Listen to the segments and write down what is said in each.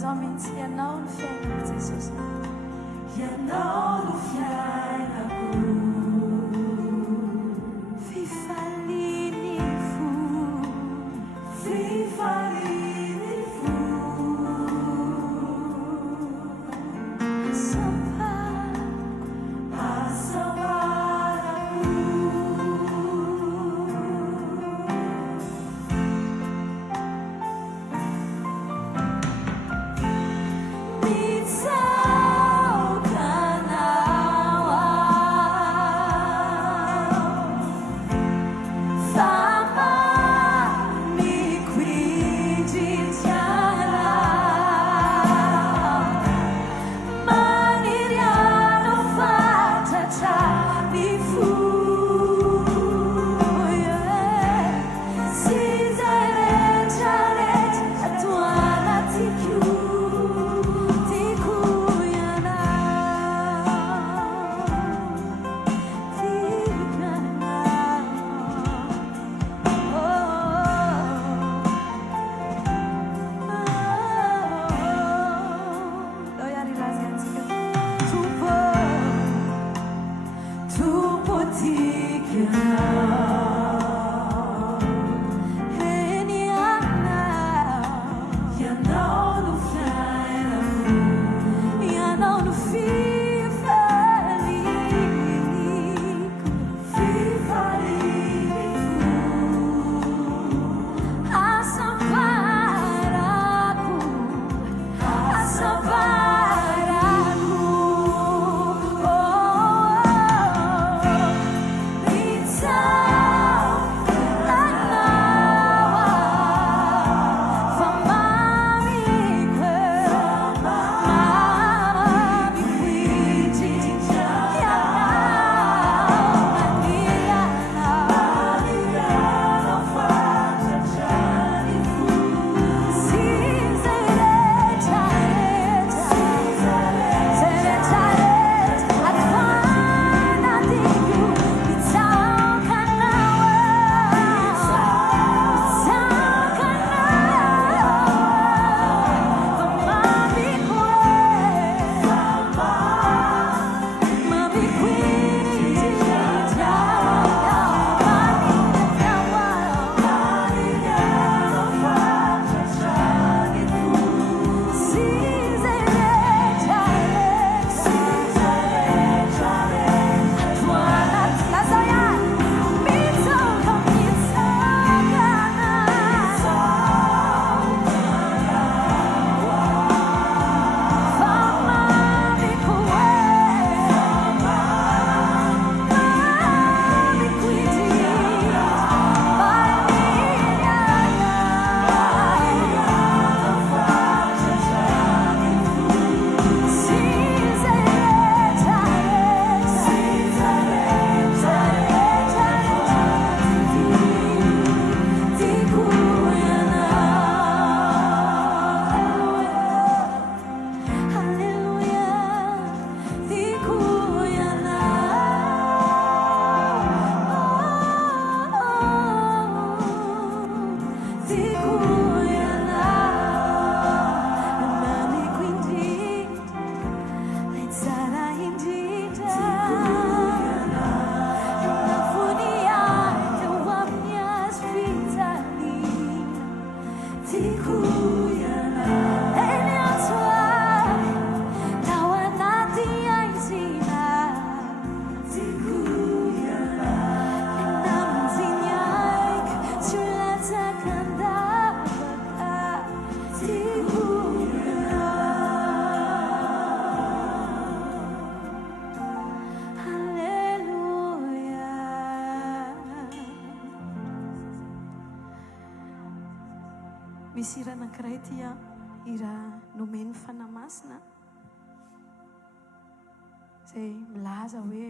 zao mihitsy ianao ny fiainako Jesosy. Ianao no fiainako. Fifaliany fo. Fifaliany fo. Asambarako. Misy hira anankiray ity a, hira nomeny fanahy masina izay milaza hoe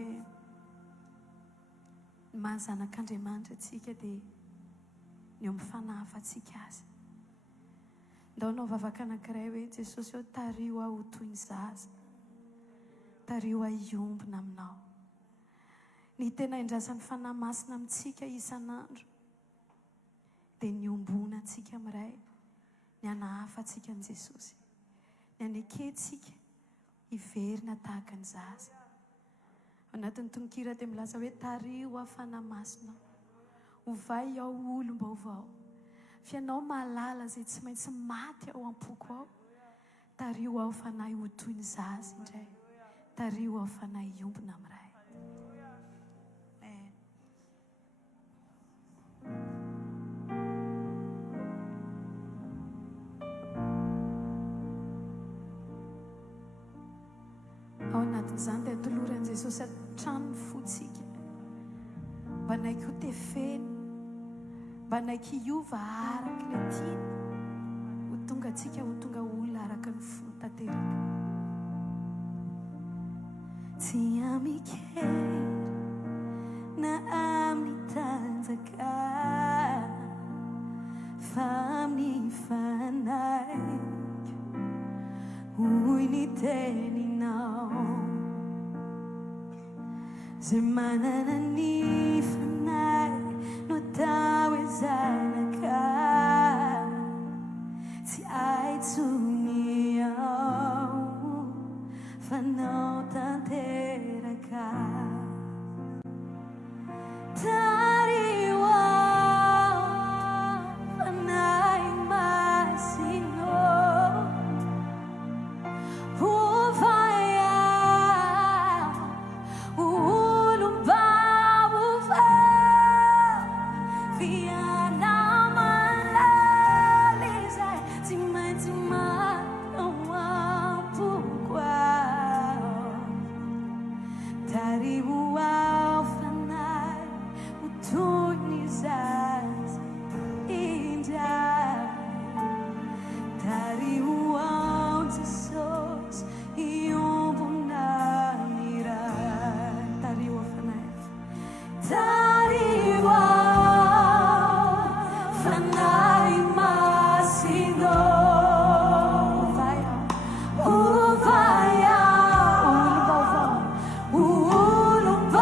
ny mahazanak'Andriamanitra atsika dia ny eo amin'ny fanahafantsika azy. Ndao nao vavaka anankiray hoe Jesosy eo tario aho ho toy ny zaza, tario aho hiombona aminao. Ny tena indrasan'ny fanahy masina amintsika isan'andro dia ny ombona antsika amiray, ny hanahafa antsika an' Jesosy. ny anekentsika hiverina tahaka ny zaza. Anatin'ny tononkira dia milaza hoe tario afana masina, ovay ao olom-baovao. Fianao mahalala izay tsy maintsy maty ao am-poko ao. Tario ao fanahy ho toy ny zaza indray. Tario ao fanahy hiombona amin'ray. Ao anatin'izany dia atoloran'i Jesosy hatrany fotsika. Mba naiky ho tefeny, mba naiky hiova araka ilay tiany. Ho tonga antsika ho tonga olona araka ny fony tanteraka. Tsy amikery na amin'ny tanjaka fa amin'ny fanahy hoy ny teninao. Zay manana ny fanahy no atao hoe zanaka, tsy aitsony ao fanao tanteraka. Tario ao fanahy masino, ovay ao olom-baovao, fiana malala izay tsy maintsy manao am-poko ao. Tario ao fanahy ho toy ny zaza indray. Tario ao Jesosy hiombona miray. Tario ao fanahy. Tario ao fanahy masino, ovay ao olom-baovao,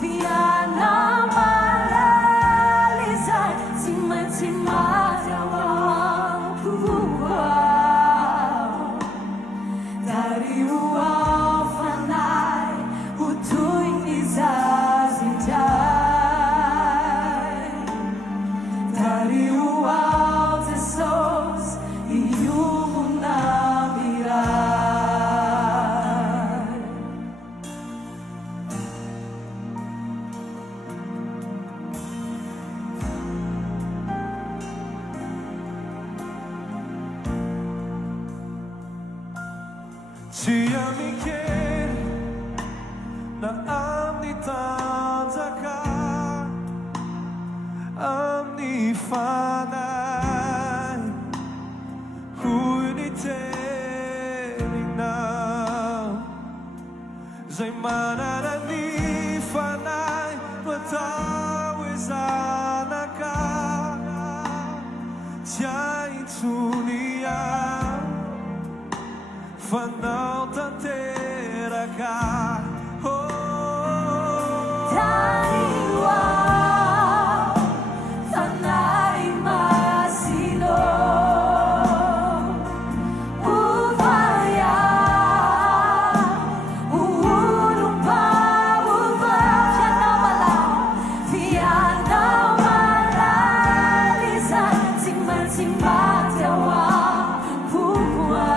fiana malala izay tsy maintsy maty ao am-poko ao. Tario ao fanahy ho toy ny zaza indray. Tario ao Jesosy hiombona miray. Tsy amikery na amin'ny tanjaka, amin'ny fanahy hoy ny teninao. Zay manana ny fanahy no atao hoe zanaka, tsy aitsony ao fanao tanteraka. Tario ao fanahy masino, ovay ao olom-baovao, fianao malala izay tsy maintsy maty ao am-poko ao.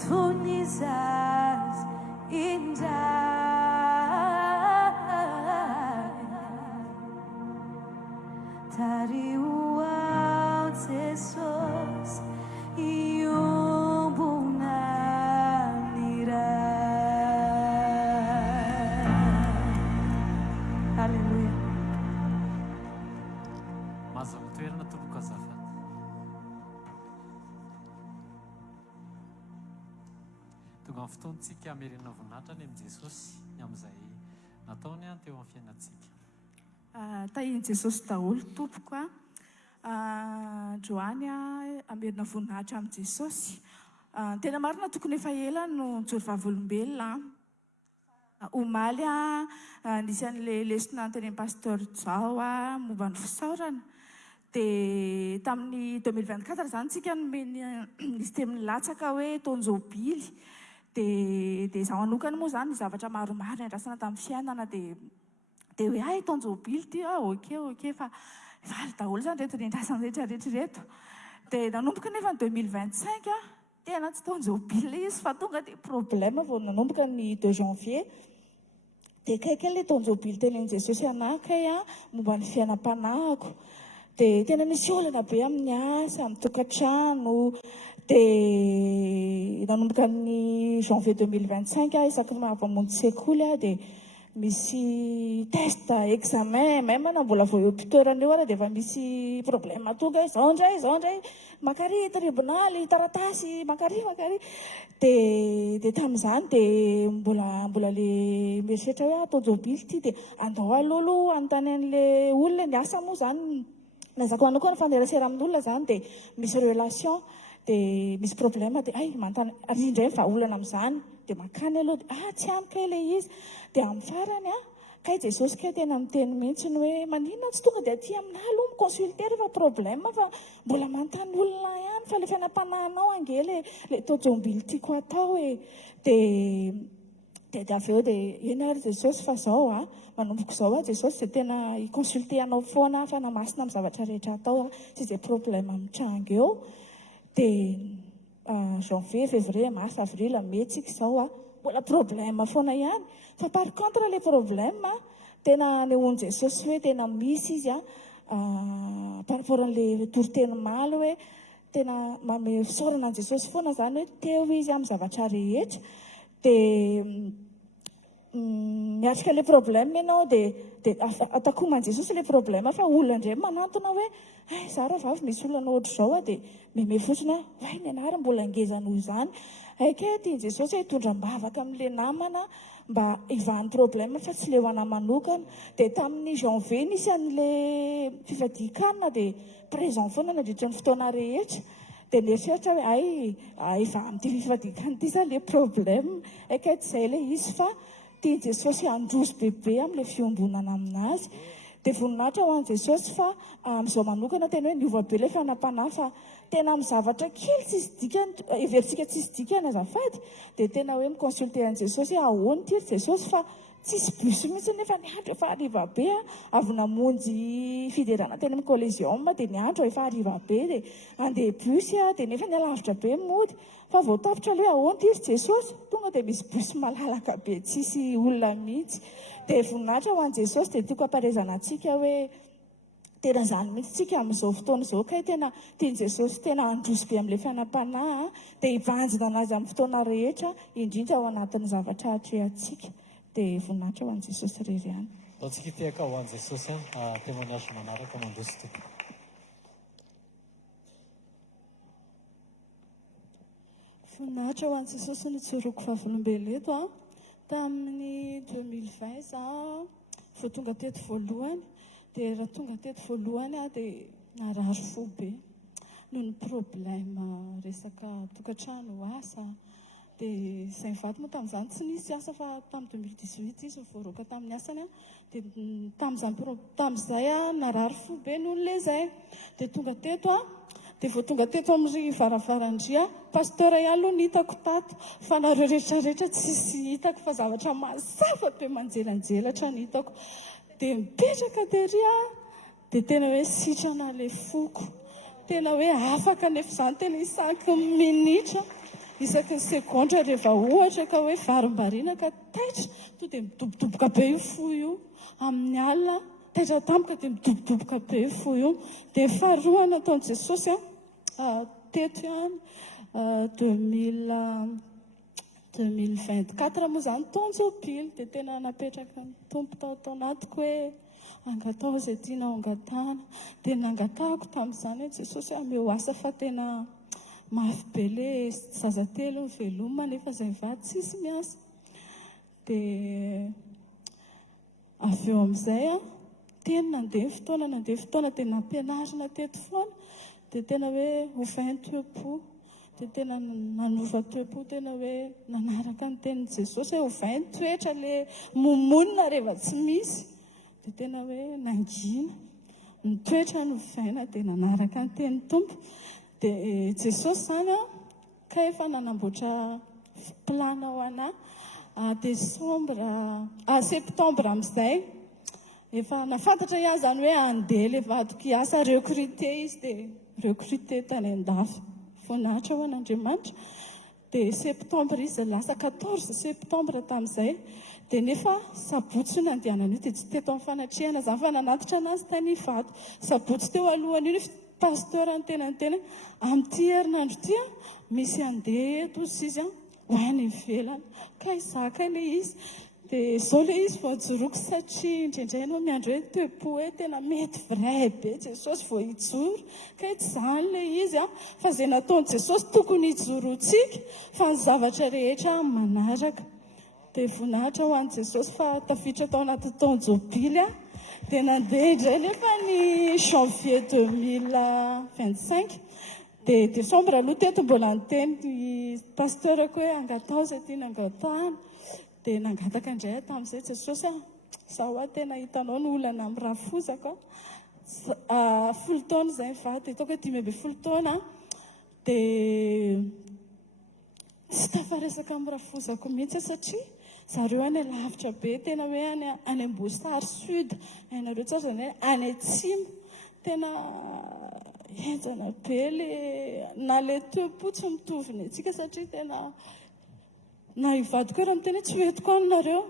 toy ny zaza indray tario ao Jesosy iombona ny ray. Halleluja. Mazava toerana tompoko azafady. Tonga amin'ny fotoantsika hamerenana voninahitra ny amin'i Jesosy ny amin'izay nataony teo amin'ny fiainantsika. Tahiny Jesosy daholo tompoko androany hamerina voninahitra amin'ny Jesosy. Tena marina tokony efa ela no nijory vavolombelona. Omaly nisy an'ilay lesona antenen'ny pasteur Jao momba ny fisaorana. Dia tamin'ny 2024 zany tsika nomeny nisy temin'ny latsaka hoe tonjobily. Dia izaho manokana moa zany ny zavatra maromaro andrasana tamin'ny fiainana dia hoe tonjobily ty ok fa valy daholo zany reto nendrasana rehetrarehetra reto. Dia nanomboka nefa ny 2025 tena tsy tonjobily izy fa tonga dia problème vao nanomboka ny 2 janvier. Dia kaiky ilay tonjobily tenin'i Jesosy anakay momba ny fiainam-panahiko. Dia tena nisy olana be amin'ny asa, amin'ny tokantrano. Dia nanomboka ny janvier 2025 isaky mampamonjy sekoly dia misy test examen même na mbola vao eo pitoerana eo dia efa misy problème tonga izao indray makary tribonaly taratasy makary dia tamin'izany dia mbola le mieritreritra hoe tonjobily ty dia andao alolo anontany an'ilay olona ny asa moa zany nazako manokana faneraserana amin'olona zany dia misy relation dia misy problème dia manontany ary indray vahaolana amin'izany dia makany aloha dia tsy amiko ilay izy dia amin'ny farany kay Jesosy kay tena miteny mihitsy ny hoe maninona tsy tonga dia aty aminah aloha miconsulte rehefa problème fa mbola manontany olona ihany fa le fiainam-panahinao ange le tonjobily tiako atao dia avy eo dia eny ary Jesosy fa zao manomboko zao Jesosy dia tena iconsulte anao foana fanamasina amin'ny zavatra rehetra atao tsy izay problème mitranga eo. Dia janvier, février, mars, avril, mai tsika zao mbola problème foana ihany fa par contre le problème tena nehoan'i Jesosy hoe tena misy izy par rapport an'le toriteny maly hoe tena mame fisaorana an'i Jesosy foana zany hoe teo izy amin'ny zavatra rehetra. Dia miatrika le problème ianao dia atakoman'i Jesosy le problème fa olona indray manantona hoe za raha vavy misy olona ohatr'izao dia meme fotsiny ny anara mbola angezan'o izany ke tian'i Jesosy hitondram-bavaka amin'le namana mba hivahany problème fa tsy le ho ana manokana. Dia tamin'ny janvier nisy an'le fivadikanana dia présent foana nandritra ny fotoana rehetra. Dia nieritreritra hoe efa amin'ity fivadikana ity zany le problème ke tsy izay ilay izy fa tian'i Jesosy handroso bebe amin'ilay fiombonana aminazy. Dia voninahitra ho an'i Jesosy fa amin'izao manokana tena hoe niova be ilay fiainam-panahy fa tena amin'ny zavatra kely tsisy dikany everitsika tsisy dikany azafady dia tena hoe miconsulte an'i Jesosy ahoana ty Jesosy fa tsisy bus mihitsy nefa ny andro efa hariva be avy namonjy fiderana teny amin'ny collégium dia ny andro efa hariva be dia andeha bus dia nefa ny alavitra be mody fa vao tapitra le hoe ahoana ty Jesosy tonga dia misy bus malalaka be tsisy olona mihitsy. Dia voninahitra ho an'i Jesosy dia tiako amparezana antsika hoe tena zany mihitsy tsika amin'izao fotoana izao kay tena tian'i Jesosy tena androso be amin'ilay fiainam-panahy dia hivanjina anazy amin'ny fotoana rehetra indrindra ao anatin'ny zavatra atrehantsika. Dia voninahitra ho an'i Jesosy rery ihany. Ataontsika tehaka ho an'i Jesosy témoignage manaraka mandroso tompoko. Voninahitra ho an'i Jesosy nitsoroko vavolombelona eto tamin'ny 2020 zaho vao tonga teto voalohany. Dia raha tonga teto voalohany dia narary fo be noho ny problème resaka tokantrano asa. Dia izay mivady moa tamin'izany tsy nisy asa fa tamin'ny 2018 izy voaroaka tamin'ny asany dia tamin'izay narary fo be noho n'ilay zay. Dia tonga teto dia vao tonga teto amin'ny varavaran-dria pasteur ihany ny hitako tato fa nareo rehetrarehetra tsisy hitako fa zavatra mazava be manjelanjelatra ny hitako. Dia mipetraka teria dia tena hoe sitrana le foko tena hoe afaka nefa izany tena isaky minitra isaky ny sekondra rehefa ohatra ka hoe varim-bariana ka taitra to dia midobodoboka be io fo io amin'ny alina taitra tampoka dia midobodoboka be io fo io dia faharoa nataon'i Jesosy teto ihany 2024 moa zany taonjopily dia tena napetraka ny tompo tao anatiko hoe angatao izay tianao angatana dia nangatahako tamin'izany hoe Jesosy ameo asa fa tena mafy be le zazatelo ny veloma nefa izay vady tsisy miasa dia avy eo amin'izay teny nandeha fotoana dia nampianarina teto foana dia tena hoe ovain toepo dia tena nanova toepo tena hoe nanaraka ny tenin'i Jesosy hoe ovain toetra le momonina rehefa tsy misy dia tena hoe nangina ny toetra ny ovaina dia nanaraka ny tenin'ny tompo dia Jesosy zany ka efa nanamboatra plana ho anahy septembre amin'izay efa nafantatra iah zany hoe andeha le vadiko hiasa recruté izy dia recruté tany an-dafy voninahitra ho an'Andriamanitra dia septembre izy lasa 14 septembre tamin'izay dia nefa sabotsy io nandehanana io dia tsy teto amin'ny fanatrehana zany fa nanatitra anazy tany hifato sabotsy teo alohan'io ny pasteur ny tenantena amin'ity herinandro ty misy andeha eto izy izy ho any ivelany ka izaka ilay izy dia izao ilay izy voajoroako satria indraindray no miandro hoe toepo hoe tena mety vrai be Jesosy vao hijoro ka tsy izany ilay izy fa izay nataon'i Jesosy tokony hijorotsika fa ny zavatra rehetra manaraka dia voninahitra ho an'i Jesosy fa tafiditra tao anaty taonjopily dia nandeha indray nefa ny janvier 2025 dia décembre aloha teto mbola niteny pasteurako hoe angatao izay tiana angatahana dia nangataka indray tamin'izay Jesosy zaho tena hitanao ny olana amin'ny rafozako folo taona izay vady hitako hoe 10 taona dia tsy tafaresaka amin'ny rafozako mihitsy satria zareo any lavitra be tena hoe any Ambosary Sud hainareo tsara zany hoe any atsimo tena enjana be na le toepo tsy mitoviny antsika satria tena na hivadiko hoe raha miteny hoe tsy hoentiko aminareo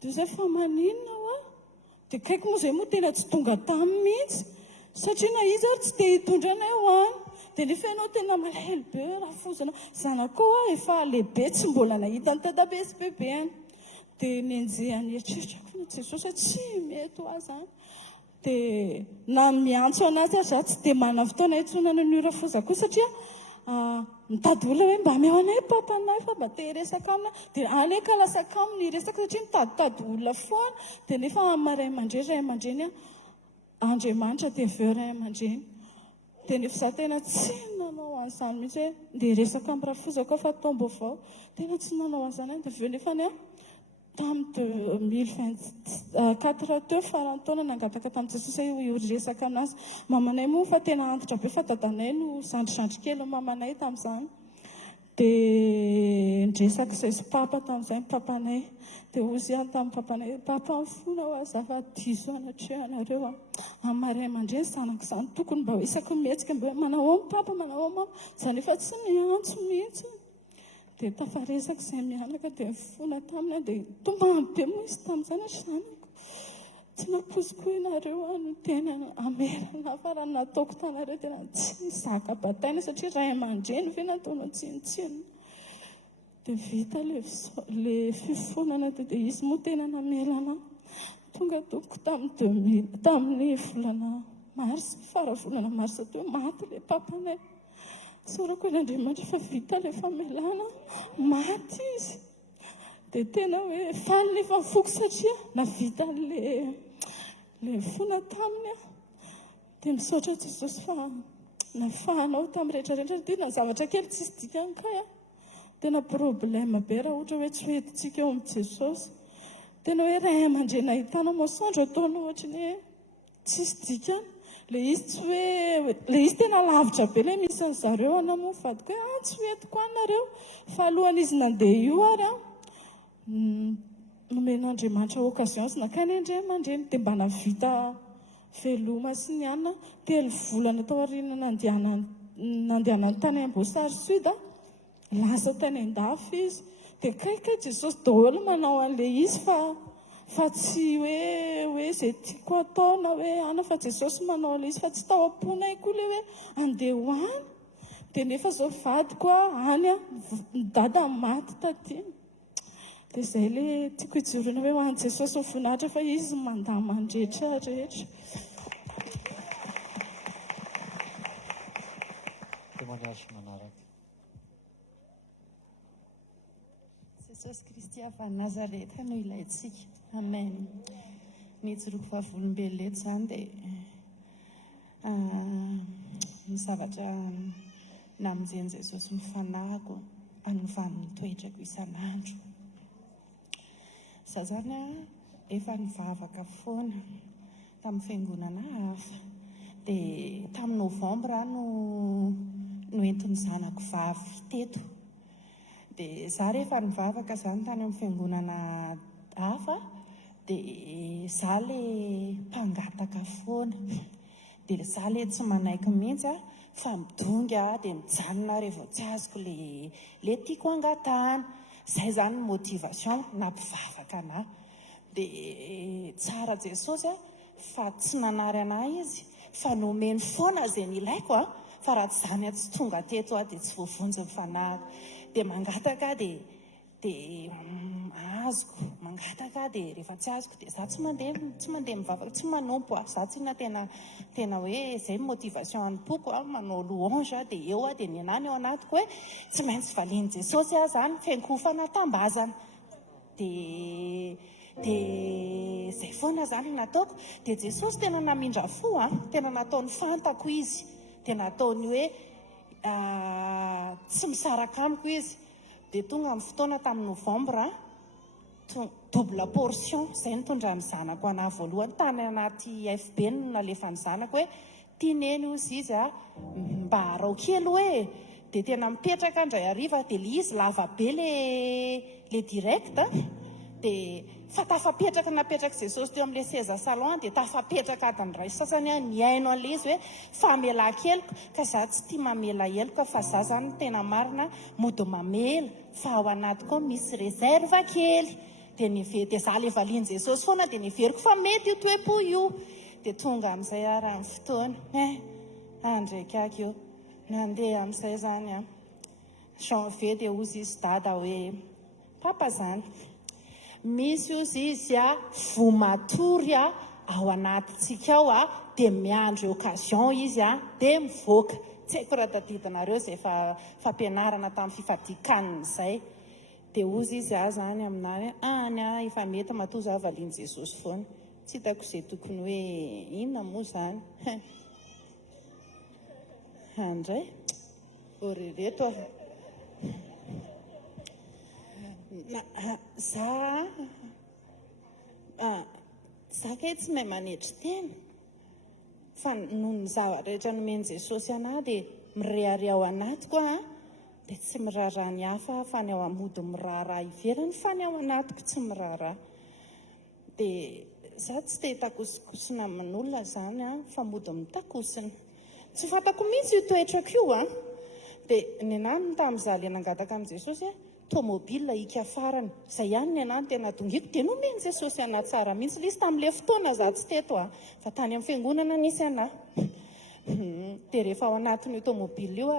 dia izay fa maninona dia kaiky moa izay moa tena tsy tonga tamin'ny mihitsy satria na izy ary tsy te hitondra anay ho any dia nefa ianao tena malahelo be raha fozanao zanako efa lehibe tsy mbola nahita ny tata BSBB any dia nenjehany eritreretrako ny Jesosy tsy mety ho azy any dia na miantso anazy aza tsy dia mana fotoana hitsonana ny ora fozako satria mitady olona hoe mba meo anay papanay fa mba te resaka amina dia aleka lasaka aminy resaka satria mitaditady olona foana dia nefa amin'ny ray aman-dreny Andriamanitra dia aveo ray aman-dreny dia nefa za tena tsy nanao an'izany mihitsy hoe ndeha resaka amin'ny rafozako fa tombo avao tena tsy nanao an'izany dia aveo nefa tamin'ny 2024 teo farany taona nangataka tamin'i Jesosy hoe resaka aminazy mamanay moa fa tena antitra be fa dadanay no sandrisandry kely mamanay tamin'izany dia ndresaka izay sy papa tamin'izay papanay dia ozy ihany tamin'ny papanay papa mifona ho aza fa diso anatreo anareo amin'ny maray aman-dreny zanako izany tokony mba ho isako mihetsika mba hoe manao ao papa manao ao mama izany efa tsy miantso mihitsy dia tafaresaka izay mianaka dia mifona taminy dia tombany be moa izy tamin'izany zanako tsy napoziko ianareo no tena amerana fa raha nataoko tanareo tena tsy zaka bataina satria ray aman-dreny ve nataonao tsinontsino dia vita le fifonana dia izy moa tena namelana tonga toko tamin'ny volana mars faravolana mars teo maty le papanay sorako an'Andriamanitra fa vita le famelana maty izy dia tena hoe faly le fafoko satria navita le fona taminy dia misaotra Jesosy fa nafahanao tamin'ny rehetrarehetra dia na zavatra kely tsisy dikany kay tena problème be raha ohatra hoe tsy hoentintsika eo amin'ny Jesosy tena hoe ray aman-dreny ahitanao masoandro ataonao ohatra ny hoe tsisy dikany le izy tsy hoe le izy tena lavitra be le misy ny zareo anamoa vadiko hoe tsy hoentiko anareo fa alohan'izy nandeha io ary nomen'Andriamanitra occasion sy nakany indray aman-dreny dia mba navita veloma sy ny anina 3 volana tao aoriana nandehanany tany Ambosary Sud lasa tany an-dafy izy dia kaiky jesosy daholo manao an'ilay izy fa tsy hoe zay tiako atao na hoe ana fa jesosy manao an'ilay izy fa tsy tao am-ponay koa ilay hoe andeha ho any dia nefa zao vadiko any dada maty tatiny dia izay ilay tiako hijoroana hoe ho an'i jesosy mivoninahitra fa izy mandamy mandrehetra rehetra. Témoignage manaraka. Jesosy Kristy avy any Nazareta no ilayntsika. Amen. Nijoroako vavolombelona eto izany dia ny zavatra namonjeny Jesosy mifanahako anovan'ny toetrako isan'andro. Za zany efa nivavaka foana tamin'ny fiangonana hafa dia tamin'ny novambra no entin'ny zanako vavy teto. Dia za rehefa nivavaka zany tany amin'ny fiangonana hafa dia za le mpangataka foana dia za le tsy manaiky mihitsy fa midonga dia mijanona rehefa tsy azoko le tiako angatahana. Zay zany motivation nampivavaka anahy. Dia tsara Jesosy fa tsy nanary anahy izy fa nomeny foana zay ny ilaiko fa raha tsy zany tsy tonga teto dia tsy voavonjy mifanahako. Dia mangataka dia azoko mangataka dia rehefa tsy azoko dia za tsy mandeha mivavaka tsy manompo za tsy na tena hoe zay motivation anompoko manao louange dia eo dia ny anany ao anatiko hoe tsy maintsy valiany Jesosy zany fiankofana tambazana dia zay foana zany nataoko. Dia Jesosy tena namindra fo tena nataony fantako izy dia nataony hoe tsy misaraka amiko izy. Dia tonga amin'ny fotoana tamin'ny novambra double portion zay nitondra ny zanako anahy voalohany tany anaty FB no nalefa ny zanako hoe tianeny ozy izy mba harao kely hoe. Dia tena mipetraka ndray hariva dia le izy lava be le direct dia fa tafapetraka napetraka Jesosy teo amin'ilay seza salon dia tafapetraka adiny ray sasany niaino an'ilay izy hoe famela keliko ka za tsy tia mamela heloka fa za zany tena marina mody mamela fa ao anatiko misy réserve kely. Dia za le valiany Jesosy foana dia niveriko fa mety io toe-po io. Dia tonga amin'izay raha amin'ny fotoana andraika aky eo nandeha amin'izay zany janvier dia ozy izy dada hoe papa zany misy ozy izy vomatory ao anatintsika ao dia miandro occasion izy dia mivoaka. Tsy haiko raha tadidinareo zay fampianarana tamin'ny fifadikanina izay. Dia ozy izy zany aminay any efa mety matoa za valiany Jesosy foana tsy hitako izay tokony hoe inona moa zany andray orereto za kay tsy mahay manetry teny fa noho ny zava-rehetra nomeny Jesosy anahy dia mirehare ao anatiko dia tsy miraharaha ny hafa fa ny ao amody miraharaha iverany fa ny ao anatiko tsy miraharaha. Dia za tsy te hitakosokosona amin'olona zany fa mody mitakosina. Tsy fantako mihitsy io toetrako io dia ny anany tamin'izaho le nangataka amin'i Jesosy tomobile hika farany izay ihany ny anany tena tongiko dia nomeny Jesosy anahy tsara mihitsy lisy tamin'ilay fotoana za tsy teto fa tany amin'ny fiangonana nisy anahy. Dia rehefa ao anatin'io tomobile io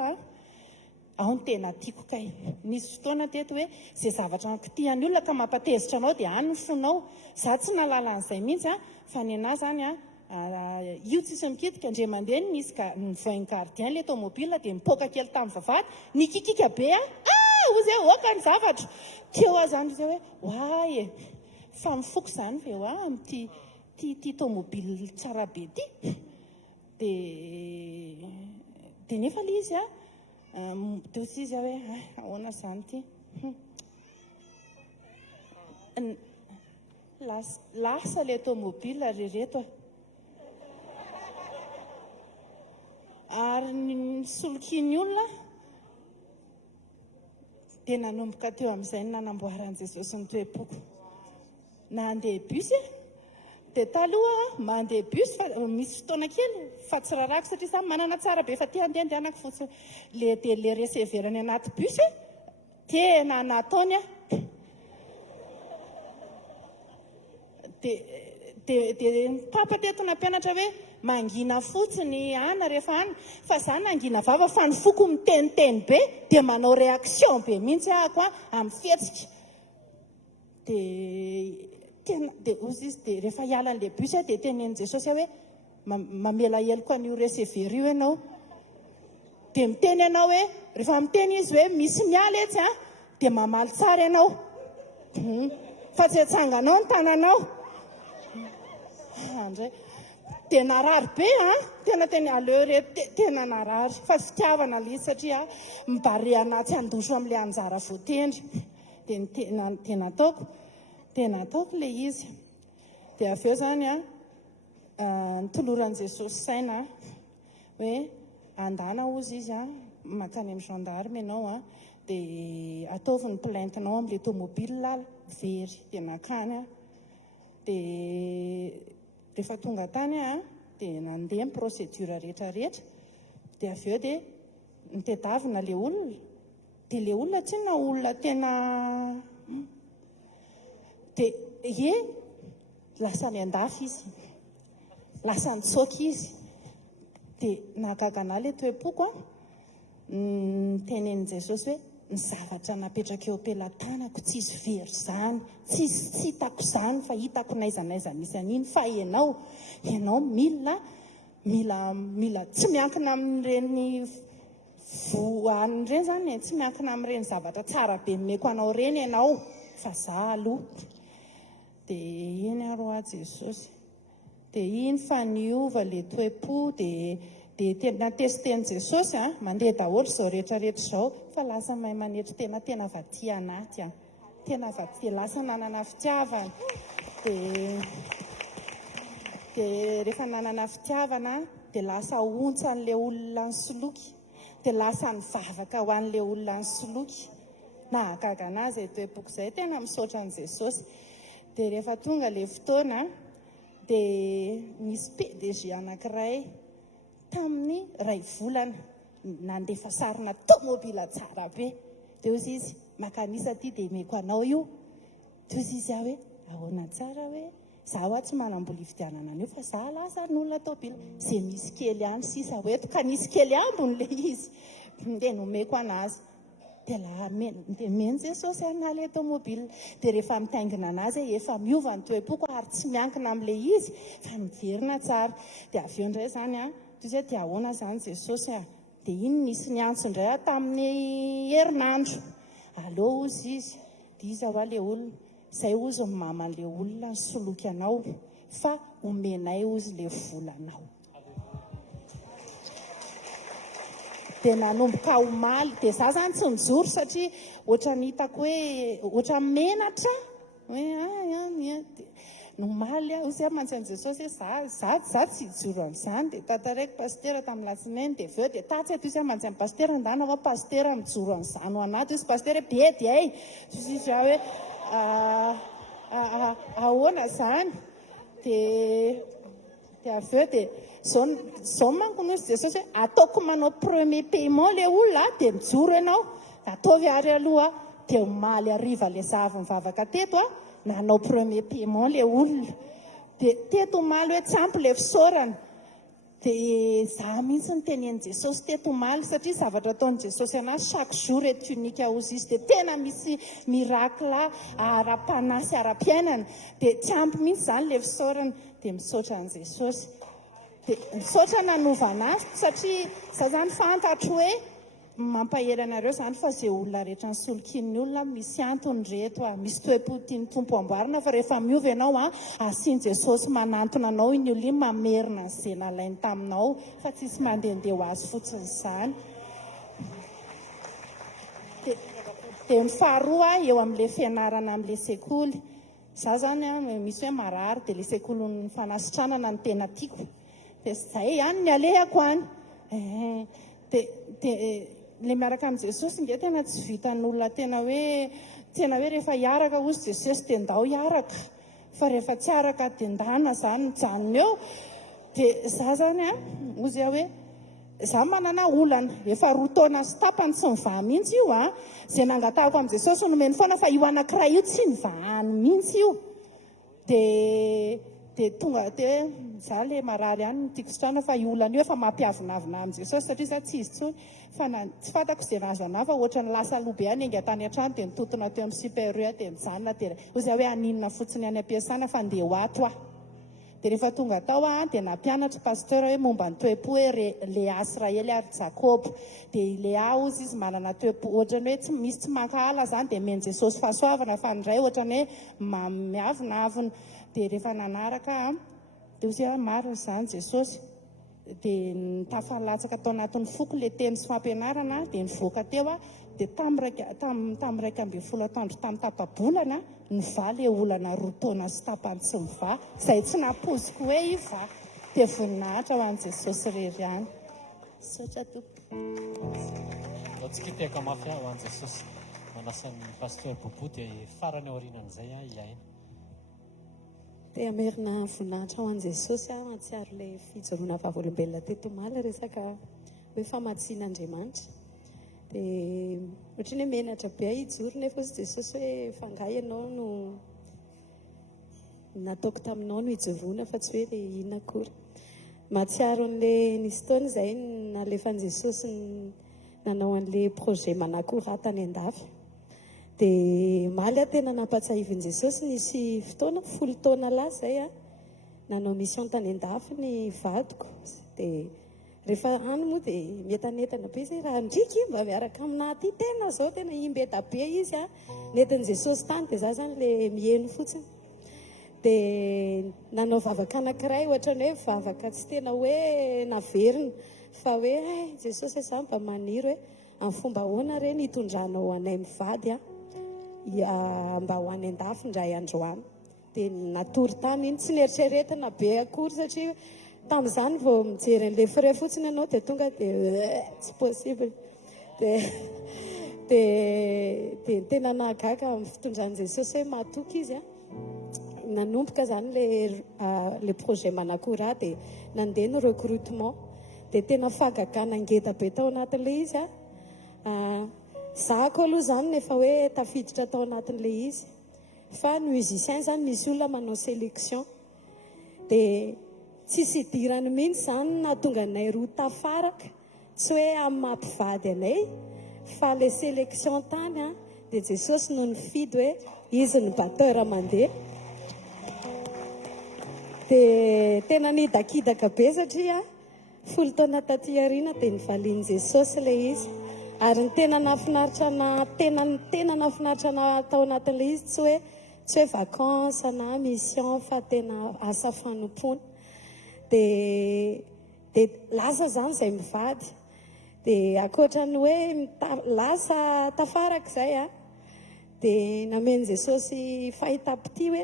ao ny tena tiako kay nisy fotoana teto hoe zay zavatra kitihan'ny olona ka mampatezitra anao dia any ny fonao. Za tsy nalala an'izay mihitsy fa ny anahy zany io tsisy mikitika andre mandeha nisy nivain'ny gardien le tomobile dia mipoaka kely tamin'ny vavahady nikikika be ozy oka ny zavatra teo zany izy hoe oay fa mifoko zany ve amin'ity tomobile tsara be ty. Dia nefa le izy dosi izy hoe ahoana zany ty lasa le tomobile rereto ary nisolokiany olona dia nanomboka teo amin'izay ny nanamboaran'i Jesosy ny toe-poko. Nandeha bus dia taloha mandeha bus fa misy fotoana kely fa tsy rarako satria za manana tsara be fa ty andehandehanako fotsiny le receverany anaty bus tena nataony a dia papa tetona mpianatra hoe mangina fotsiny ana rehefa any fa za nangina vava fa ny foko miteniteny be dia manao réaction be mihitsy ahako a amin'ny fihetsika dia ozy izy dia rehefa hiala an'le bus a dia tenen'i Jesosy hoe mamela heloko an'io receveur io ianao dia miteny ianao hoe rehefa miteny izy hoe misy miala etsy a dia mamaly tsara ianao fa tsy atsanganao ny tananao andray dia narary be a tena teny aleo reto tena narary fa fitiavana le izy satria mibare anaty andoso amin'ilay anjara voatendry dia tena ataoko le izy dia avy eo zany a nitoloran'i Jesosy saina hoe andana ozy izy a makany amin'ny gendarme ianao a dia ataovy ny plaintenao amin'ilay tomobile very dia nakany a dia rehefa tonga tany a dia nandeha ny procédure rehetrarehetra dia avy eo dia nitedavina le olona dia le olona tsy na olona tena dia lasa miandafy izy lasa nitsoky izy dia nahagagana le toe-poko a tenen'i Jesosy hoe ny zavatra napetraka eo am-pelantanako tsy izy very zany tsy hitako zany fa hitako naizanaiza misy an'iny fa ianao mila tsy miankina amin'ireny voaniny ireny zany tsy miankina amin'ireny zavatra tsara be meko anao reny ianao fa za aloha dia iny aroa Jesosy dia iny fa niova le toe-po dia tena testeny Jesosy a mandeha daholo izao rehetrarehetra izao fa lasa mahay manetry tena vaty anaty a tena vaty lasa nanana fitiavana dia rehefa nanana fitiavana dia lasa ontsa n'le olona ny soloky dia lasa nivavaka ho an'le olona ny soloky nahagaga anazy toe-poko izay tena misaotra an'i Jesosy dia rehefa tonga le fotoana dia misy PDG anankiray tamin'ny ray volana nandefa sarina tomobila tsara be dia ozy izy makanisa ty dia meko anao io dia ozy izy hoe ahoana tsara hoe za hoa tsy manambola ividianana an'io fa za lasa n'olona tomobila zay misy kely any sisa hoeto ka nisy kely ambony le izy dia nomeko anazy dia meny Jesosy ana le tomobila dia rehefa mitaingina anazy efa miova ny toe-poko ary tsy miankina amin'le izy fa miverina tsara dia avy eo indray zany a toy dia ahoana zany Jesosy a dia iny nisy niantso indray tamin'ny herinandro allo ozy izy dia izy hoa le olona izay ozy ny maman'le olona ny soloky anao fa omenay ozy le volanao dia nanomboka omaly dia za zany tsy nijoro satria ohatra nitako hoe ohatra menatra hoe nomaly a ozy mantsy Jesosy hoe za tsy hijoro amin'izany dia tantaraiko pastera tamin'ny latsinainy dia avy eo dia tatsy eto izy mantsy amin'ny pastera andana hoa pastera mijoro amin'izany ho anaty izy pastera be dia ay izy izy hoe ahoana zany dia avy eo dia zao manko nosy Jesosy hoe ataoko manao premier paiement le olona dia mijoro ianao ataovy ary aloha dia omaly ariva le zavy mivavaka teto a nanao premier paiement le olona dia teto omaly hoe tsy ampy le fisaorana dia za mihitsy ny tenen'i Jesosy teto omaly satria zavatra ataon'i Jesosy anazy chaque jour et unique ozy izy dia tena misy miracle ara-panasy ara-piainana dia tsy ampy mihitsy zany le fisaorana dia misaotra an'i Jesosy dia misaotra nanovana azy satria za zany fantatro hoe mampahery anareo zany fa zay olona rehetra ny solokin'ny olona misy antony reto a misy toe-po tiany tompo amboarina fa rehefa miova ianao a asiany Jesosy manantona anao iny olona mamerina izay nalainy taminao fa tsisy mandehandeha ho azy fotsiny izany dia ny faharoa eo amin'le fianarana amin'le sekoly za zany a misy hoe marary dia le sekoly fanasitranana ny tena tiako dia zay ihany ny alehako any dia le miaraka amin'i Jesosy nge tena tsy vitan'olona tena hoe rehefa hiaraka ozy Jesosy dia ndao hiaraka fa rehefa tsy araka dia ndana zany mijanona eo dia za zany a ozy hoe za manana olana efa roa taona sy tapany tsy mivaha mihitsy io a zay nangatahako am' jesosy nomeny foana fa io anankiray io tsy nivahany mihitsy io de tonga de za le marary ihany nytiako sitrana fa io olana io efa mampiavinavina am' jesosy satria za tsy izy tsony fa tsy fantako zay nahazo anafa ohatra ny lasa lobe any enga tany an-trano de nitotona teo amin'ny super de mijanona de ozy hoe aninona fotsiny any am-piasana fa ndeha ho ato a de rehefa tonga tao a de nampianatra pasteur hoe momba ny toe-po hoe Lea Israely ary Jakob de Lea ozy izy manana toe-po ohatrany hoe tsy misy tsy mankahala zany de meny Jesosy fahasoavana fa ndray ohatrany hoe miavinavina de rehefa nanaraka de ozy maro zany Jesosy de nitafalatsaka tao anatin'ny foko le teny sy fampianarana de nivoaka teo a de tam raika amby folo atoandro tamin'ny tapa-bolana niva le olana roa taona sy tapany tsy miva zay tsy napoziko hoe iva de voninahitra ho an' Jesosy rery any sotra tompo tsika mafy ho an' Jesosy manasan'ny pasteur Bobo dia farany aorinan'izay iaina dia amerina voninahitra ho an' Jesosy matsiaro ilay fijoroana vavolombelona teto Maly resaka hoe famatsian'Andriamanitra dia ohatrany hoe menatra be ijoro nefa ozy Jesosy hoe fangahy ianao no nataoko taminao no ijoroana fa tsy hoe le inona akory matsiaro an'le nisy taona izay nalefan'i Jesosy nanao an'le projet manakoratany an-dafy dia Maly tena nampatsiahivin'i Jesosy nisy fotoana 10 taona lahy zay nanao mission tany an-dafy ny vadiko dia rehefa any moa dia mientanetana be izy raha ndriky mba miaraka amina ty tena zao tena imbeta be izy nentin'i Jesosy tany dia za zany le mihaino fotsiny dia nanao vavaka anankiray ohatrany hoe vavaka tsy tena hoe naverina fa hoe Jesosy za mba maniry hoe amin'ny fomba ahoana re nitondranao anay mivady mba ho any an-dafy ndray androany dia natory tany iny tsy nieritreretina be akory satria tamin'izany vao mijery an'le frais fotsiny ianao dia tonga dia tsy possible dia tena nahagaga amin'ny fitondran'i Jesosy hoe matoky izy nanomboka zany le projet manakora dia nandeha ny recrutement dia tena fahagagana ngeda be tao anatin'le izy zako aloha zany nefa hoe tafiditra tao anatin'le izy fa ny musicien zany misy olona manao sélection dia tsisy idirany mihitsy zany nahatonga anay roa tafaraka tsy hoe amin'ny mampivady anay fa le sélection tany dia Jesosy no nifidy hoe izy ny batteur mandeha dia tena nidakidaka be satria 10 taona taty aoriana dia nivalian'i Jesosy le izy ary ny tena nafinaritra na tao anatin'le izy tsy hoe vacances na mission fa tena asa fanompona dia lasa zany izay mivady dia akoatrany hoe lasa tafaraka izay dia nameny Jesosy fahitapity hoe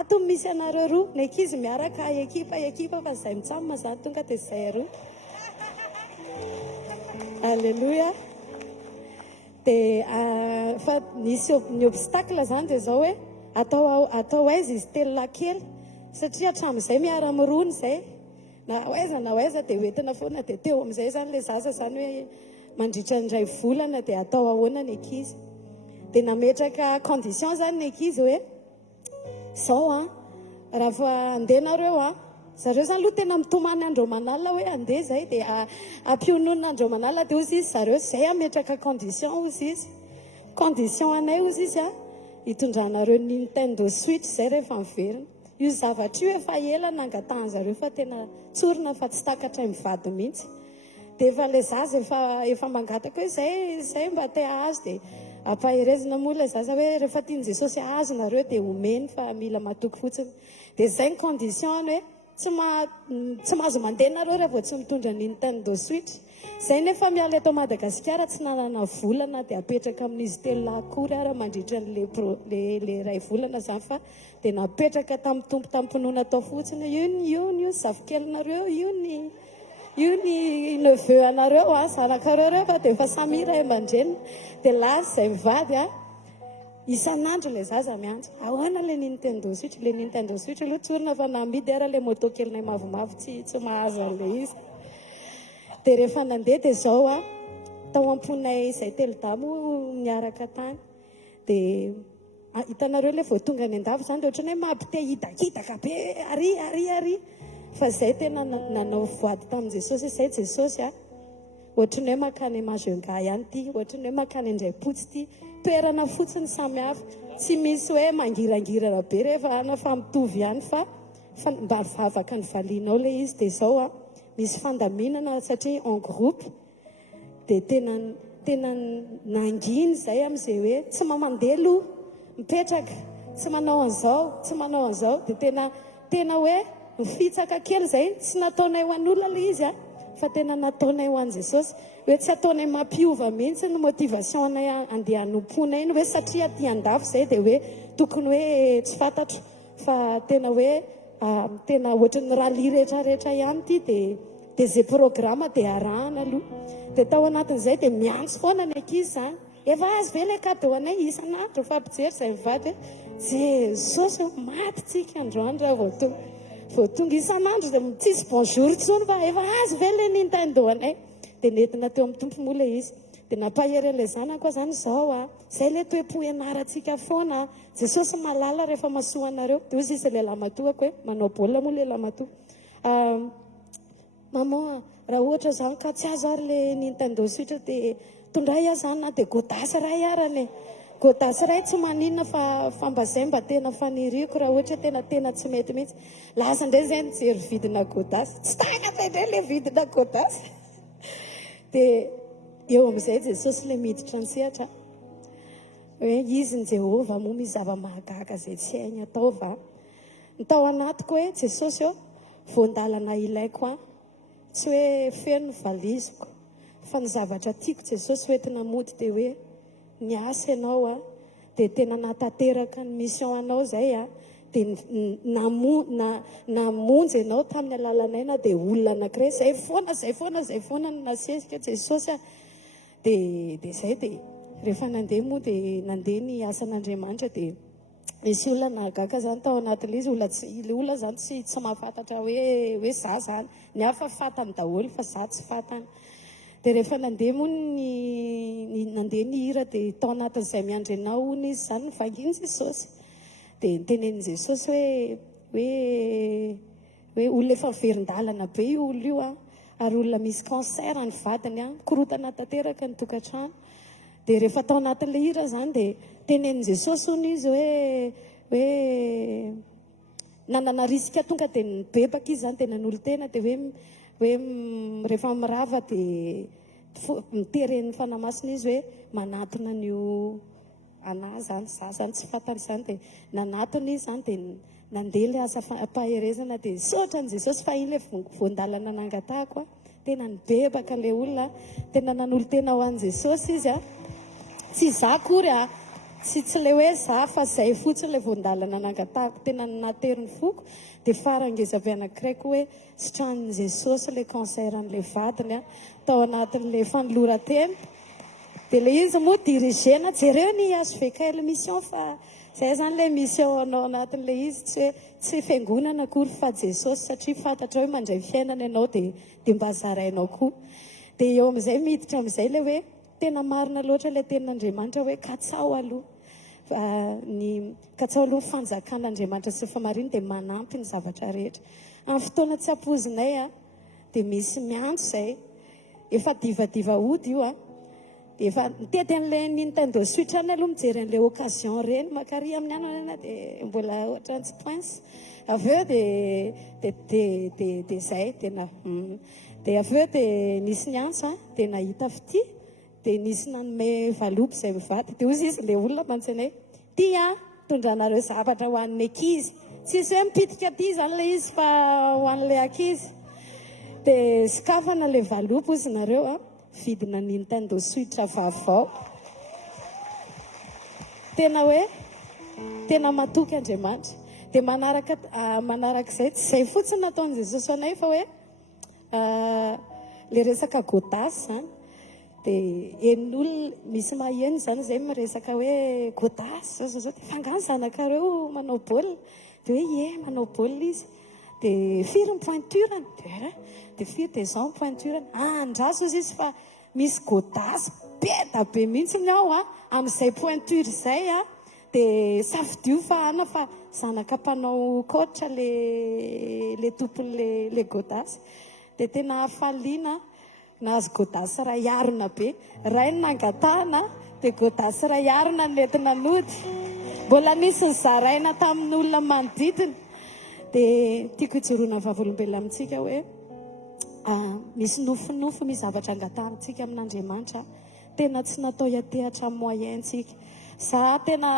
ato misy anareo roa ny ankizy miaraka ekipa fa izay mitsamina zany tonga dia izay roa alleluia dia fa nisy ny obstacle zany dia zao hoe atao aiza izy telona kely satria hatramin'izay miara-mirony zay na aiza dia hoentina foana dia teo amin'izay zany le zaza zany hoe mandritra ny 2 volana dia atao ahoana ny ankizy dia nametraka condition zany ny ankizy hoe zao raha fa andehanareo zareo zany aloha tena mitomany andro manalina hoe andeha zay dia ampiononina andro manalina dia ozy izy zareo zay ametraka condition ozy izy condition anay ozy izy hitondranareo Nintendo Switch zay rehefa miverina io zavatra io efa ela nangatahany zareo fa tena tsorina fa tsy takatra mivady mihitsy dia efa le zaza efa mangataka hoe zay mba te azo dia ampahirezina moa le zaza hoe rehefa tiany Jesosy azo nareo dia omeny fa mila matoky fotsiny dia zay ny condition hoe tsy mahazo mandeha nareo rehefa tsy mitondra Nintendo Switch zay nefa miala eto Madagasikara tsy nanana volana dia apetraka amin'izy telo akory ara mandritra le 2 volana zany fa dia napetraka tamin'ny tompo tampinoana tao fotsiny io zavikelinareo io ny neveu anareo zanakareo rehefa dia efa samy ray aman-dreniny dia lasa izay mivady isan'andro le zaza miandry ahoana le Nintendo Switch aloha tsorina fa namidy ara le moto kelinay mavomavo tsy mahazo an'le izy dia rehefa nandeha dia izao a tao amponay izay telo-damo niaraka tany dia hitanareo ilay vao tonga ny andafy zany dia ohatrany hoe mampite hidakidaka be ary fa izay tena nanao voady tamin'i Jesosy izay Jesosy a ohatrany hoe makany Majunga ihany ity ohatrany hoe makany Andraipotsy ity toerana fotsiny samihafa tsy misy hoe mangirangirana be rehefa anafa mitovy ihany fa mba vavaka ny valianao ilay izy dia izao a misy fandaminana satria en groupe dia tena nanginy izay amin'izay hoe tsy mamandeha aloha mipetraka tsy manao an'izao dia tena hoe mifitsaka kely izay tsy nataonay ho an'olona ilay izy a fa tena nataonay ho an'i Jesosy hoe tsy ataonay mampiova mihitsy ny motivation-nay andeha hanompoana iny hoe satria aty andafy izay dia hoe tokony hoe tsy fantatro fa tena hoe tena ohatrany rally rehetrarehetra ihany ity dia zay programma dia arahana aloha dia tao anatin'izay dia miantso foana ny ankizy zany efa azy ve ilay kado anay isan'andro fa ampijery izay mivady hoe Jesosy matytsika androandro vao tonga isan'andro dia tsisy bonjour tsony fa efa azy ve ilay nintandoanay dia nentina teo amin'ny tompo moa ilay izy dia nampahery ilay zanako zany izao a izay ilay toe-po ianarantsika foana Jesosy malala rehefa masoanareo dia ozy izy ilay lamatoako hoe manao baolina moa ilay lamatoa mama raha ohatra zany ka tsy azo ary ilay Nintendo Switch dia tondray aho zany na dia godasy ray arany godasy ray tsy maninona fa fambazay mba tena faniriako raha ohatra tena tsy mety mihitsy lasa indray zay nijery vidina godasy tsy tagnatay indray ilay vidina godasy dia eo amin'izay Jesosy ilay miditra ansehatra hoe izy ny Jehovah moa misy zava-mahagaga izay tsy hainy atao va ny tao anatiko hoe Jesosy eo voandalana ilaiko a tsy hoe feno valiziko fa ny zavatra tiako Jesosy hoentina mody dia hoe ny asa ianao a dia tena natateraka ny mission anao izay a dia namonjy ianao tamin'ny alalanay na dia olona anankiray zay foana no nasesika Jesosy a dia izay dia rehefa nandeha moa dia nandeha ny asan'Andriamanitra dia misy olona nahagaga zany tao anatin'ilay izy olona zany tsy mahafantatra hoe za zany ny hafa fatany daholo fa za tsy fatany dia rehefa nandeha moa nandeha ny hira dia tao anatin'izay miandry anao ony izy zany nivanginy Jesosy dia nitenen'i Jesosy hoe olona efa miverin-dalana be io olona io a ary olona misy cancer ny vadiny a korotana tanteraka ny tokantrano dia rehefa tao anatin'ilay hira zany dia tenen'i Jesosy ony izy hoe nanana risika tonga dia nibebaka izy zany dia nanolo tena dia hoe rehefa mirava dia miteren'ny fanamasina izy hoe manatona an'io anahy zany za zany tsy fantany zany dia nanatona izy zany dia nandeha ilay asa paherezana dia saotran'i Jesosy fa ilay voandalana nangatahako a tena nibebaka ilay olona tena nanolo tena ho an'i Jesosy izy a tsy za kory a tsy ilay hoe za fa zay fotsiny ilay voandalana nangatahako tena nateriny foko dia farangezavy anankiray koa hoe sitranin'i Jesosy ilay cancer an'ilay vadiny a tao anatin'ilay fanoloran-tena dia ilay izy moa dirigena jereo ny HVKL mission fa zay zany ilay mission anao anatin'ilay izy tsy fiangonana akory fa Jesosy satria fantatra hoe mandray fiainana ianao dia mba zarainao koa dia eo amin'izay miditra amin'izay ilay hoe tena marina loatra ilay tenin'Andriamanitra hoe katsao aloha katsao aloha ny fanjakan'Andriamanitra sy famariny dia manampy ny zavatra rehetra amin'ny fotoana tsy ampozinay a dia misy miantso izay efa divadiva ody io a dia efa mitety an'ilay Nintendo Switch any aloha mijery an'ilay occasion reny makary amin'ny anana dia mbola ohatra tsy poince avy eo dia izay tena dia avy eo dia nisy niantso a dia nahita fity dia nisy nanome valopy izay mivady dia ozy izy ilay olona mantsana ty a tondranareo zavatra ho an'ny ankizy tsisy hoe mipitika ty zany ilay izy fa ho an'ilay ankizy dia sikafana ilay valopy ozy nareo a vidina Nintendo Switch vaovao tena hoe tena matoky Andriamanitra dia manarak'izay tsy izay fotsiny nataon'i Jesosy anay fa hoe le resaka godasy zany dia enin'olona misy maheno zany zay miresaka hoe godasy zao dia fangany zanakareo manao baolina dia hoe manao baolina izy dia firy ny pointurany dia firy dia izao ny pointurany andraso izy izy fa misy godasy beda be mihitsy ny ao amin'izay pointure izay dia safidio fa ana fa zanaka mpanao coach le tompon'le godasy dia tena hafaliana nahazo godasy ray arona be ray ny nangatahana dia godasy ray arona nentina nody mbola nisy ny zaraina tamin'olona manodidina dia tiako hijoroana vavolombelona amintsika hoe misy nofinofo misy zavatra angatahantsika amin'Andriamanitra tena tsy natao hiatehatra moyentsika za tena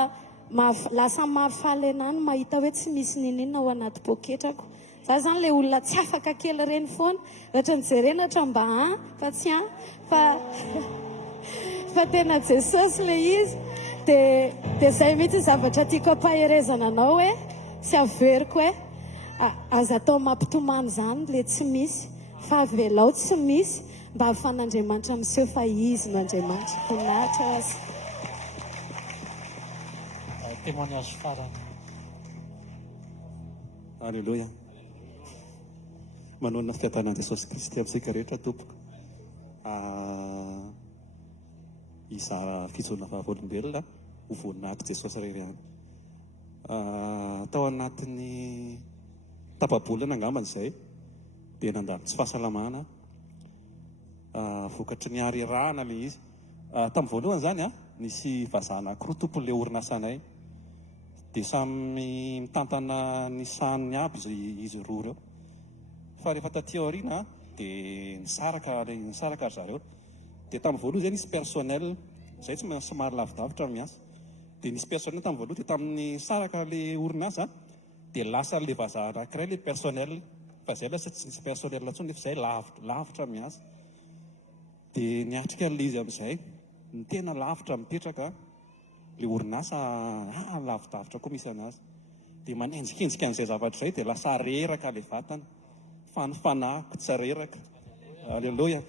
lasa mahafaly anany mahita hoe tsy misy ninina ao anaty poketrako za zany le olona tsy afaka kely reny foana ohatra ny jerenatra mba fa tsy fa tena Jesosy le izy dia zay mihitsy zavatra tiako ampaherezana anao hoe sy averiko hoe aza atao mampitomany zany le tsy misy fa avelao tsy misy mba hahafan'Andriamanitra miseho fa izy no Andriamanitra voninahitra azy témoignage farany. Alléluia. Manona fiadanan'i Jesosy Kristy amintsika rehetra tompoko. Izara fijona vavolombelona ho voninahitra Jesosy rery ihany. Tao anatin'ny tapabolana angambany izay dia nandalo tsy fahasalamana vokatry ny harerahana le izy. Tamin'ny voalohany zany nisy vazaha anankiroa tompon'le orinasanay dia samy mitantana ny saniny aby izy roa ireo fa rehefa taty aoriana dia nisaraka zareo dia tamin'ny voalohany zay nisy personnel izay tsy somary lavidavitra miasa dia nisy personnel tamin'ny voalohany dia tamin'ny saraka le orinasa dia lasa le vazaha anankiray le personnel fa izay lasa tsy nisy personnel intsony nefa izay lavitra miasa dia niatrika le izy amin'izay ny tena lavitra mipetraka le orinasa lavidavitra koa misy anazy dia manenjikenjika an'izay zavatra izay dia lasa reraka le vatana fanofanahiko tsy reraka. Alleluia.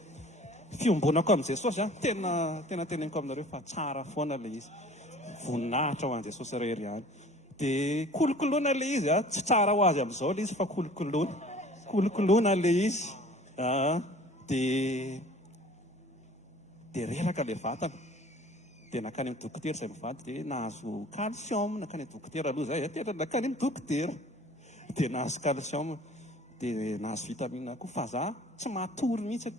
Fiombonako amin'i Jesosy tena teneniko aminareo fa tsara foana le izy voninahitra ho an'i Jesosy rery ihany dia kolokoloana le izy tsy tsara ho azy amin'izao le izy fa kolokoloana le izy dia reraka le vatana dia nakany amin'ny dokotera izay mivady dia nahazo calcium nakany amin'ny dokotera aloha zay nakany amin'ny dokotera dia nahazo calcium dia nahazo vitamine koa fa za tsy matory mihitsy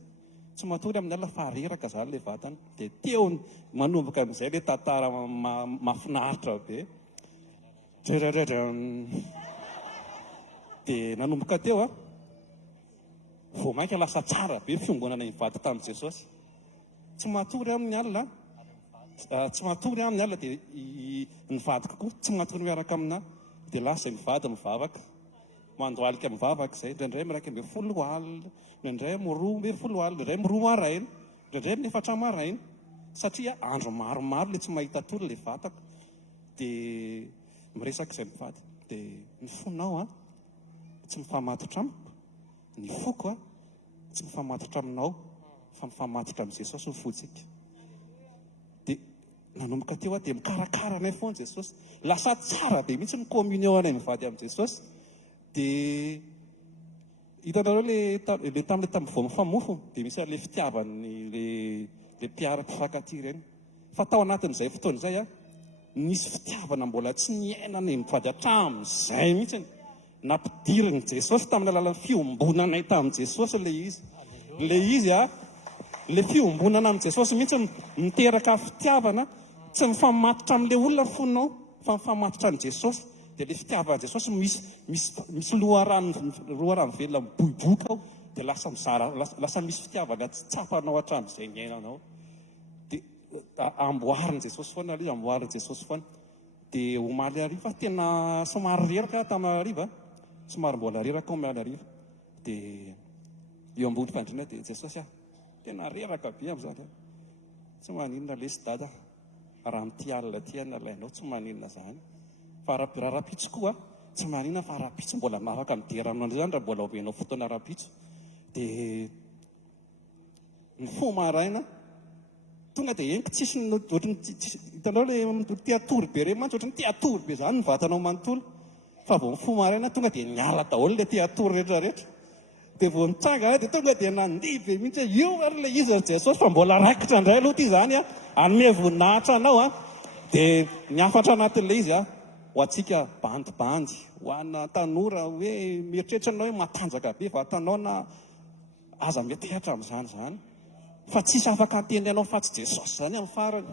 tsy matory amin'ny alina fa reraka zany le vatana dia teo manomboka amin'izay le tantara mahafinaritra be dia nanomboka teo vao mainka lasa tsara be fiombonana mivady tamin'i Jesosy tsy matory amin'ny alina dia nivadika koa tsy matory miaraka amina dia lasa izay mivady mivavaka mandoalika mivavaka izay indraindray miraika ambe 10 alina indraindray miroa ambe 10 alina indraindray miroa maraina indraindray minefatra maraina satria andro maromaro le tsy mahita tory le vatako dia miresaka izay mivady dia ny fonao tsy mifamatotra amiko ny foko tsy mifamatotra aminao fa mifamatotra amin'ny Jesosy ny fotsika dia nanomboka teo dia mikarakara anay foana Jesosy lasa tsara be mihitsy ny communion anay mivady amin'ny Jesosy dia hitanareo le tamin'ny vao mifamofo dia misy le fitiavany le mpiara-mpifankatia ireny fa tao anatin'izay fotoana izay nisy fitiavana mbola tsy niainana mivady hatramin'izay mihitsy nampidiriny Jesosy tamin'ny alalan'ny fiombonanay tamin'i Jesosy le izy le fiombonana amin'i Jesosy mihitsy miteraka fitiavana tsy mifamatotra amin'le olona fonao fa mifamatotra an' Jesosy dia le fitiavan'i Jesosy misy loharano velona miboiboka ao dia lasa misy fitiavana tsy tsapanao hatramin'izay ny ainanao dia amboarin'i Jesosy foana le amboarin'i Jesosy foana dia omaly hariva tena somary reraka tamin'ny hariva somary mbola reraka omaly hariva dia eo ambony fandriana dia Jesosy tena reraka be amin'izany tsy maninona lesy dada raha mity alina ty nalainao tsy maninona zany fa raha-pitso koa tsy maninona fa raha-pitso mbola maraka mideranao zany raha mbola omenao fotoana raha-pitso dia ny fo maraina tonga dia eniko tsisy hitanao le teatory be re mantsy ohatry ny teatory be zany ny vatanao manontolo fa vao mifo maraina tonga dia niala daholo le ty atory rehetrarehetra dia vao nitsanga dia tonga dia nandiby mihitsy hoe io ary le izy ry jesosy fa mbola raikitra indray aloha ty zany a anome voninahitra anao a dia niafatra anatin'le izy a ho antsika bandibandy ho ana tanora hoe mieritreritrana hoe matanjaka be vatanao na aza metehatra amin'izany zany fa tsisy afaka ateny ianao fa tsy jesosy zany amin'ny farany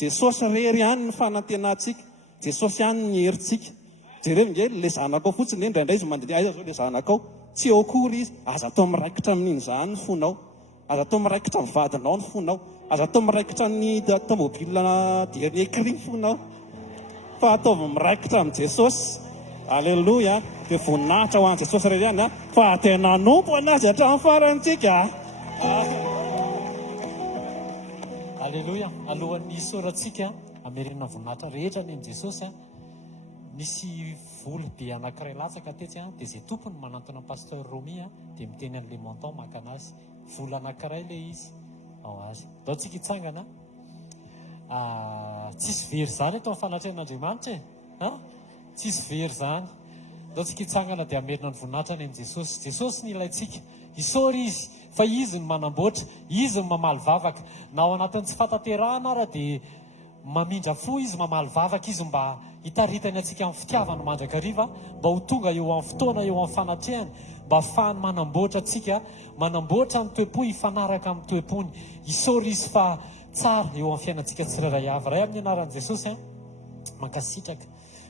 jesosy rery ihany ny fanantenantsika jesosy ihany ny herintsika jereo nge le zanakao fotsiny indraindray izy mandeha aiza zao le zanakao tsy eo akory izy aza atao miraikitra amin'iny zany ny fonao aza atao miraikitra amin'ny vadinao ny fonao aza atao miraikitra ny tomobile dernier cri ny fonao fa ataovy miraikitra amin'ny jesosy alleloia dia voninahitra ho an'i jesosy rery ihany a fa tena nompo anazy hatramin'ny farantsika Alleluia. Alohan'ny soratsika amerina voninahitra rehetra ny Jesosy a misy voly be anankiray latsaka tetsy a dia izay tompony manantona pasteur Romy a dia miteny an'le montant maka anazy voly anankiray le izy ao azy dao tsika hitsangana tsisy very zany eto amin'ny fanatrehan'Andriamanitra e tsisy very zany dao tsika hitsangana dia amerina ny voninahitra ny Jesosy Jesosy ny ilayntsika isory izy fa izy ny manamboatra izy ny mamaly vavaka na ao anatin'ny tsy fataterahana ara dia mamindra fo izy mamaly vavaka izy mba hitaritany atsika amin'ny fitiavany mandrakariva mba ho tonga eo amin'ny fotoana eo amin'ny fanatrehany mba ahafahany manamboatra atsika manamboatra ny toepo hifanaraka amin'ny toepony isory izy fa tsara eo amin'ny fiainantsika tsirairay avy ray amin'ny anaran'i Jesosy a mankasitraka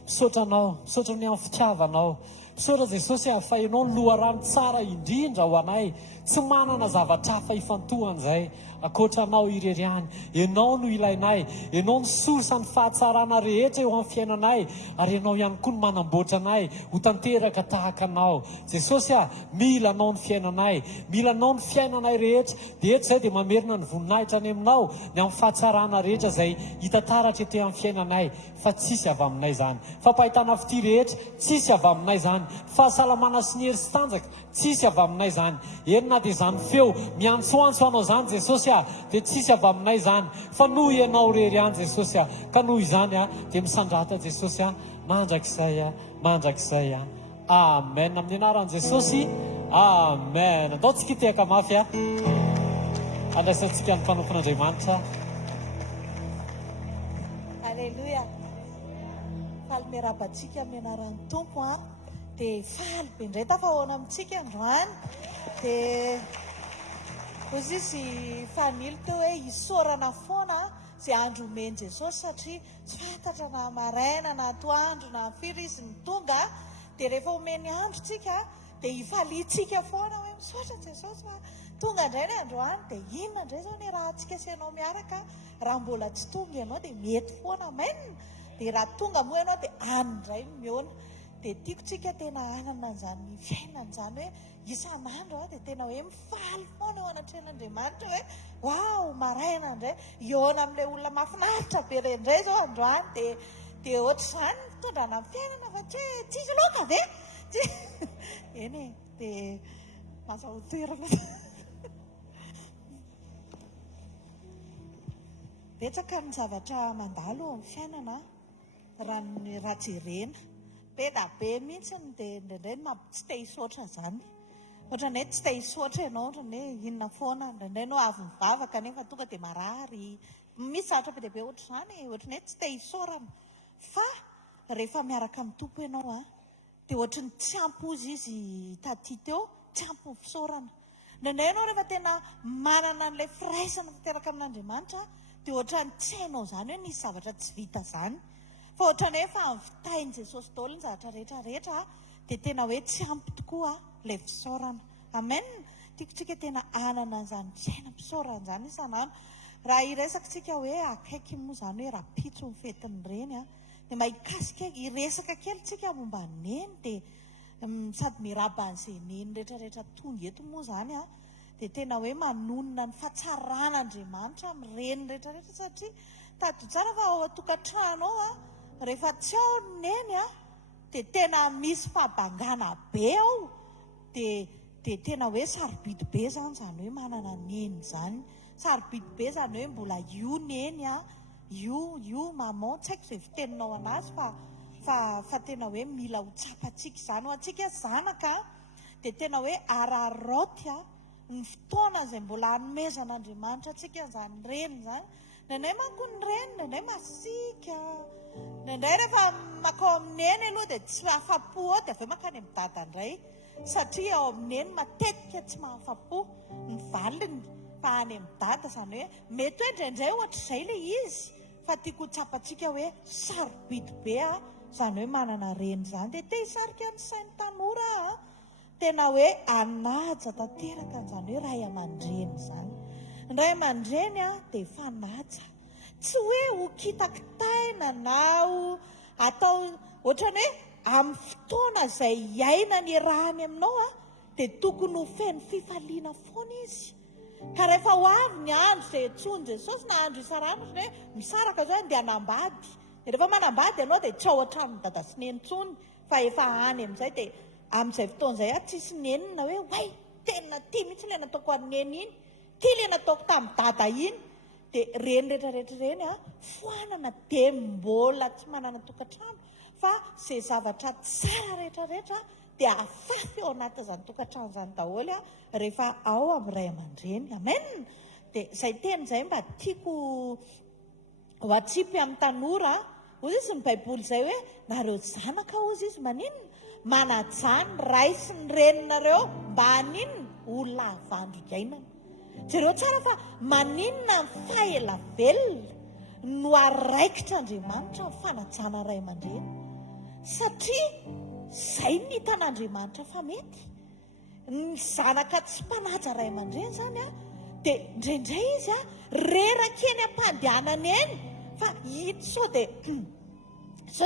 misaotra anao misaotra ny amin'ny fitiavanao misaotra Jesosy a fa ianao ny loharano tsara indrindra ho anay tsy manana zavatra hafa ifantohana izay akoatra anao ireriany ianao no ilainay ianao ny sosa ny fahatsarana rehetra eo amin'ny fiainanay ary ianao ihany koa ny manamboatra anay ho tanteraka tahaka anao Jesosy a mila anao ny fiainanay mila anao ny fiainanay rehetra dia eto izay dia mamerina ny voninahitra any aminao ny amin'ny fahatsarana rehetra izay hitantaratra eto amin'ny fiainanay fa tsisy avy aminay zany fampahitana fity rehetra tsisy avy aminay zany fahasalamana sy ny hery sy tanjaka tsisy avy aminay zany enina dia zany feo miantsoantso anao zany Jesosy a dia tsisy avy aminay zany fa noho ianao rery any Jesosy a ka noho izany a dia misandrata Jesosy a mandrakizay a amen amin'ny anaran'i Jesosy amen andao tsika hitehaka mafy a andraisantsika ny mpanompon'Andriamanitra Alleluia. Faly miarabantsika amin'ny anaran'ny tompo a dia faly be indray tafahoana amintsika androany dia kozy izy fanily teo hoe hisorana foana izay andro omeny Jesosy satria tsy fantatra na maraina na atoandro na firy izy ny tonga dia rehefa omeny andro tsika dia hifalitsika foana hoe misaotra Jesosy fa tonga indray ny androany dia inona indray zao ny raha tsika sianao miaraka raha mbola tsy tonga ianao dia mety foana amen dia raha tonga moa ianao dia anindray miona dia tiako tsika tena anana an'izany fiainana izany hoe isan'andro dia tena hoe mifaly foana eo anatrehan'Andriamanitra hoe wow maraina indray iona amin'ilay olona mahafinaritra be rendray zao androany dia ohatr'izany fitondrana amin'ny fiainana fa tsy hoe tsisy loka ve eny e dia masahotoerana betsaka ny zavatra mandalo amin'ny fiainana raha jerena be da be mihitsy dia indraindray tsy te hisotra zany ohatrany hoe tsy te hisotra ianao ohatrany hoe inona foana indraindray no avy mivavaka nefa tonga dia marary misy zavatra be dia be ohatr'izany ohatrany hoe tsy te hisorana fa rehefa miaraka amin'ny tompo ianao a dia ohatrany tsy ampozy izy taty teo tsy ampy fisorana indraindray ianao rehefa tena manana an'ilay firaisana tanteraka amin'Andriamanitra dia ohatrany tsy hainao zany hoe nisy zavatra tsy vita zany fa ohatrany hoe efa mivitainy Jesosy daholo ny zavatra rehetrarehetra dia tena hoe tsy ampy tokoa ilay fisaorana amen tiako tsika tena anana an'izany fiainam-pisaorana izany isan'andro raha hiresaka tsika hoe akaiky moa zany hoe rapitso ny fetiny reny a dia mahikasika hiresaka kely tsika momba neny dia sady miraba an'izay neny rehetrarehetra tonga eto moa zany a dia tena hoe manonona ny fahatsaràn'Andriamanitra amin'ireny rehetrarehetra satria tady tsara fa ao atokantrano ao a rehefa tsy ao ny neny a dia tena misy fahabangana be ao dia tena hoe sarobidy be zany hoe manana neny zany sarobidy be zany hoe mbola io neny a io maman tsy haiko izay fiteninao anazy fa fa tena hoe mila ho tsapatsika izany ho antsika zanaka dia tena hoe araraoty ny fotoana izay mbola hanomezan'Andriamanitra atsika zany reny zany. Nendray manko ny reny, nendray masika, nendray rehefa makao amin'eny aloha dia tsy afa-po ao dia avy eo makany amin'ny dada indray, satria ao amin'eny matetika tsy mahafa-po ny valiny fa any amin'ny dada, izany hoe mety hoe indraindray ohatr'izay ilay izy, fa tiako tsapatsika hoe sarobidy be izany hoe manana reny izany. Dia te hisarika ny sain'ny tanora tena hoe anaja tanteraka izany hoe ray aman-dreny izany. Ny ray aman-dreny dia fanaja, tsy hoe ho kitakitaina na atao ohatrany hoe amin'ny fotoana izay iainany rahany aminao dia tokony ho feno fifaliana foana izy. Ka rehefa ho avy ny andro izay antsoiny Jesosy na andro isarano hoe misaraka izao andeha hanambady, rehefa manambady ianao dia tsy ao an-tranon'ny dada sy neny intsony fa efa any amin'izay. Dia amin'izay fotoan'izay tsisy nenina hoe way tena tia mihitsy ilay nataoko aneny iny, tia ilay nataoko tamin'ny dada iny. Dia reny rehetrarehetra reny foanana dia mbola tsy manana tokantrano, fa izay zavatra tsara rehetrarehetra dia afafy ao anatin'izany tokantrano izany daholo rehefa ao amin'ny ray aman-dreny. Amen. Dia izay teny izay mba tiako ho atsipy amin'ny tanora. Ozy izy ny baiboly izay hoe nareo zanaka ozy izy maninona manajany ray sy ny reninareo mba haninona ho lavandro iainana. Jereo tsara fa maninona ny faela velona no araikitran'Andriamanitra ny fanajana ray aman-dreny, satria izay ny hitan'Andriamanitra fa mety ny zanaka tsy mpanaja ray aman-dreny izany dia indraindray izy reraka eny am-pandehanana eny fa hita sao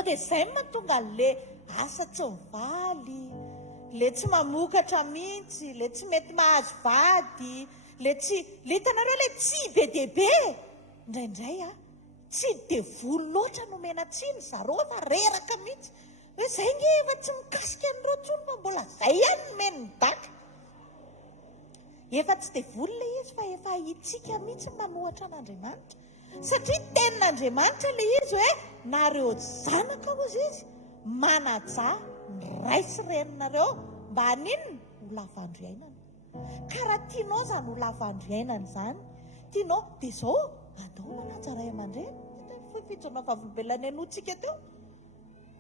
dia izay mahatonga le asa tsy mivaly, le tsy mamokatra mihitsy, le tsy mety mahazo vady, le hitanareo le tsy be dia be, indraindray tsy dia voly loatra nomena tsiny zareo fa reraka mihitsy hoe izay nge efa tsy mikasika an'ireo tsony fa mbola izay ihany nomeny ny daka. Efa tsy dia voly le izy fa efa itsika mihitsy manohatra an'Andriamanitra, satria tenin'Andriamanitra le izy hoe nareo zanaka ozy izy manaja ny ray sy reninareo mba haninona ho lavandro iainana. Ka raha tianao izany ho lavandro iainana izany, tianao dia izao atao manaja ray aman-dreny. Fijonao vavolombelona enotsika teo,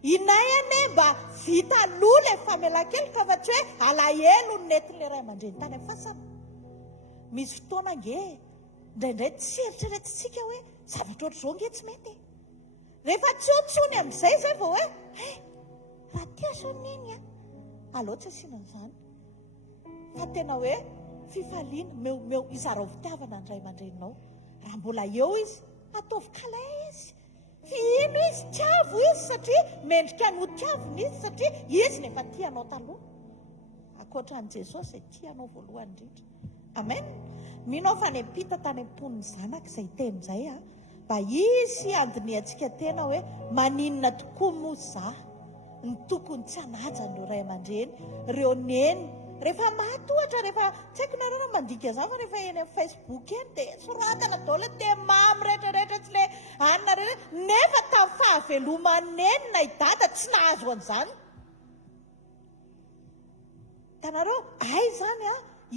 inay ane mba vita loha ilay famelan-kely ka fa tsy hoe alahelo ny netin'ilay ray aman-dreny tany amin'ny fasana. Misy fotoana nge indraindray tsy eritreretintsika hoe zavatra ohatr'izao nge tsy mety, rehefa tsy otsony amin'izay zay vao hoe raha tia sao niny aleo tsy asianan'izany. Fa tena hoe fifaliana meo izarao fitiavana ny ray aman-dreninao. Raha mbola eo izy ataovy kalay izy, ino izy tiavo izy satria mendrika no tiavony izy satria izy nefa tianao taloha akoatran'i Jesosy izay tianao voalohany indrindra. Amen. Mino fa ny ampita tany am-pon'ny zanaka izay teny izay mba izy andiniantsika tena hoe maninona tokoa moa izaho ny tokony tsy hanaja n'ireo ray aman-dreny, ireo neny rehefa maty ohatra, rehefa tsy haiko nareo raha mandika izany fa rehefa eny amin'ny Facebook eny dia soratana daholo dia mamy rehetrarehetra tsy le anina rehetra, nefa tamin'ny fahavelomaneny na idada tsy nahazo an'izany. Tanareo ay izany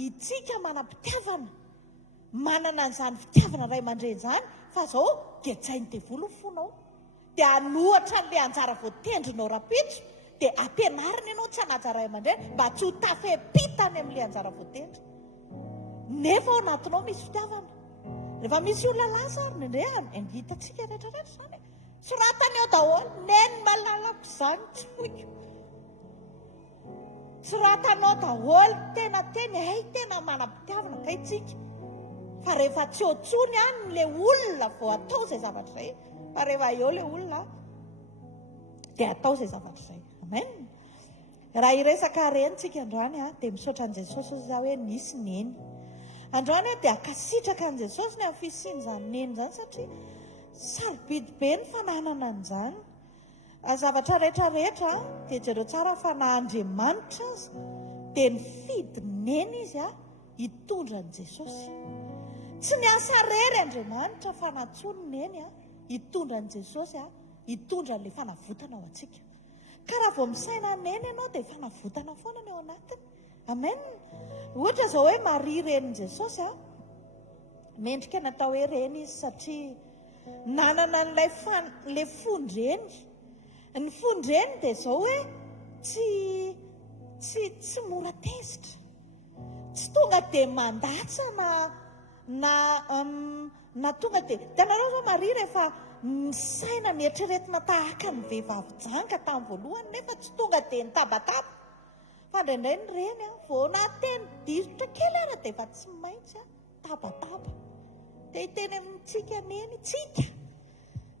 itsika manam-pitiavana manana an'izany fitiavana ray aman-dreny izany, fa izao getsainy devoly ny fonao dia anohatra n'ilay anjara voatendrinao rapitso dia ampianarina ianao tsy hanaja ray aman-dreny mba tsy ho tafepitany amin'ilay anjara voatendry. Nefa ao anatinao misy fitiavana, rehefa misy olona lasa ary indray hitantsika rehetrarehetra izany soratany eo daholo neny malalako izany tsoiko, soratanao daholo tena teny ay tena manam-pitiavana ka itsika. Fa rehefa tsy otsony le olona vao atao izay zavatra izay, fa rehefa eo le olona dia atao izay zavatra izay. Amen. Raha hiresaka rentsika androany dia misaotra an'i Jesosy izy hoe nisy neny androany dia akasitraka an'i Jesosy ny amin'ny fisiany izany neny izany, satria sarobidy be ny fananana an'izany. Zavatra rehetrarehetra dia jereo tsara fa na Andriamanitra azy dia nifidy neny izy hitondra an'i Jesosy. Tsy niasa rery Andriamanitra fa natsony neny hitondra an'i Jesosy hitondra an'ilay fanavotana ao antsika. ka raha vao misaina neny ianao dia fanavotana foana ny ao anatiny. Amen. Ohatra zao hoe Maria renin Jesosy a, mendrika natao hoe reny izy satria nanana n'ilay le fondreny. Ny fondreny dia zao hoe tsy mora tezitra, tsy tonga dia mandatsa na tonga dia tanareo zao Maria rehefa misaina mieritreretina tahaka ny vehivavy janga tamin'ny voalohany nefa tsy tonga dia nitabataba. Fa indraindray ny reny a vao nateny diritra kely ara dia efa tsy maintsy a tabataba. Dia hiteny amintsika neny tsika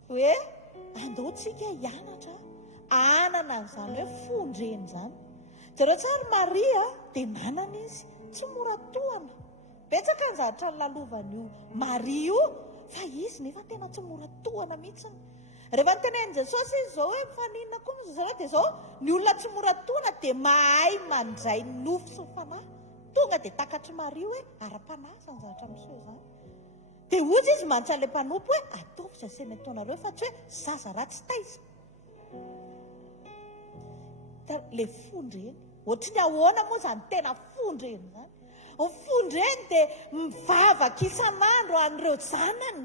hoe andao tsika hianatra anana n'izany hoe fondreny zany. Jereo tsara Maria dia nanana izy tsy mora toana. Betsaka ny zavatra nylalaovan'io Maria io fa izy nefa tena tsy mora toana mihitsiny. Rehefa nytenen'i Jesosy izy zao hoe mifaninana koa moa dia zao ny olona tsy mora toana dia mahay mandray nofo sy ny fanahy. Tonga dia takatry Maria hoe ara-panahy ny zavatra miseho zany. Dia ozy izy mantsa ilay mpanompo hoe ataovy izay asena ataonareo fa tsy hoe zaza ratsy taiza. Le fondreny ohatry ny ahoana moa zany tena fondreny zany. Ny fondreny dia mivavaka isan'andro an'ireo zanany,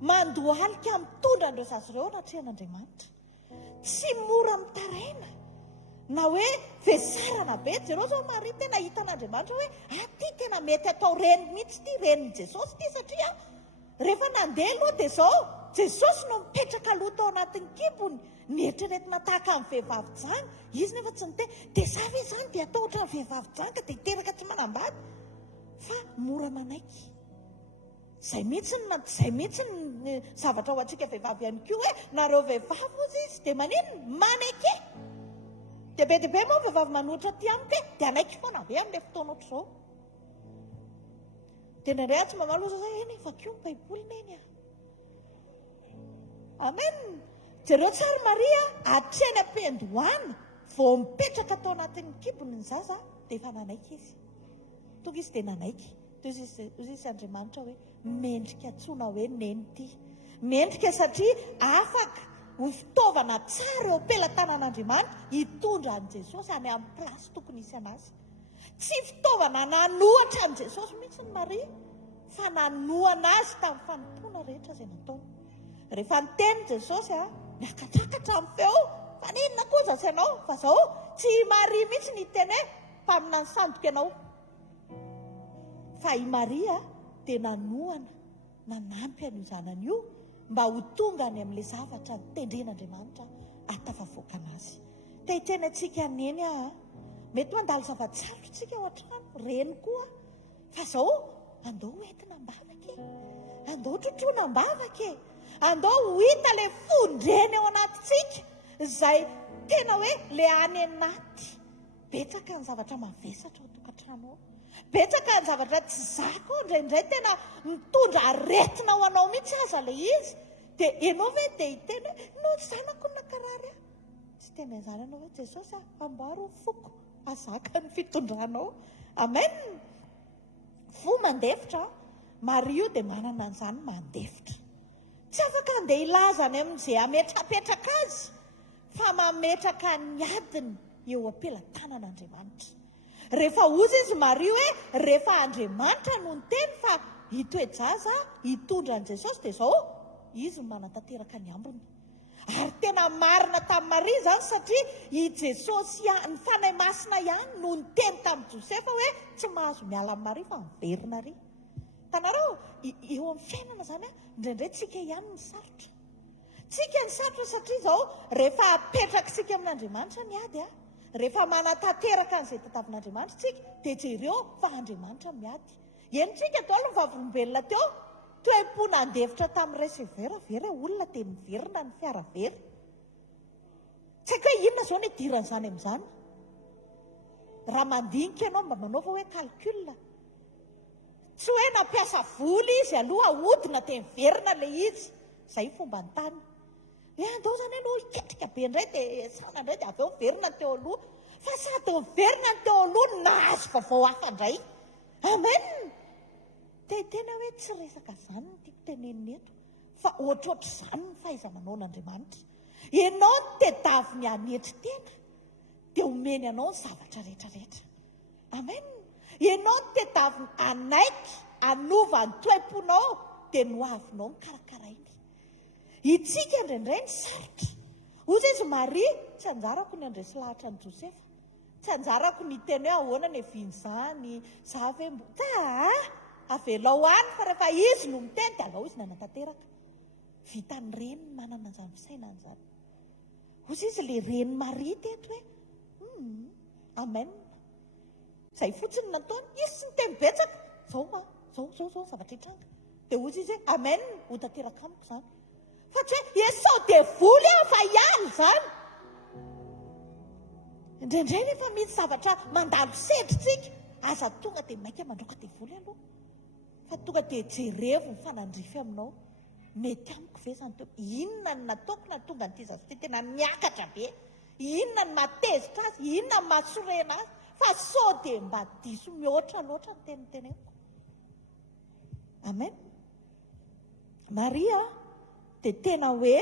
mandohalika mitondra an'ireo zazy ireo anatrehan'Andriamanitra. Tsy mora mitaraina na hoe vesarana be. Jereo zao Maria tena hitan'Andriamanitra hoe aty tena mety atao reny mihitsy ty renin Jesosy ty satria rehefa nandeha aloha dia zao Jesosy no mipetraka aloha tao anatin'ny kibony mieritreretina tahaka amin'ny vehivavy janga. Izy nefa tsy niteny dia zavy izany dia atao ohatran'ny vehivavy janga dia hiteraka tsy manambady. Fa mora manaiky. Zay mihitsy ny zavatra ho antsika vehivavy ihany koa hoe nareo vehivavy ozy izy dia maninona manaiky. Dia be dia be moa vehivavy manohitra ty amiko hoe dia anaiky foana ve amin'ilay fotoana ohatr' izao. Dia indraindray tsy mamalo ozy zay eny efa kio ny baiboly neny a. Amen. Jereo tsara Maria hatreny am-piandohana vao mipetraka tao anatin'ny kibony ny zaza dia efa nanaiky izy. Tonga izy dia nanaiky. Toy izy Andriamanitra hoe mendrika antsoina hoe neny ty. Mendrika satria afaka ho fitaovana tsara eo am-pelatanan'Andriamanitra hitondra an' Jesosy any amin'ny plasy tokony isy anazy. Tsy fitaovana nanohatra an' Jesosy mihitsy ny Maria fa nanohana azy tamin'ny fanompoana rehetra izay nataony. Rehefa niteny Jesosy a miakatrakatra amin'ny feo maninona koa zasy ianao fa zao tsy Maria mihitsy ny teny hoe mpamina ny sandoka ianao. Fa i Maria dia nanohana nanampy an'io zanany io mba ho tonga any amin'ilay zavatra nitendren'Andriamanitra atafavoaka anazy. Dia hiteny antsika neny a mety mandalo zava-tsarotra tsika ao an-trano reny koa fa zao andao hoentina mbavaka e, andao trotrona mbavaka e, andao ho hita le fondreny ao anatintsika izay tena hoe le any anaty. Betsaka ny zavatra mavesatra ao an-tokantrano ao, betsaka ny zavatra tsy zaka ao indraindray tena mitondra aretina ho anao mihitsy aza le izy dia ianao ve dia hiteny hoe no zanako ny nakarary a. Tsy teny an'izany ianao hoe Jesosy amboaro ny foko azaka ny fitondranao. Amen. Fo mandefitra Maria io dia manana an'izany mandefitra. Tsy afaka andeha ilazany amin'izay ametrapetraka azy fa mametraka ny adiny eo am-pelatanan'Andriamanitra. Rehefa ozy izy Maria hoe rehefa Andriamanitra no niteny fa hitoejaza hitondra an' Jesosy dia zao izy manatanteraka ny ambiny. Ary tena marina tamin'ny Maria izany satria i Jesosy ny fanahy masina ihany no niteny tamin'i Josefa hoe tsy mahazo miala amin'ny Maria fa miverina ry. Tanareo eo amin'ny fiainana izany a indraindray tsika ihany ny sarotra. Tsika ny sarotra satria izao rehefa apetraka tsika amin'Andriamanitra ny ady a, rehefa manatanteraka an'izay tatavin'Andriamanitra tsika dia jereo fa Andriamanitra miady. Eny tsika tao ny vavolombelona teo toe-po nandefitra tamin'ny resevera vera olona dia miverina ny fiara vera. Tsy haiko hoe inona izao ny idiran'izany amin'izany. Raha mandinika ianao mba manaova hoe calcul. Tsy hoe nampiasa voly izy aloha ahodina dia miverina le izy. Izay fomba ny tany. Andao izany ianao iketrika be indray dia sana indray dia avy eo miverina ny teo aloha. Fa sady miverina ny teo aloha nahazo vaovao hafa indray. Amen. Dia tena hoe tsy resaka izany no tiako tenenina eto fa ohatrohatr'izany ny fahaiza-manaon'Andriamanitra. ianao no tedaviny anetry tena dia omeny anao ny zavatra rehetrarehetra. Amen. Ianao no tedaviny anaiky anova ny toeponao dia noavinao mikarakarainy. Itsika indraindray ny sarotra. Ozy izy Maria, tsy anjarako ny andresy lahatra ny Josefa, tsy anjarako ny teny hoe ahoana ny evin'izany, za ve avelao any fa rehefa izy no miteny dia alao izy nanatanteraka. Vitany reny manana an'izany fisainana izany. Ozy izy le reny Maria teto hoe amen. Izay fotsiny nataony, izy sy niteny betsaka, zao zavatra hitranga. Dia ozy izy hoe amen, ho tanteraka amiko izany. Fa tsy hoe esao dia voly aho fa ihany izany. Indraindray rehefa misy zavatra mandalo sedritsika, aza tonga dia maika mandroaka dia voly aloha. Fa tonga dia jerevo ny fanandrify aminao. Mety amiko ve izany teo? Inona ny nataoko na tonga n'ity zavatra tena miakatra be? Inona ny matezitra azy? Inona ny mahasorena azy? Fa sao dia mba diso mihoatra loatra ny teniteneko. Amen. Maria dia tena hoe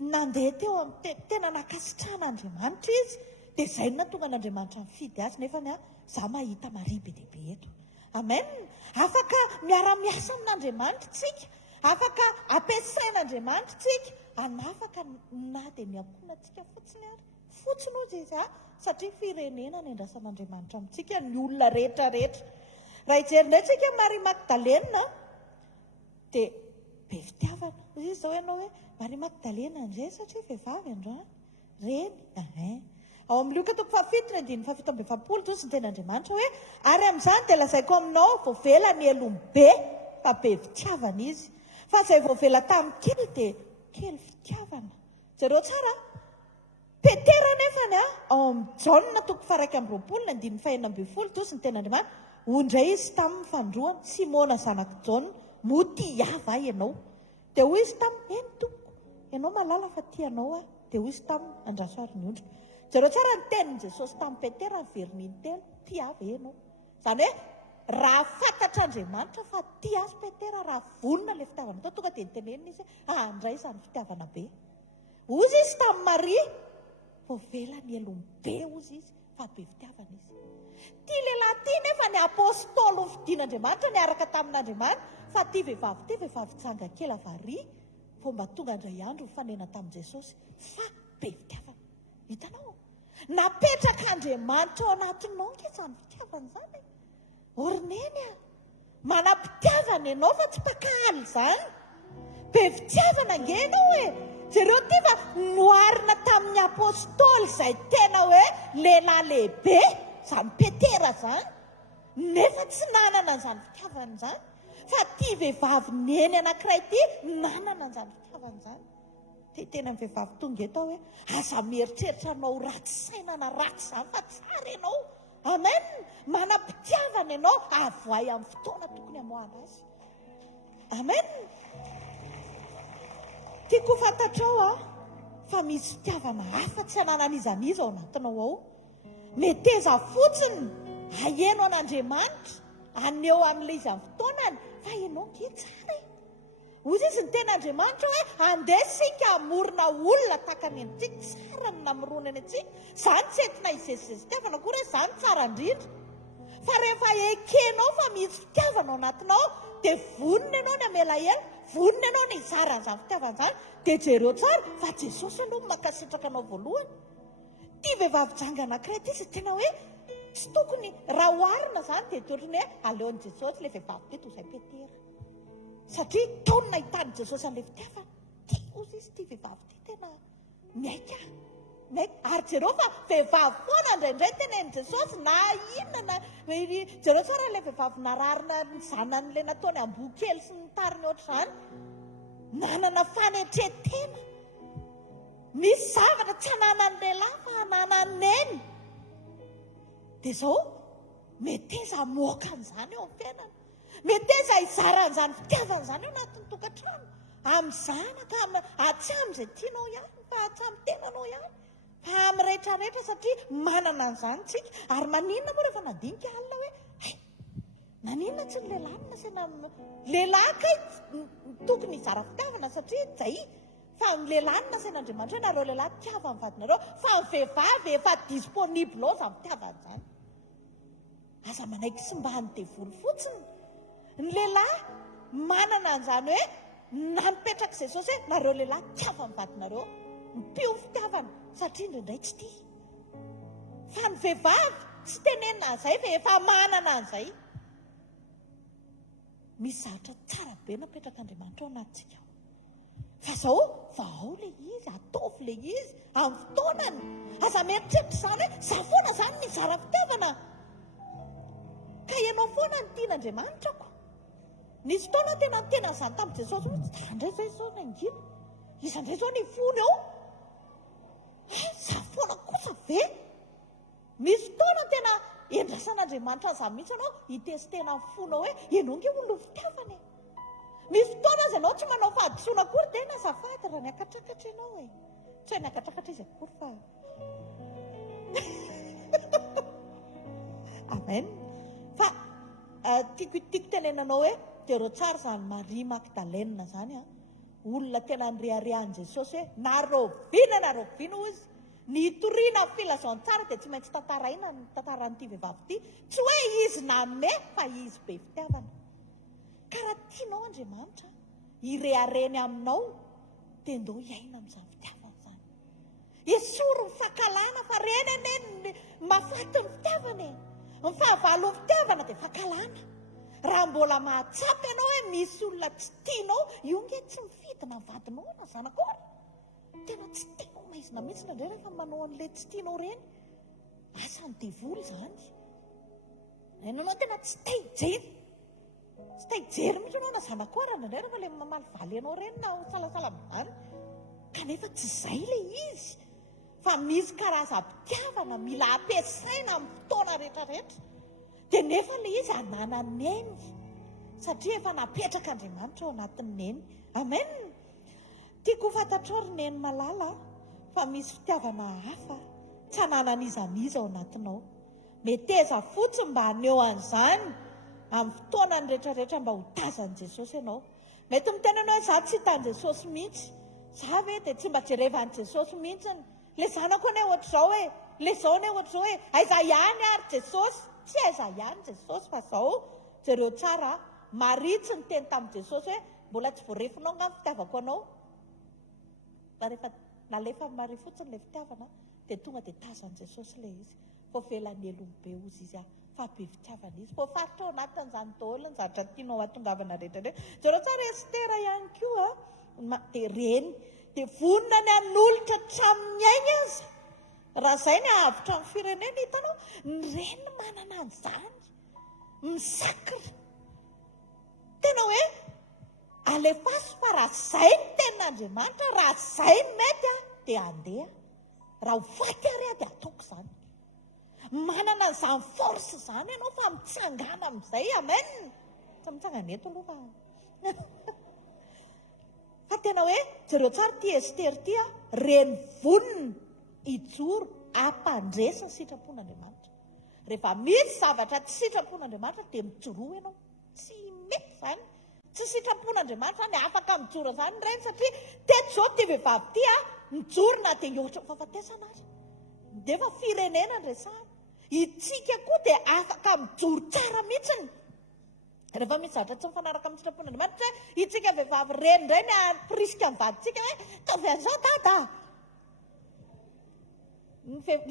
nandeha teo tena nakasitrahana Andriamanitra izy, dia izay no natonga n'Andriamanitra mifidy azy. Nefa za mahita Maria be dehibe eto. Amen. Afaka miara-miasa amin'Andriamanitra tsika, afaka ampiasain'Andriamanitra tsika, anafaka na dia miakona tsika fotsiny ary. Fotsiny ozy izy satria firenena ny andrasan'Andriamanitra amintsika ny olona rehetrarehetra. Raha ijerinay tsika Maria Magdalena dia be fitiavana. Izy izao ianao hoe Maria Magdalena indray satria vehivavy androany reny. Ao amin'ny Luka 7:7-7 toy ny ten'Andriamanitra hoe ary amin'izany dia lazaiko aminao voavela ny elombe fa be fitiavana izy. Fa izay voavela tamin'ny kely dia kely fitiavana. Jereo tsara. Petera nefany ao amin'ny Jaona 1:20 toy ny ten'Andriamanitra ondray izy tamin'ny fandroany Simona zanaka Jaona moty iava ianao. Dia hoy izy tamin'ny eny tompoko ianao malala fa tianao dia hoy izy tamin'ny andraso ary ny ondrika. Jereo tsara ny tenin'i Jesosy tamin'ny Petera ny veriny telo tiava ianao. Izany hoe raha fantatr'Andriamanitra fa tia azy Petera, raha vonona ilay fitiavana tao tonga dia nitenenina izy andray izany fitiavana be. Ozy izy tamin'ny Maria voavela ny elombe ozy izy fa be fitiavana izy. Tia lehilahy tia nefa ny apôstôly fidian'Andriamanitra niaraka tamin'Andriamanitra fa tia vehivavy janga kely avaria vao mba tonga indray andro fanena tamin'i Jesosy fa be fitiavana. Hitanao, napetraka Andriamanitra ao anatinao izany fitiavana izany. Orineny manam-pitiavana ianao fa tsy mpakahaly izany. Be fitiavana angenao jereo ty fa noarina tamin'ny apôstôly izay tena hoe lehilahy lehibe izany Petera izany, nefa tsy nanana an'izany fitiavana izany. Fa tia vehivavy neny anankiray ty nanana an'izany fitiavana izany. Dia tena ny vehivavy tonga eto hoe aza mieritreritra anao ratsy sainana ratsy izany fa tsara ianao. Amen. Manam-pitiavana ianao avoay amin'ny fotoana tokony hamoahana azy. Amen. Tiako fantatrao fa misy fitiavana hafa tsy ananan'izaniza ao anatinao ao. Meteza fotsiny aheno an'Andriamanitra aneo amin'ilay izy amin'ny fotoanany fa ianao nge tsara. Ozy izy ny ten'Andriamanitra hoe andeha sika amorona olona tahaka ny antsika, tsara ny namoronany antsika. Izany tsy entina izezizez fitiavana koa hoe izany tsara indrindra. Fa rehefa ekenao fa misy fitiavana ao anatinao dia vonona ianao ny amelaela, vonona ianao ny izara an'izany fitiavana izany. Dia jereo tsara fa Jesosy aloha mankasitraka anao voalohany. Tia vehivavy janga anankiray ty izy tena hoe tsy tokony raha oharina izany dia totriny hoe aleon'i Jesosy ilay vehivavy teto izay Petera. Satria taony nahitany Jesosy an'ilay fitiavana. Tia ozy izy tia vehivavy ty tena miaika. Ary jereo fa vehivavy foana indraindray tena en Jesosy na inona jereo tsara ilay vehivavy nararina ny zanan'ilay nataony amboa kely sy ny tariny ohatr'izany. Nanana fanetretena. Misy zavatra tsy hananany lehilahy fa hananany neny. Dia izao meteza moka an'izany eo amin'ny fiainana. Meteza hizaran'izany fitiavana izany eo anatin'ny tokantrano. Amin'ny zanaka, atsy amin'izay tianao ihany, fa atsy amin'ny tenanao ihany. Fa amin'ny rehetrarehetra satria manana an'izany tsika. Ary maninona moa rehefa nadinika alina hoe naninona tsy ny lehilahy nasena lehilahy kay tokony hizara fitiavana satria zay fa ny lehilahy no nasain'Andriamanitra hoe nareo lehilahy tiava ny vadinareo fa ny vehivavy efa disponible ao za mitiavany izany aza manaiky sy mba hany devoly fotsiny ny lehilahy manana an'izany hoe na mipetraka Jesosy hoe nareo lehilahy tiava ny vadinareo mipio fitiavana satria indraindray tsy tia fa ny vehivavy tsy tenenina an'izay fa efa manana an'izay misy zavatra tsara be napetraka Andriamanitra ao anatintsika fa zao vao le izy ataovy le izy amin'ny fotoanany aza mieritreritra izany hoe za foana izany mizara fitiavana ka ianao foana ny tian'Andriamanitra ko nisy fotoana tena miteny an'izany tamin'i Jesosy mihitsy indray zao Jesosy nangina izy indray zao ny fony ao za foana kosa ve misy fotoana tena endrasan'Andriamanitra an'izany mihitsy ianao hitesitena ny fonao hoe ianao nge olona fitiavana misy fotoana azy ianao tsy manao fahadisoana akory dia na azafady raha ny akatrakatra ianao e tsy hoe ny akatrakatra izy akory fa amen fa tiako tenenanao hoe dia reo tsara izany Maria Magdalena zany a olona tena nyreharehan'i Jesosy hoe nareo vina ozy nitoriana filazaony tsara dia tsy maintsy tantaraina ny tantaran'ity vehivavy ity tsy hoe izy name fa izy be fitiavana karaha tianao Andriamanitra irehareny aminao dia ndao hiaina amin'izany fitiavana izany esory ny fahakalana fa reny ane mahafaty ny fitiavana ny fahavalo ny fitiavana dia fahakalana raha mbola mahatsapy ianao hoe misy olona tsy tianao io nge tsy mifidina ny vadinao na zanakory tena tsy tianao maizina mihitsy nandray rehefa manao an'le tsy tianao reny asany devoly izany renanao tena tsy tahijery mihitsy anao na zanakory nandray rehefa le mamaly valy anao reny na salasala izany kanefa tsy izay le izy fa misy karazam-pitiavana mila ampiasaina amin'ny fotoana rehetrarehetra dia nefa le izy anananeny satria efa napetraka Andriamanitra ao anatin'ny neny amen tiako fantatrao ry neny malala fa misy fitiavana hafa tsy ananan'izaniza ao anatinao meteza fotsiny mba haneo an'izany amin'ny fotoanany rehetrarehetra mba ho tazan'i Jesosy ianao mety miteny ianao hoe za tsy hitan'i Jesosy mihitsy za ve dia tsy mba jerevan'i Jesosy mihitsiny le zanako ane ohatr'izao hoe le zao ane ohatr'izao hoe aiza ihany ary Jesosy tsy aiza ihany Jesosy fa zao jereo tsara Maria tsy niteny tamin'i Jesosy hoe mbola tsy voarefinao nga ny fitiavako anao fa rehefa nalefa Maria fotsiny le fitiavana dia tonga dia tazan'i Jesosy le izy fo velany elony be ozy izy fa be fitiavana izy fo faritra ao anatin'izany daholo ny zavatra tianao atongavana rehetrarehetra jereo tsara Estera ihany koa dia reny dia vonona ny an'olotra tramin'ny aina aza raha izay ny ahavitra amin'ny firenena hitanao ny reny manana an'izany misakra tena hoe alefaso fa raha izay ny tenin'Andriamanitra raha izay ny mety dia andeha raha ho vaky ary dia ataoko izany manana an'izany force izany ianao fa mitsangana amin'izay amen tsy mitsangana eto aloha fa tena hoe jereo tsara ty Ester ty reny vonona ijoro ampandresa ny sitrapon'Andriamanitra rehefa misy zavatra tsy sitrapon'Andriamanitra dia mijoroa ianao tsy mety izany tsy sitrapon'Andriamanitra zany afaka mijoro izany reny satria teto zao ty vehivavy ty mijorona dia ohatra fahafatesana azy dia efa firenena ny resahana itsika koa dia afaka mijoro tsara mihitsiny rehefa misy zavatra tsy mifanaraka amin'ny sitrapon'Andriamanitra itsika vehivavy reny indray ny amprisika ny vaditsika hoe taovy an'izao dada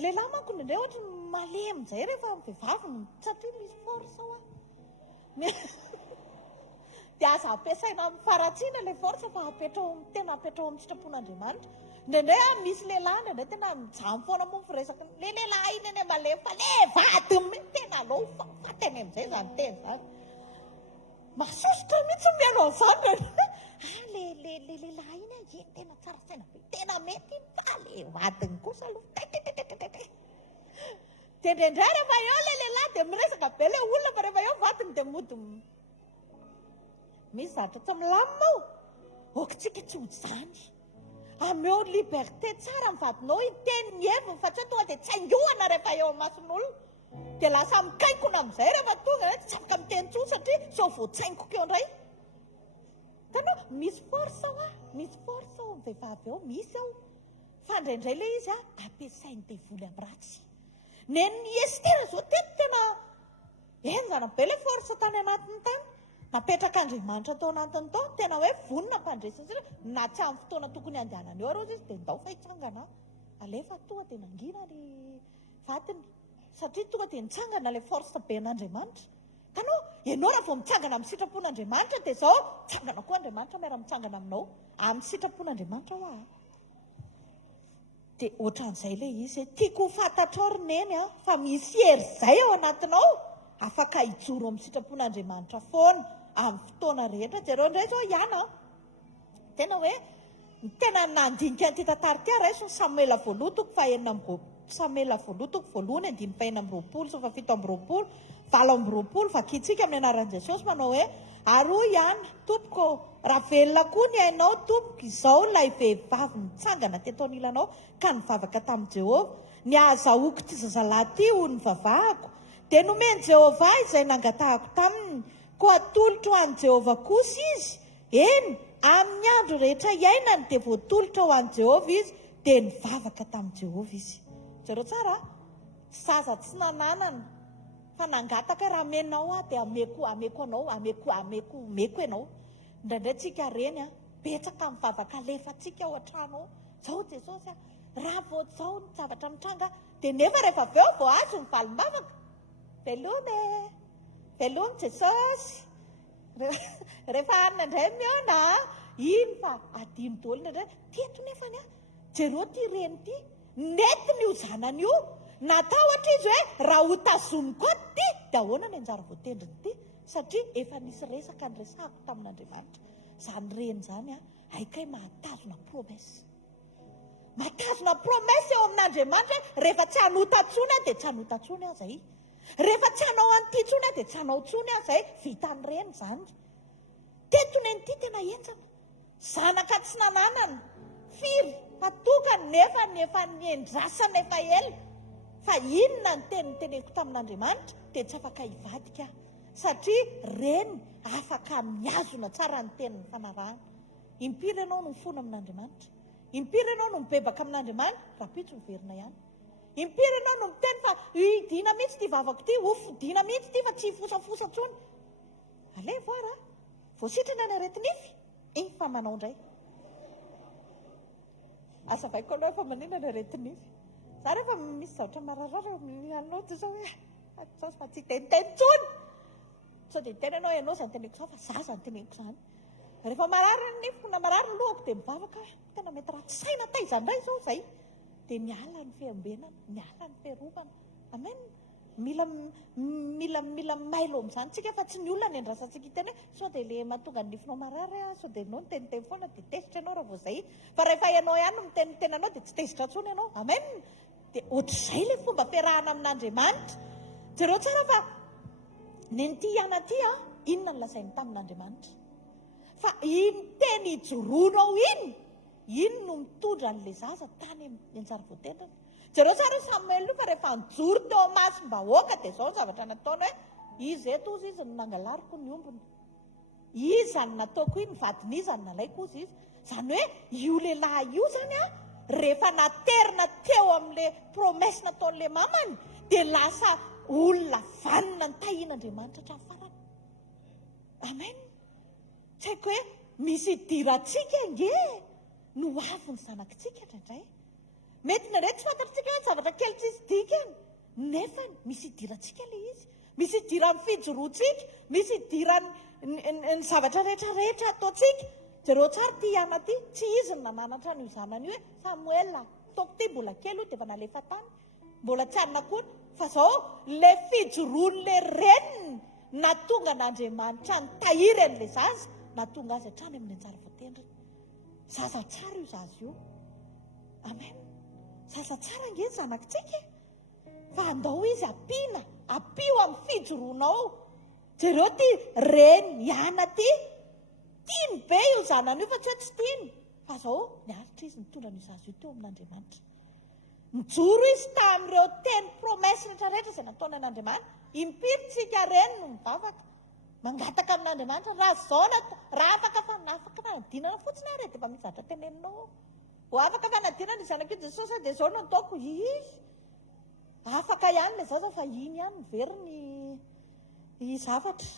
lehilahy manko indray ohatra malemy izay rehefa vehivavy satria misy force ao dia aza ampiasaina amin'ny faratsiana le force fa tena apetrao amin'ny sitrapon'Andriamanitra indraindray misy lehilahy indraindray tena mijamy foana moa firesaka le lehilahy iny eny malemy fa le vady tena aloha fateny amin'izay zany teny zany masosotra mihitsy miano an'izany le lehilahy iny eny tena tsara saina be tena mety fa le vadiny kosa aloha dia indraindray rehefa eo le lehilahy dia miresaka be le olona fa rehefa eo vadiny dia mody misy zavatra tsy milamina ao okitsika tsy ho zany ameo liberté tsara mivadinao iteny ny heviny fa tsy hoe tonga dia tsy aingohana rehefa eo mason'olona dia lasa mikaikona amin'izay rehefa tonga tsy afaka miteny tsoa satria sao voatsaingoko eo indray tanao misy force ao misy force ao amin'ny vehivavy ao misy ao fa indraindray le izy ampiasainy devoly amin'ny ratsy neny Estera zao tena enjana be le force tany anatiny tany napetraka Andriamanitra tao anatiny tao tena hoe vonona mpandresana na tsy amin'ny fotoana tokony andehanany eo areo izy dia ndao fa hitsangana alefa tonga dia nangina ny vatiny satria tonga dia nitsangana le force be an'Andriamanitra ka no ianao raha vao mitsangana amin'ny sitrapon'Andriamanitra dia zao tsangana koa Andriamanitra miara-mitsangana aminao amin'ny sitrapon'Andriamanitra ho dia ohatran'izay le izy tiako ho fantatrao roneny fa misy hery zay ao anatinao afaka hijoro amin'ny sitrapon'Andriamanitra foana amin'ny fotoana rehetra jereo indray zao ihana tena hoe tena nandinika an'ity tantara ty raisy ny Samuela voalotoko fahenina amin'ny Samuela voalotoko voalohany andiny fahenina amin'ny roapolo sy fafito amin'ny roapolo valo amin'ny roapolo vakitsika amin'ny anaran'i Jesosy manao hoe aroa ihany tompoko raha velona koa ny ainao tompoko izao ilay vehivavy mitsangana teto anilanao ka nivavaka tamin'i Jehovah ny ahazahoako ty zazalahy ty ho ny vavahako dia nomeny Jehovah izay nangatahako taminy koa atolotra ho an'i Jehovah kosa izy eny amin'ny andro rehetra iainany dia voatolotra ho an'i Jehovah izy dia nivavaka tamin'i Jehovah izy jereo tsara zaza tsy nananana fa nangataka raha menao dia ameko anao ameko ianao indraindray tsika reny betsaka mivavaka alefantsika ao an-trano zao Jesosy raha vao zao ny zavatra mitranga dia nefa rehefa avy eo vao azo ny valim-bavaka velony Jesosy rehefa anina indray miona iny fa adiny daholo indray teto nefany jereo ty reny ty netiny io zanany io natao ohatra izy hoe raha ho tazomiko ty dia ahoana ny anjara voatendriny ty satria efa nisy resaka ny resahako tamin'Andriamanitra zany reny zany aikay mahatazona promesy eo amin'Andriamanitra rehefa tsy hanota tsony dia tsy hanota tsony zay rehefa tsy hanao an'ity tsony dia tsy hanao tsony zay vitany reny zany tetony an'ity tena enjana zanaka tsy nananana firy patokany nefa niendrasana efa ela fa inona ny teniko tamin'Andriamanitra dia tsy afaka hivadika satria reny afaka miazona tsara ny tenin'ny fanarahana impiry ianao no mifona amin'Andriamanitra impiry ianao no mibebaka amin'Andriamanitra raha pitso miverina ihany impiry ianao no miteny fa idina mihitsy ty vavako ty dina mihitsy ty fa tsy fosafosa tsony ale voara voasitrana ny aretinify fa manao indray asa vaiko aloha fa manina ny aretinify za rehefa misy zavatra mararara anao ty zao hoe fa tsy teniteny tsony sao dia tena ianao ianao zany teneko zao fa za zany teneko zany rehefa marary ny nifiko na marary ny lohako dia mivavaka tena mety raha tsy saina taizandray zao zay dia miala ny fiambenana miala ny fiarovana amen mila mailo amin'izany tsika fa tsy ny olona ny andrasantsika iteny hoe sao dia le mahatonga ny nifinao marary sao dia ianao niteniteny foana dia tezitra ianao raha vao zay fa rehefa ianao ihany no miteniteny anao dia tsy tezitra tsony ianao amen dia ohatr'izay le fomba fiarahana amin'Andriamanitra jereo tsara fa neny ty ihana ty inona ny lazainy tamin'Andriamanitra fa iny teny hijoroanao iny no mitondra n'le zaza tany anjara voatendrana jereo tsara Samuel io fa rehefa nijoro teo masom-bahoaka dia zao zavatra nataony hoe izy eto ozy izy no nangalariko ny ombony izany nataoko iny vadiny izany nalaiko ozy izy zany hoe io lehilahy io zany rehefa naterina teo amin'le promesy nataon'le mamany dia lasa olona vanina ny tahian'Andriamanitra hatramin'ny farany amen tsy haiko hoe misy idiratsika nge no avy ny zanakitsika indraindray mety nare tsy fantatritsika hoe zavatra kely tsisy dikany nefa misy idiratsika le izy misy idiran'ny fijoroantsika misy idiran'ny ny zavatra rehetrarehetra ataontsika jereo tsara ty ihana ty tsy izy ny namanatra ny zanany hoe Samuel taoko ty mbola kely io dia efa nalefa tany mbola tsy hanina koa fa zao le fijoroan'le reniny natonga n'Andriamanitra ny tahiry an'le zaza natonga azy hatrany amin'ny anjara voatendriny zaza tsara io zaza io amen zaza tsara nge zanakitsika fa andao izy apio amin'ny fijoroanao jereo ty reny ihana ty tiany be io zanany io fa tsy hoe tsy tiany fa zao niaritra izy nitondra ny zaza io teo amin'Andriamanitra mijoro izy tamin'ireo teny promesy rehetrarehetra izay nataony an'Andriamanitra impiritsika reny no mivavaka mangataka amin'Andriamanitra raha zao raha afaka fanadinana fotsiny ary dia efa misy zatra teneninao ho afaka fanadinana izanak'io Jesosy dia zao no ataoko izy afaka ihany le zaza fa iny ihany miveriny i zavatra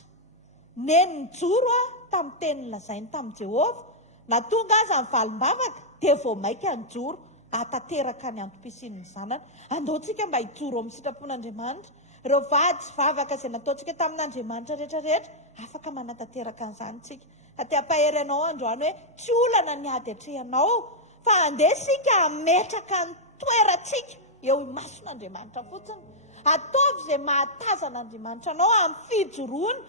neny nijoro tamin'ny teny lazainy tamin'ny Jehova na tonga aza ny valim-bavaka dia vao maika nijoro atateraka ny antom-pisian'ny zanany andaontsika mba hijoro amin'ny sitrapon'Andriamanitra ireo vady sy vavaka izay nataontsika tamin'Andriamanitra rehetrarehetra afaka manatateraka an'izanytsika aty ampahery anao androany hoe tsy olana ny ady atrehanao fa andesika ametraka ny toerantsika eo imason'Andriamanitra fotsiny ataovy izay mahatazan'Andriamanitra anao amin'ny fijoroany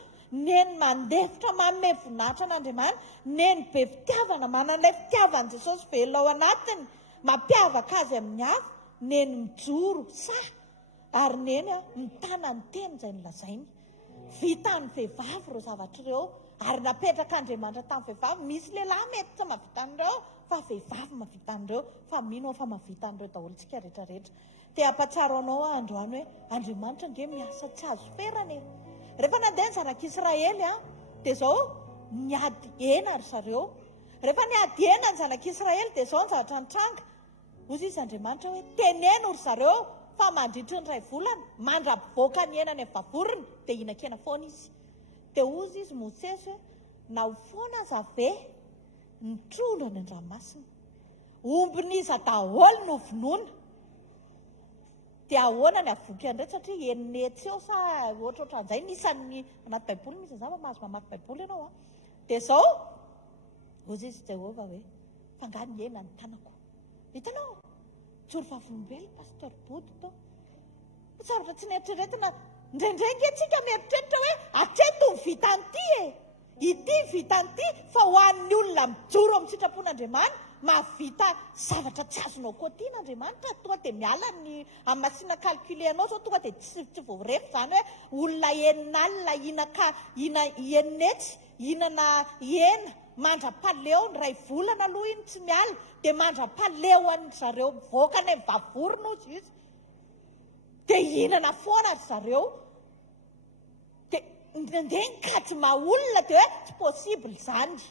neny mandefitra manome voninahitra an'Andriamanitra neny be fitiavana manan'ilay fitiavany Jesosy velona ao anatiny mampiavaka azy amin'ny hafa neny mijoro ary neny mitana ny teny izay nolazainy vitan'ny vehivavy ireo zavatra ireo ary napetraka Andriamanitra tamin'ny vehivavy misy lehilahy mety tsy mahavita an'ireo fa vehivavy mahavita an'ireo fa mino fa mahavita an'ireo daholontsika rehetrarehetra dia ampatsaro anao androany hoe Andriamanitra nge miasa tsy azo ferany rehefa nandeha ny zanak'Israely dia zao niady ena ry zareo rehefa niady ena ny zanak'Israely dia zao ny zavatra nitranga ozy izy Andriamanitra hoe teneno ry zareo fa mandritry ny ray volana mandraboaka ny enany amin'ny vavorony dia hinan-kena foana izy dia ozy izy Mosesy hoe na ho foana aza ve nitrondro any an-dranomasina ombin'iza daholo no vonoina dia ahoana ny avoky an'ireo satria enetsy eo sa ohatrohatran'izay nisan'ny anaty baiboly misy zava mahazo mamaky baiboly ianao dia zao ozy izy Jehova hoe fanga ny ena ny tanako hitanao joro vavolombely pastor Body to zavatra tsy nieritreretina ndraindray nge-tsika mieritreritra hoe atreto ny vita an'ity ity vita an'ity fa ho an'ny olona mijoro amin'ny sitrapon'Andriamanitra mahavita zavatra tsy azonao koa tian'Andriamanitra tonga dia miala ny amin'ny masina calcule anao zao tonga dia tsy voarefy izany hoe olona eninalina enetsy hinana ena mandra-paleo ny ray volana aloha iny tsy miala dia mandra-paleo an'ny zareo mivoaka ny vavorona ozy izy dia hinana foana ry zareo dia ndeha nikady maolona dia hoe tsy possible izany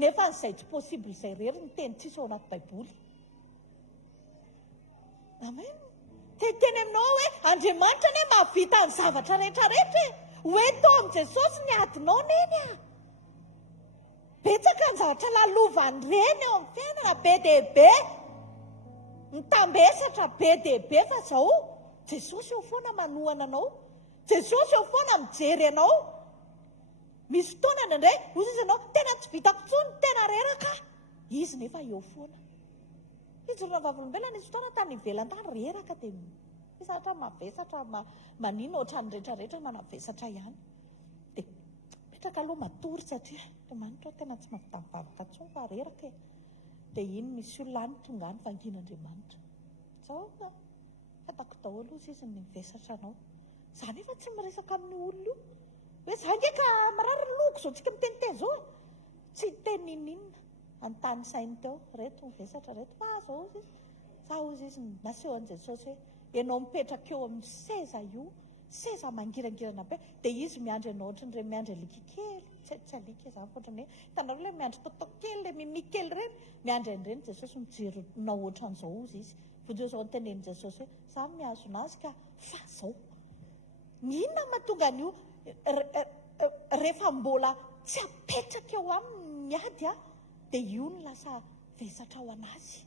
nefa n'izay tsy possible izay rery ny teny tsisy ao anaty baiboly amen dia teny aminao hoe Andriamanitra ny mahavita ny zavatra rehetrarehetra hoe tao amin'ny Jesosy ny adinao neny betsaka ny zavatra lalovany reny eo amin'ny fiainana be dia be mitambesatra be dia be fa zao Jesosy eo foana manohana anao Jesosy eo foana mijery anao misy fotoana nandray ozy izy anao tena tsy vitako tsony tena reraka izy nefa eo foana ijorona vavolombelona izy fotoana tany ivelantany reraka dia misatra mavesatra manino ohatrany rehetrarehetra manavesatra ihany dia petraka aloha matory satria Andriamanitra tena tsy mahavita mivavaka tsony fa reraka dia iny misy olona any tonga any vangin'Andriamanitra zao fatako daholo ozy izy ny mivesatra anao izany efa tsy miresaka amin'ny olona io hoe za nge ka marary loko zao tsika miteniteny zao tsy tenin'inona antany sainy teo reto mivesatra reto fa zao ozy izy sa ozy izy naseho an'i Jesosy hoe ianao mipetraka eo amin'ny seza io seza mangirangirana be dia izy miandry anao ohatrany re miandry alika kely tsy alika izany ohatrany hoe hitanareo ilay miandry totao kely ilay mimikely reny miandry an'ireny Jesosy mijery na ohatran'izao ozy izy vodieo zao nytenen'i Jesosy hoe za miazo anazy ka fa zao inona mahatonga an'io rehefa mbola tsy apetraka eo aminy miady dia io ny lasa vesatra ao anazy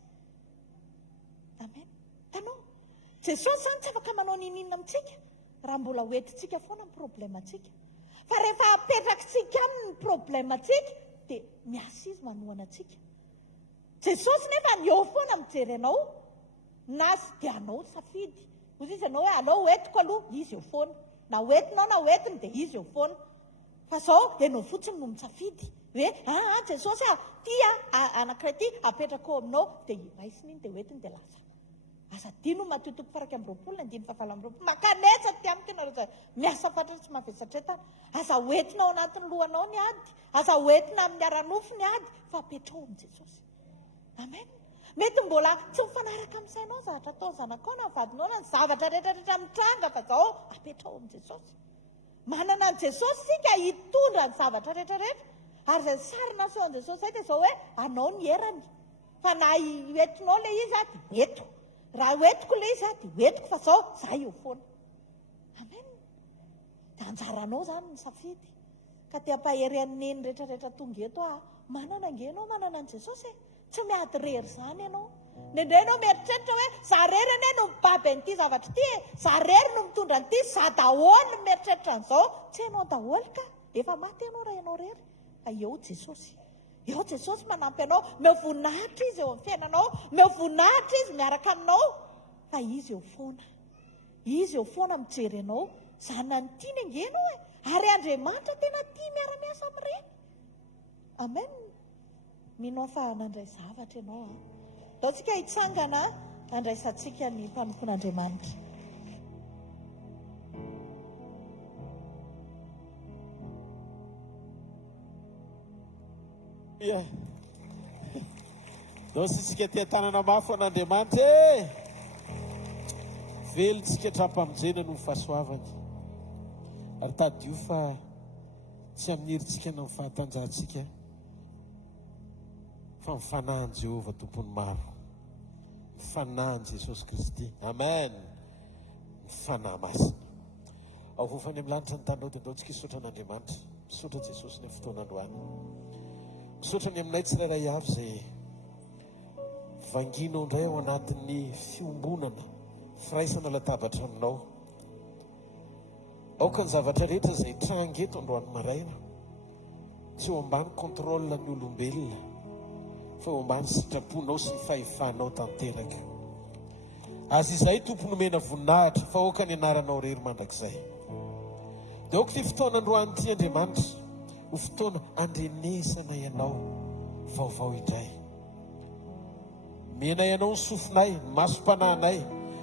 amen tanao Jesosy zany tsy afaka manao ninina amintsika raha mbola hoentintsika foana ny problematsika fa rehefa apetrakatsika aminy ny problematsika dia miasa izy manohana atsika Jesosy nefa ny eo foana mijery anao nazy dia anao safidy ozy izy anao hoe alao hoentiko aloha izy eo foana na hoentinao na hoentiny dia izy eo foana fa zao ianao fotsiny no misafidy hoe Jesosy tia anankiray ty apetraka ao aminao dia raisiny iny dia hoentiny dia lasa asa dia no matotoko faraka amin'ny roapolo andiny fahavalo amin'ny roapolo makanetsa ty amin'ny tena rehetra miasa fatra tsy mavesatra etana aza hoentinao anatin'ny lohanao ny ady aza hoentina amin'ny aranofo ny ady fa apetrao amin'ny Jesosy amen mety mbola tsy mifanaraka amin'ny sainao zavatra ataony zanakao na vadinao na ny zavatra rehetrarehetra mitranga fa zao apetrao amin'ny Jesosy manana an Jesosy sika hitondra ny zavatra rehetrarehetra. Ary izay sarina so an Jesosy zay dia izao hoe anao ny herany. Fa na hoentinao ilay izy dia hoeto. Raha hoetiko ilay izy dia hoetiko fa zao za eo foana. Amen. Dia anjaranao zany ny safidy. Ka te hampahery aneny rehetrarehetra tonga eto manana angenao manana an Jesosy. Tsy miady rery zany ianao. Nendray ianao mieritreritra hoe za rery anie no mibaby an'ity zavatra ity za rery no mitondra an'ity za daholo mieritreritra an'izao. Tsy hainao daholo ka efa maty ianao raha ianao rery. Fa eo Jesosy. Eo Jesosy manampy anao. Meo voninahitra izy eo amin'ny fiainanao. Meo voninahitra izy miaraka aminao. Fa izy eo foana. Izy eo foana mijery anao. Zana ny tiany angenao e. Ary Andriamanitra tena tia miara-miasa amin'ireny. Amen. Minao fa nandray zavatra ianao. Daontsika hitsangana handraisantsika ny mpanompon'Andriamanitra. Ia. Dao sisika tia tanana mafy an'Andriamanitra e. Velontsika hatrampamonjena no fahasoavany. Ary tadio fa tsy amin'iritsika na mifahatanjahantsika fa mifanahy Jehovah tompony maro. Mifanahy Jesosy Kristy. Amen. Mifanahy masina. Ao hofany amin'ny lanitra ny tanao dia ndaontsika hisotra an'Andriamanitra. Misotra Jesosy ny fotoana androany. Misotra ny aminay tsirairay avy izay vanginao indray ao anatin'ny fiombonana, firaisana latabatra aminao. Aoka ny zavatra rehetra izay trangeto androany maraina. Tsy ho ambany kontrolina ny olombelona, fa ho ambany sitraponao sy ny fahefanao tanteraka. Azy izay tompo nomena voninahitra fa aoka ny anaranao rery mandrakizay. Dia aoka ty fotoana androany ty Andriamanitra ho fotoana andrenesana ianao vaovao indray. Mena ianao ny sofinay, ny masom-panahinay,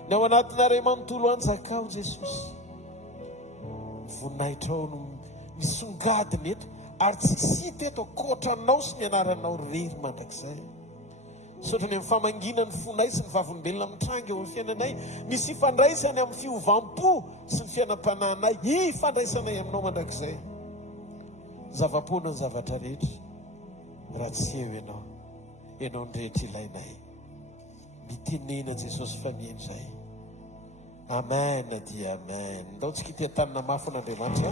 ny ao anatina ray manontolo anjakao Jesosy. Voninahitra ao no misongadina eto ary tsy hita eto akoatranao sy ny anaranao rery mandrakizay. Sotra ny amin'ny famangina ny fonay sy ny vavolombelona mitrangy eo amin'ny fiainanay. Misy ifandraisany amin'ny fiovampo sy ny fiainam-panahinay. Ifandraisanay aminao mandrakizay. Zavapoana ny zavatra rehetra raha tsy eo ianao. Ianao ny rehetra ilainay. Mitenena Jesosy fa miendray. Amen dia amen. Ndaontsika ity tanana mafy an'Andriamanitra.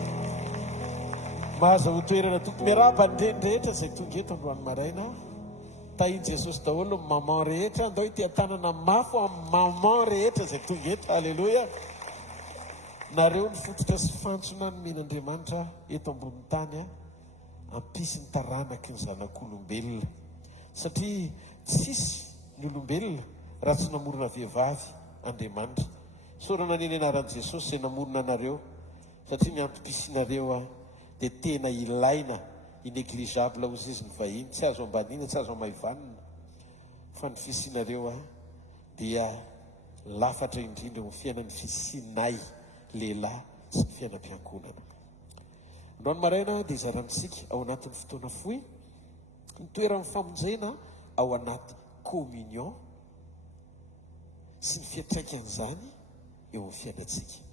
Mahaza ho toerana toko miarahaba ny rehetra izay tonga eto androany maraina. Tahiny Jesosy daholo ny maman rehetra. Ndao ity tanana mafy amin'ny maman rehetra izay tonga eto. Alleluia. Nareo ny fototra sy fantsona ny men'Andriamanitra eto ambony tany ampisy ny taranaky ny zanak'olombelona. Satria tsisy ny olombelona raha tsy namorona vehivavy Andriamanitra. Sorana ny anaran'i Jesosy izay namorona anareo. Satria ny antom-pisinareo dia tena ilaina inegligeable hozy izy ny vahiny. Tsy azo ambanina, tsy azo amaivanina. Fa ny fisinareo dia lafatra indrindra ho fiainan'ny fisinay lehilahy sy ny fiainam-piankonana. Androany maraina dia zarantsika ao anatin'ny fotoana fohy. Ny toeran'ny famonjena ao anaty communion sy ny fiantraikan'izany eo amin'ny fiainantsika.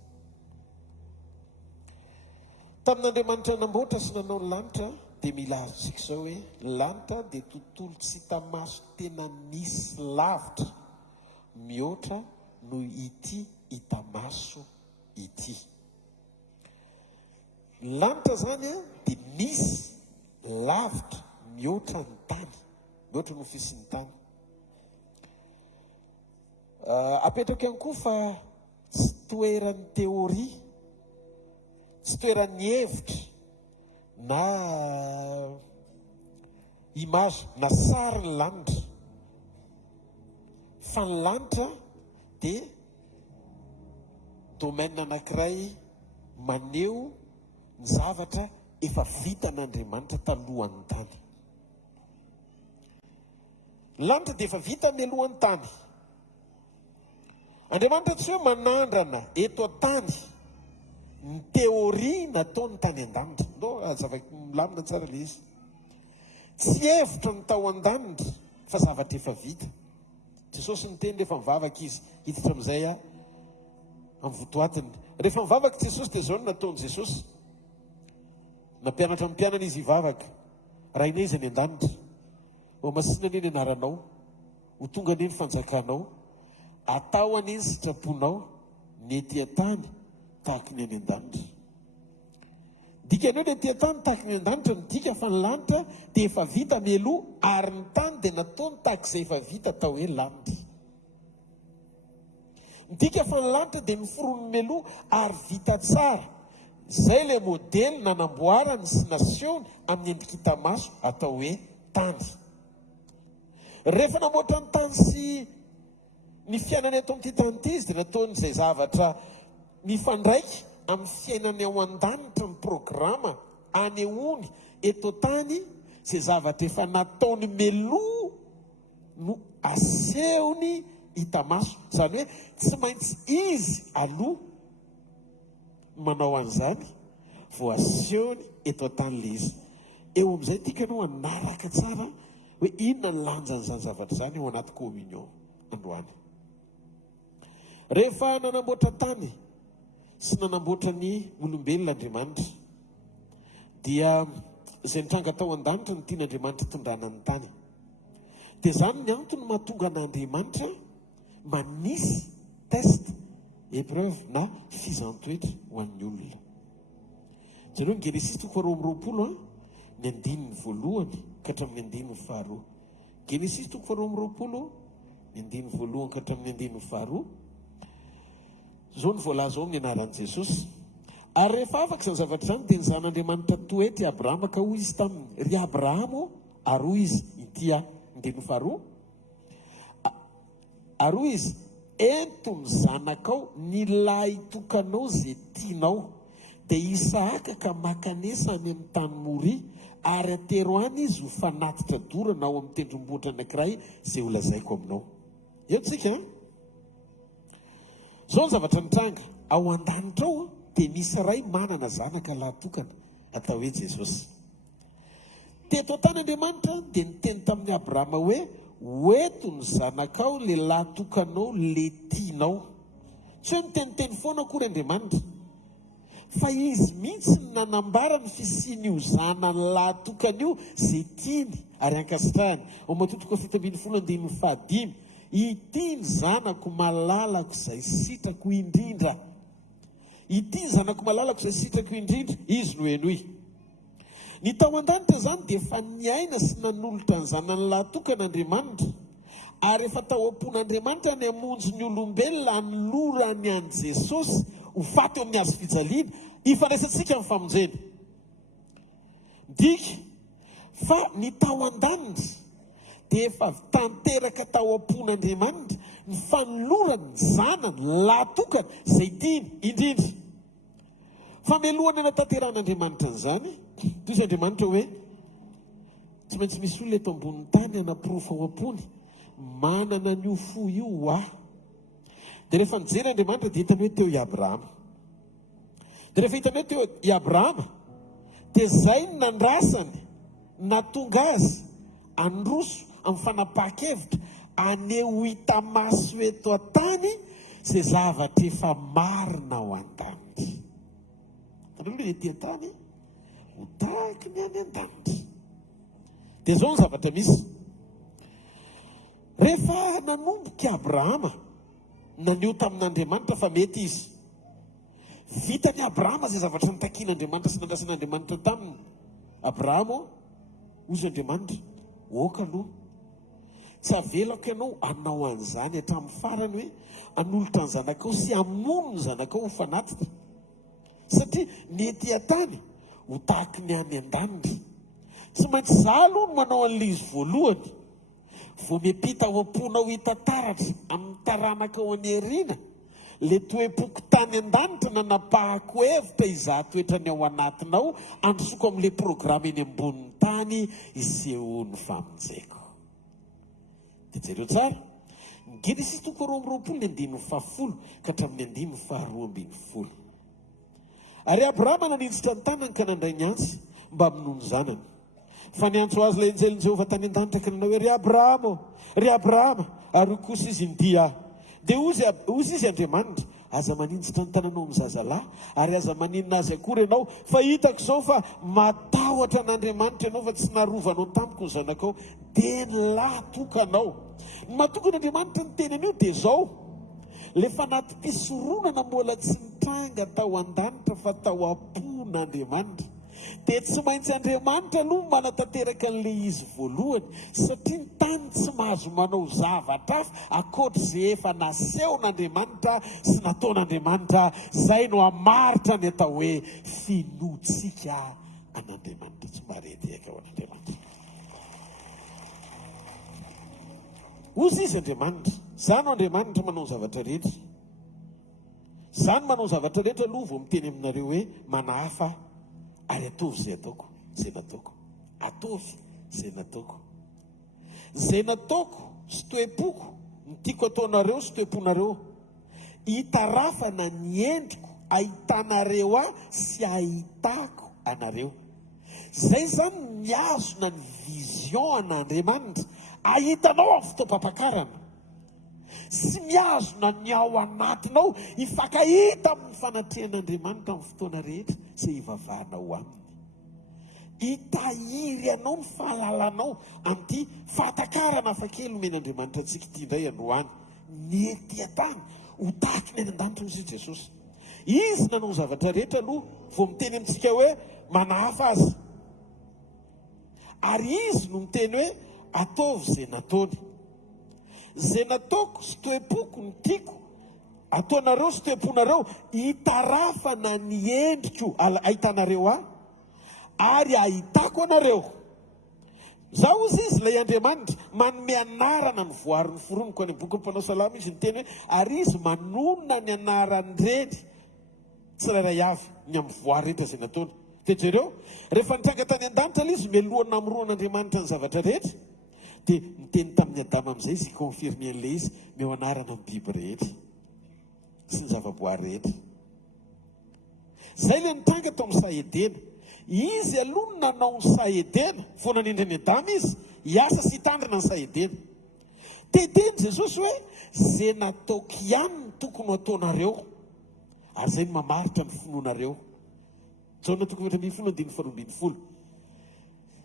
Tamin'Andriamanitra namboatra sy nanao ny lanitra dia mila azontsika izao hoe lanitra dia tontolo tsy hita maso tena nisy lavitra mihoatra no ity hita maso ity. Lanitra zany dia misy lavitra mihoatra ny tany, mihoatra no fisin'ny tany. Apetraka ihany koa fa tsy toeran'ny teoria, tsy toeran'ny hevitra na image na sary ny lanitra. Fa ny lanitra dia domaine anankiray maneho ny zavatra efa vitan'Andriamanitra talohan'ny tany. Ny lanitra dia efa vita mialohan'ny tany. Andriamanitra tsy hoe manandrana eto an-tany ny teoria nataony tany an-danitra. Ndao azavaiko milamina tsara le izy. Tsy hevitra ny tao an-danitra fa zavatra efa vita. Jesosy niteny rehefa mivavaka izy hiditra amin'izay amin'ny votoatiny. Rehefa mivavaka Jesosy dia izao no nataony Jesosy. nampianatra amin'ny mpianana izy hivavaka raha ina izy any an-danitra o masina ny eny anaranao ho tonga ny eny fanjakanao atao any eny sitraponao ny ety-tany tahaka ny any an-danitra dikanao ny ety-tany tahaka ny an-danitra midika fa ny lanitra dia efa vita meloa ary ny tany dia nataony tahaka izay efa vita atao hoe lanitra midika fa ny lanitra dia miforon'ny meloa ary vita tsara zay le modely nanamboarany sy nasiony amin'ny endrikita maso atao hoe tany rehefa namoatra ny tany sy ny fiainany ato amin'ity tany ity izy dia nataon'izay zavatra mifandraiky amin'ny fiainany ao an-danitra ny programa anehoany eto tany izay zavatra efa nataony meloa no asehony hita maso zany hoe tsy maintsy izy aloha manao an'izany vao asehony eto an-tany le izy eo amin'izay tikanao anaraka tsara hoe inona ny lanjan'izany zavatra zany eo anaty communion androany rehefa nanamboatra tany sy nanamboatra ny olombelona Andriamanitra dia izay nitranga tao an-danitra ny tian'Andriamanitra tondrana ny tany dia zany ny antony mahatonga an'Andriamanitra manisy test épreuve na fizantoetra ho an'ny olona jereo ny Genesis 2:20 ny andininy voalohany ka hatramin'ny andininy faharoa Genesis 2:20 ny andininy voalohany ka hatramin'ny andininy faharoa zao ny voalaza ao amin'ny anaran'i Jesosy ary rehefa afaka izany zavatra izany dia ny zan'Andriamanitra toety Abrahama ka hoy izy taminy ry Abrahama ary hoy izy itya andininy faharoa ary hoy izy ento ny zanakao ny lahy tokanao zay tianao dia Isaka ka makanesa any amin'ny tany Moria ary atero any izy ho fanatitra dorana ao amin'ny tendrombohitra anankiray izay ho lazaiko aminao eo tsika zao ny zavatra nitranga ao an-danitra ao dia misy ray manana zanaka lahy tokana atao hoe Jesosy teto tany Andriamanitra dia niteny tamin'ny Abrahama hoe hoeto ny zanakao le lahy tokanao le tianao tsy hoe miteniteny foana akory Andriamanitra fa izy mihitsy ny nanambara ny fisiany io zanany lahy tokana io zay tiany ary ankasitrahany ao matotoka 7:15 ity ny zanako malalako izay sitrako indrindra ity ny zanako malalako izay sitrako indrindra izy no enoy ny tao an-danitra zany dia efa niaina sy nanolotra ny zanany lahy tokan'Andriamanitra ary efa tao am-pon'Andriamanitra ny hamonjy ny olombelona anolorany an'i Jesosy ho faty eo amin'ny hazo fijaliana hifandraisantsika amin'ny famonjena dika fa ny tao an-danitra dia efa tanteraka tao am-pon'Andriamanitra ny fanolorany ny zanany lahy tokana izay tiany indrindra fa melohany anatanteran'Andriamanitra an'izany toy izy Andriamanitra hoe tsy maintsy misy olona eto ambonin'ny tany anapirofo ao am-pony manana ny ofo io ho aho dia rehefa nijery Andriamanitra dia hitany hoe teo i Abrahama dia rehefa hitany hoe teo i Abrahama dia zay ny nandrasany natonga azy androso amin'ny fanapahan-kevitra aneho hita maso eto an-tany izay zavatra efa marina ao an-danitra tanolo ety an-tany ho tahaka ny any an-danitra dia zao ny zavatra misy rehefa nanomboka Abrahama naneho tamin'Andriamanitra fa mety izy vitany Abrahama zay zavatra nitakian'Andriamanitra sy nandrasan'Andriamanitra taminy Abrahama ozy Andriamanitra oka aloha tsy avelako ianao anao an'izany hatramin'ny farany hoe anolotra ny zanakao sy amono ny zanakao ho fanatitra satria ny ety an-tany ho tahaka ny any an-danitra tsy maintsy za aloha no manao an'le izy voalohany vao miampita ao am-pona ho hita taratra amin'ny taranaka ao any ariana le toepoko tany an-danitra nanapahako hevitra izahatoetrany ao anatinao androsoko amin'le programa eny ambonin'ny tany isehoany famonjeko dia jereo tsara ny Genesis 2:20 ny andininy 10 ka hatramin'ny andininy 12:20 ary Abrahama nanindrotra ny tanany ka nandray ny antsy mba hamono ny zanany fa niantso azy ilay anjelin Jehovah tany an-danitra ka nanao hoe ry Abrahama ary kosa izy ndia dia ozy izy Andriamanitra aza maninjitra ny tananao mizazalahy ary aza maninona azy akory ianao fa hitako zao fa matahotra n'Andriamanitra ianao fa tsy narovanao tamiko ny zanakao dia nylahy tokanao. Ny mahatokan'Andriamanitra ny teny an'io dia zao: le fanaty mpisoronana mbola tsy mitranga tao an-danitra fa tao am-pon'Andriamanitra dia tsy maintsy Andriamanitra aloha manatanteraka an'le izy voalohany, satria ny tany tsy mahazo manao zavatra hafa akoatr'izay efa nasehon'Andriamanitra sy nataon'Andriamanitra. Zay no hamaritra ny atao hoe finoantsika an'Andriamanitra. Tsy marety eka ao an'Andriamanitra. Ozy izy Andriamanitra, zany Andriamanitra manao ny zavatra rehetra. Zany manao ny zavatra rehetra aloha vao miteny aminareo hoe manahafa ary ataovy zay ataoko, zay nataoko. Ataovy zay nataoko. Zay nataoko sy toe-poko, ny tiako ataonareo sy toe-ponareo. Hitarafana ny endriko ahitanareo aho sy ahitako anareo. Zay zany miazona ny vision an'Andriamanitra. Ahitanao amin'ny fotoam-pampakarana sy miazona ny ao anatinao hifankahita amin'ny fanatrehan'Andriamanitra amin'ny fotoana rehetra sy hivavahanao aminy. Hitahiry anao ny fahalalanao amin'ity fahatakarana hafakely omen'Andriamanitra antsika ity indray androany. Ny ety an-tany ho tahaka ny any an-danitra hozy Jesosy. Izy nanao zavatra rehetra aloha vao miteny amintsika hoe manahafa azy, ary izy no miteny hoe ataovy zay nataony. Zay nataoko sy toe-poko ny tiako ataonareo sy toe-ponareo, hitarafana ny endriko ahitanareo aho ary ahitako anareo. Zao izy izy ilay Andriamanitra manome anarana ny voarin'ny foroniko. Any boky ny mpanao salama izy niteny hoe ary izy manonona ny anarany reny tsirairay avy ny amin'ny voary rehetra zay nataony. Tejereo rehefa nitranga tany an-danitra ilay izy melohana amoroan'Andriamanitra ny zavatra rehetra, dia miteny tamin'ny Adama amin'izay izy confirme an'ilay izy meo anarana amin'ny biby rehetra sy ny zavaboary rehetra. Zay ilay nitranga tao amin'ny saedena. Izy aloha nanao ny saedena vao nanindry ny Adama izy hiasa sy hitandrina ny saedena. Teteny Jesosy hoe zay nataoko ihany ny tokony ataonareo, ary zay no mamaritra ny finoanareo. Jaona 1:10-12.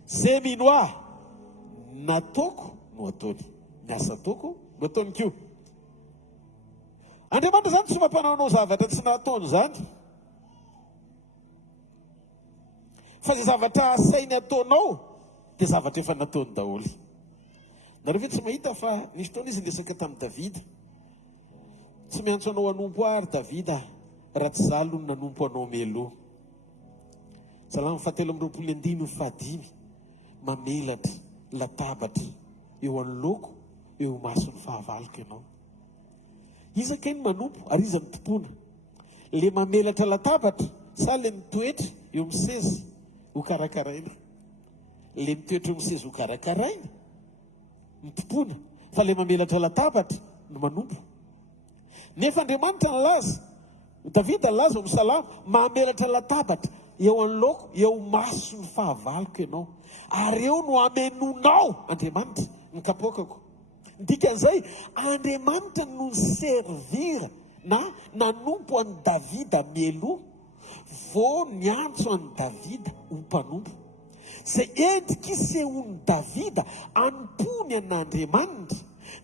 Zay mino aho nataoko no ataony, ny asa ataoko no ataony koa. Andriamanitra zany tsy mampanaonao zavatra tsy nataony zany, fa zay zavatra sainy ataonao dia zavatra efa nataony daholo. Nareo ve tsy mahita fa nisy fotoana izy niresaka tamin'ny Davida, tsy miantso anao hanompo ary Davida raha tsy zalo no nanompo anao meloha. Salamo 7:25 mamelatra latabatra eo anoloako eo mason'ny fahavaloko ianao. Iza kay ny manompo ary iza ny tompona. Le mamelatra latabatra sa le mitoetra eo amin'ny seza ho karakaraina? Le mitoetra eo amin'ny seza ho karakaraina ny tompona, fa le mamelatra latabatra no manompo. Nefa Andriamanitra nalaza, Davida nalaza ao amin'ny Salamo, mamelatra latabatra eo anoloako eo mason'ny fahavaloko ianao, ary eo no amenonao Andriamanitra ny kapokako. Dikan'izay Andriamanitra no servira na nanompo an'i Davida meloha vao niantso an'i Davida ho mpanompo. Zay endrika isehon'i Davida anompony an'Andriamanitra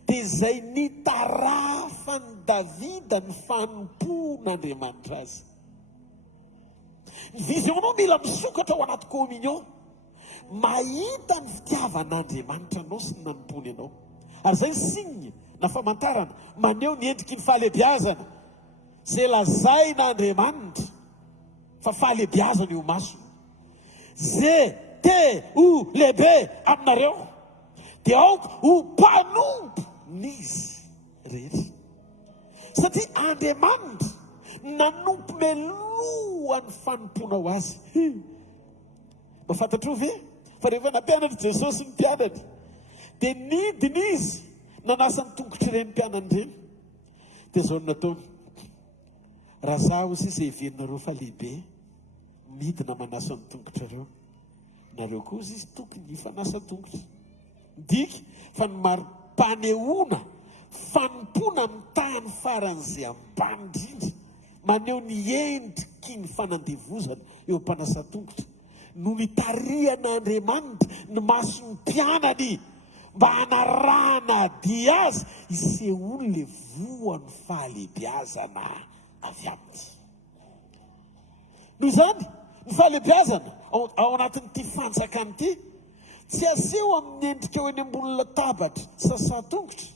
dia zay nitarafan'i Davida ny fanompon'Andriamanitra azy. Ny visionao mila misokatra ao anaty communion, mahita ny fitiavan'Andriamanitra anao sy ny nanompony anao. Ary zay signe na famantarana maneho ny endriky ny fahalebiazana zay lazain'Andriamanitra fa fahalebiazana eo masony. Zay te ho lehibe aminareo dia aoko ho mpanompo n'izy rehetra. Satria Andriamanitra nanompo melohan'ny fanompoana ho azy. Mafantatro ve fa rehefa nampianatra Jesosy ny mpianatra dia nidiny izy nanasa ny tongotry ireny mpianany ireny. Dia zao no nataony: raha zaho sy izay heverinareo fa lehibe midina manasa ny tongotrareo, nareo koa izy tokony hifanasa tongotra. Diky fa ny mari-panehoana fanompona amin'ny tany faran'izay ambanindrindra maneho ny endriky ny fanandevozana eo am-panasan-tongotra no nitarihan'Andriamanitra ny masony mpianany mba hanarahana dia azy isehoany le voany fahalehibiazana avy aminy. Noho izany ny fahalehibiazana ao anatin'ity fanjakana ity tsy aseho amin'ny endrika eo eny ambony latabatra sasa-tongotra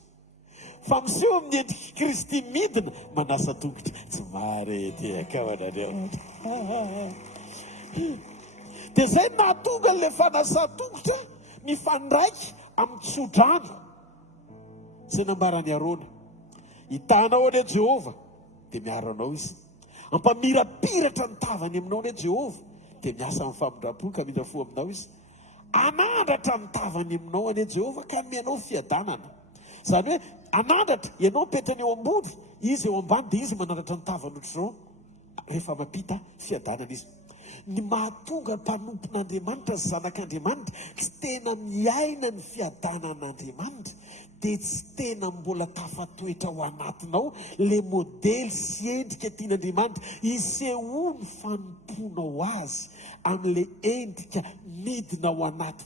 fa miseho amin'ny endrika Kristy midina manasa-tongotra. Tsy marety dia zay nahatonga le fanasa-tongotra mifandraiky amin'ny tsodrano zay nambarany Arona. Hitanao anie Jehova dia miaro anao izy, ampamirapiratra ny tavany aminao anie Jehova dia miasa amin'ny famindrapo ka mindrafo aminao izy, anandratra ny tavany aminao anie Jehova ka mianao fiadanana. Zany hoe anandratra, ianao petany eo ambony, izy eo ambany dia izy manandratra ny tavany ohatr'izao rehefa mampita fiadanana izy. Ny mahatonga mpanompon'Andriamanitra sy zanak'Andriamanitra tsy tena miaina ny fiadanan'Andriamanitra dia tsy tena mbola tafatoetra ao anatinao le modely sy endrika tian'Andriamanitra isehoany fanomponao azy amin'le endrika midina ao anaty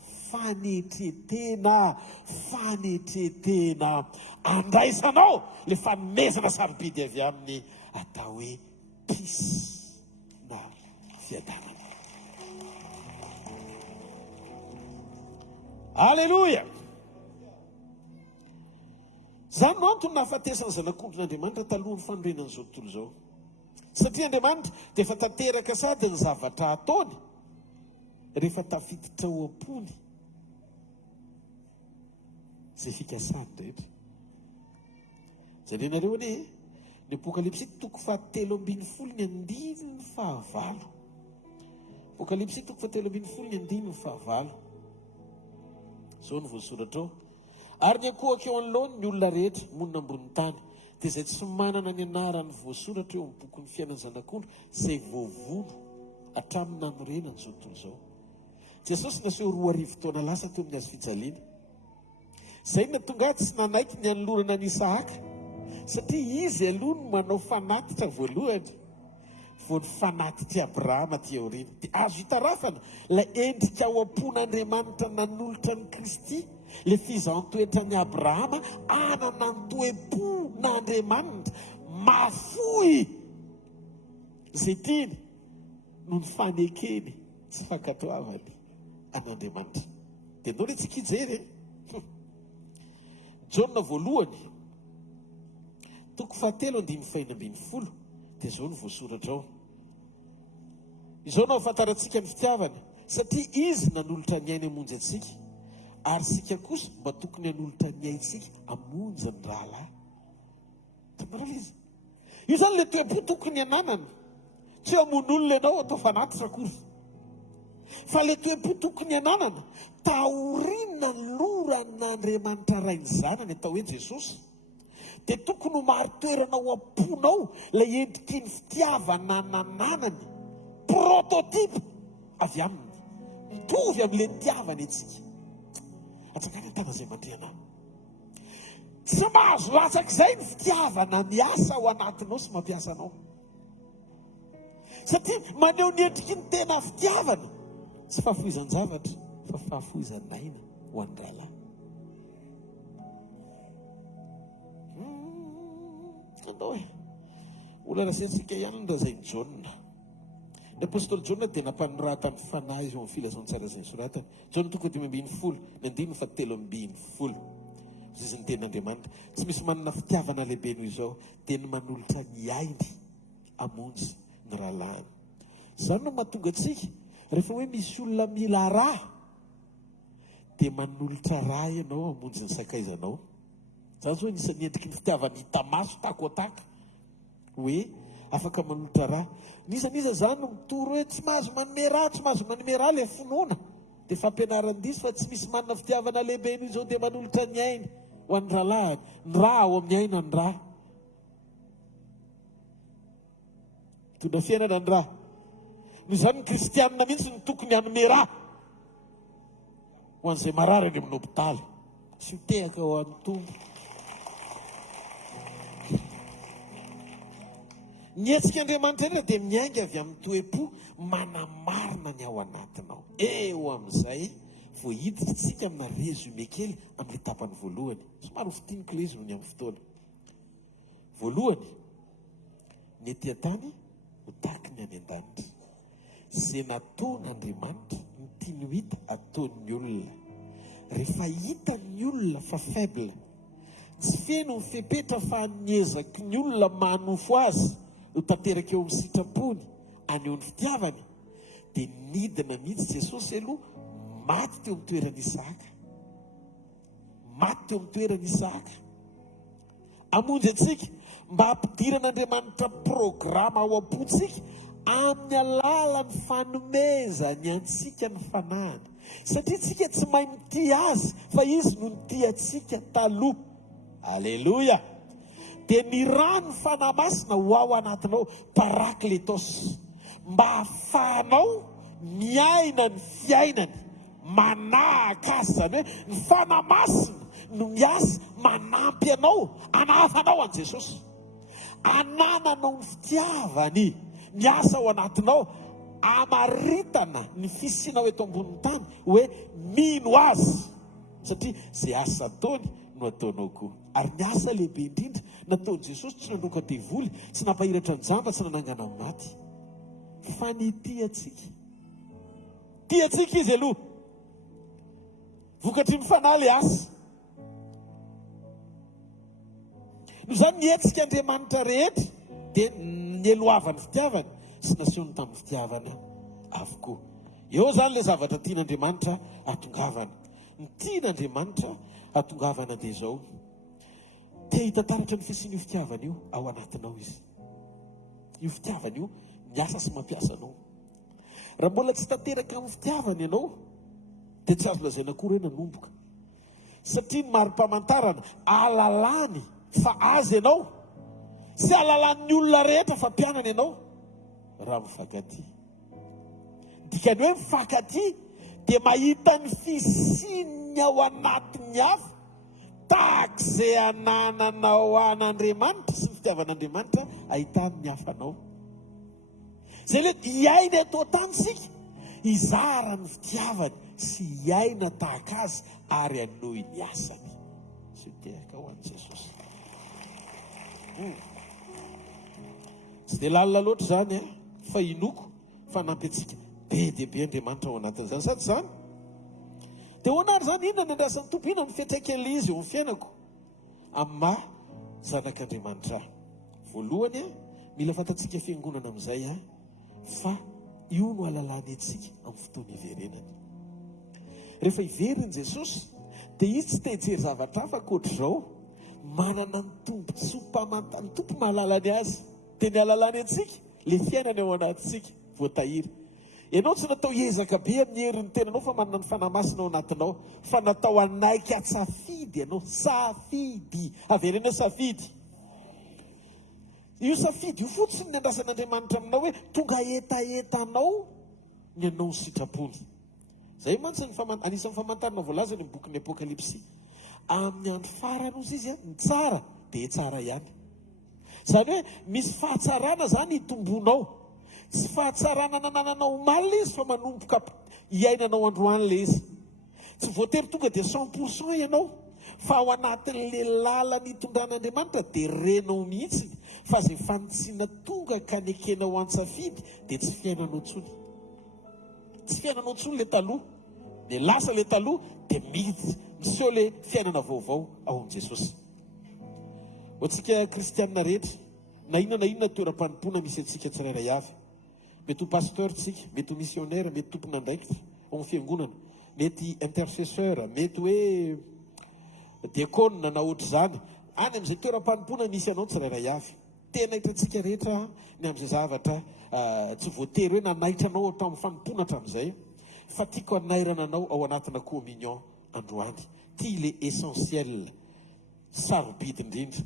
fanetretena andraisanao le fanomezana sarobidy avy amin'ny atao hoe pisy na fiadanana. Alleluia. Zany no antony nahafatesany zanak'ondrin'Andriamanitra talohan'ny fanorenana izao tontolo izao, satria Andriamanitra dia efa tanteraka sady ny zavatra ataony rehefa tafiditra ao am-pony zay fikasany rehetra. Zanenareo anie ny Apokalipsy 3:7-9. Apokalipsy 3:7-9. Zao ny voasoratra ao. Ary ny akohaka eo anoloany ny olona rehetra monina ambony tany dia izay tsy manana ny anarany voasoratra eo amin'ny bokin'ny fiainan'ny zanak'ondry izay voavono hatramin'ny nanorenany izao tontolo izao. Jesosy naseho 2000 taona lasa teo amin'ny azo fijaliana. Zay natonga tsy nanaiky ny anolorana ny Isaaka satria izy aloha no manao fanatitra voalohany vao ny fanatitra Abrahama ty aoriana. Dia azo hitarafana ilay endrika ao am-pon'Andriamanitra nanolotra ny Kristy, le fizantoetra ny Abrahama anana ny toe-pon'Andriamanitra mafoy zay tiany no ny fanekeny tsy fankatoavany an'Andriamanitra. Dia andao le tsy kijery Jaona voalohany 7:9 dia zao ny voasoratra ao. Izao no ahafantarantsika ny fitiavana satria izy nanolotra ny ainy hamonjy antsika ary sika kosa mba tokony hanolotra ny aintsika hamonjy ny rahalahy. Tanarao izy io zany le toe-po tokony ananana, tsy hamono olona ianao atao fanatitra kosa, fa le toe-po tokony ananana taorina loran'Andriamanitra ray ny zanany atao hoe Jesosy. Dia tokony ho maro toerana ao am-ponao ilay endriky ny fitiavana nananany prototype avy aminy, mitovy amin'ile nitiavana itsika. Atsakana tana izay mandriana tsy mahazo latsak'izay ny fitiavana miasa ao anatinao sy mampiasa anao, satria maneho ny endriky ny tena fitiavana tsy fahafoizan-javatra fa fahafoizan-aina ho an'ny rahalahy. Andao e olana sentsika ihany ny razay ny Jaona. Ny apôstôly Jaona dia nampanoratany fanahy eo amin'ny filazantsara izay soratany. Jaona 2:7 izy ny ten'Andriamanitra tsy misy manana fitiavana lehibe noho izao dia ny manolotra ny ainy amonjy ny rahalahy. Zany no mahatonga antsika rehefa hoe misy olona mila raha dia manolotra raha ianao amonjy ny sakaizanao. Zany zao anisan'ny endriky ny fitiavana hita maso takotaka hoe afaka manolotra raha. Nisan'iza zany no mitoro hoe tsy mahazo manome raha, tsy mahazo manome raha ilay finoana dia fampianaran-diso fa tsy misy manana fitiavana lehibe noho izao dia manolotra ny ainy ho an'ny rahalahy, ny raha ao amin'ny aina ny raha. Mitondra fiainana ny raha. Noho izany ny kristianina mihitsy ny tokony hanome raha ho an'izay marary any amin'ny hopitaly sy mitehaka ao amin'ny tombo. ny hetsika andriamanitra indray dia miainga avy amin'ny toe-po manamarina ny ao anatinao. Eo amin'izay vao hiditsika amina résumé kely amin'ny tapany voalohany. Somary hofitiniko ilay izy no ny amin'ny fotoana. Voalohany, ny etỳ tany ho tahaka ny any an-danitra. Izay nataon'Andriamanitra ny tiany ho hita ataon'ny olona. Rehefa hitan'ny olona fa faible, tsy feno ny fepetra fa niezaky ny olona manofo azy ho tanteraka eo amin'ny sitrapony aneho ny fitiavany, dia nidina mihitsy Jesosy aloha maty teo amin'ny toerany Isaka. Maty teo amin'ny toerany Isaka. Amonjy antsika mba hampidiran'Andriamanitra programa ao am-pontsika amin'ny alalan'ny fanomezany antsika ny fanahana. Satria tsika tsy mahay mity azy fa izy no nity antsika taloha. Aleluia. Dia ny rano fanahy masina ho ao anatinao, parakletos, mba hahafahanao miaina ny fiainany manahaka azy. Zany hoe ny fanahy masina no miasa manampy anao, anafanao an Jesosy, anananao ny fitiavany miasa ao anatinao, amaritana ny fisianao eto ambonin'ny tany hoe mino azy, satria zay asa ataony no ataonao koa. Ary ny asa lehibe indrindra nataon'i Jesosy tsy nanoka devoly, tsy nampahiratra ny jamba, tsy nanangana ny maty, fa ny tiatsika. Tiatsika izy aloha, vokatry ny fanahy le asa. No zany ny hetsika Andriamanitra rehetra dia ny eloavany fitiavany sy nasehony tamin'ny fitiavana avokoa. Eo zany le zavatra tian'Andriamanitra atongavana. Ny tian'Andriamanitra atongavana dia zao: te hitantaratra ny fisian'io fitiavana io ao anatinao izy. Io fitiavana io miasa sy mampiasa anao. Raha mbola tsy tanteraka amin'ny fitiavana ianao dia tsy azo lazaina koa hoe nanomboka. Satria ny mari-pamantarana alalany fa azy ianao, sy alalan'ny olona rehetra fa mpianana ianao raha mifankaty. Dikany hoe mifankaty dia mahita ny fisiny ao anatin'ny hafa tahak'izay anananao an'Andriamanitra sy ny fitiavan'Andriamanitra ahitany ny hafanao. Zay le hiaina eto an-tanysika hizara ny fitiavany sy hiaina tahaka azy ary hanohy ny asany. Sy teraka ho an'i Jesosy. Tsy dia lalina loatra zany fa inoko fanampy antsika be dia be Andriamanitra ao anatin'izany. Sady zany dia hoanary zany inona ny andrasan'ny tompo, inona ny fiatraikany izy eo amin'ny fiainako amin'ny maha zanak'Andriamanitra. Voalohany mila fantatsika fiangonana amin'izay fa io no alalany antsika amin'ny fotoana iverenany. Rehefa iveriny Jesosy dia izy tsy te-hijery zavatra hafa ankoatr'izao, manana ny tompo ny tompo mahalalany azy, dia ny alalany antsika le fiainany ao anatintsika voatahiry. Ianao tsy natao hiezaka be amin'ny herin'ny tenanao fa manana ny fanahy masina ao anatinao, fa natao anaika safidy ianao. Safidy, averena safidy. Io safidy io fotsiny ny andrasan'Andriamanitra aminao hoe tonga etaetanao ny anao ny sitrapony. Zay mantsy anisan'ny famantarana voalaza ny bokin'ny Apokalipsy. Amin'ny andro farany ozy izy ny tsara dia tsara ihany. Zany hoe misy fahatsarana zany hitombonao. Tsy fahatsarana nanananao malina izy fa manomboka hiainanao androany le izy. Tsy voatery tonga dia 100% ianao, fa ao anatin'le lalany hitondran'Andriamanitra dia renao mihitsy. Fa zay fanitsiana tonga ka nekenao an-tsafidy dia tsy fiainanao tsony. Tsy fiainanao tsony le taloha. Dia lasa le taloha dia miseho le fiainana vaovao ao amin'i Jesosy. Hoantsika kristianina rehetra, na inona toeram-panompona misy antsika tsirairay avy. Mety ho pasteur tsika, mety ho missionnaire, mety tompona andraikitra ao amin'ny fiangonana, mety intercesseur, mety hoe diakônina na ohatra zany. Any amin'izay toeram-panompona misy anao tsirairay avy. Tena hitantsika rehetra ny amin'izay zavatra tsy voatery hoe nanaitra anao atao amin'ny fanompona hatramin'izay, fa tiako hanairana anao ao anatina communion androany. Ty le essentiel, sarobidy indrindra,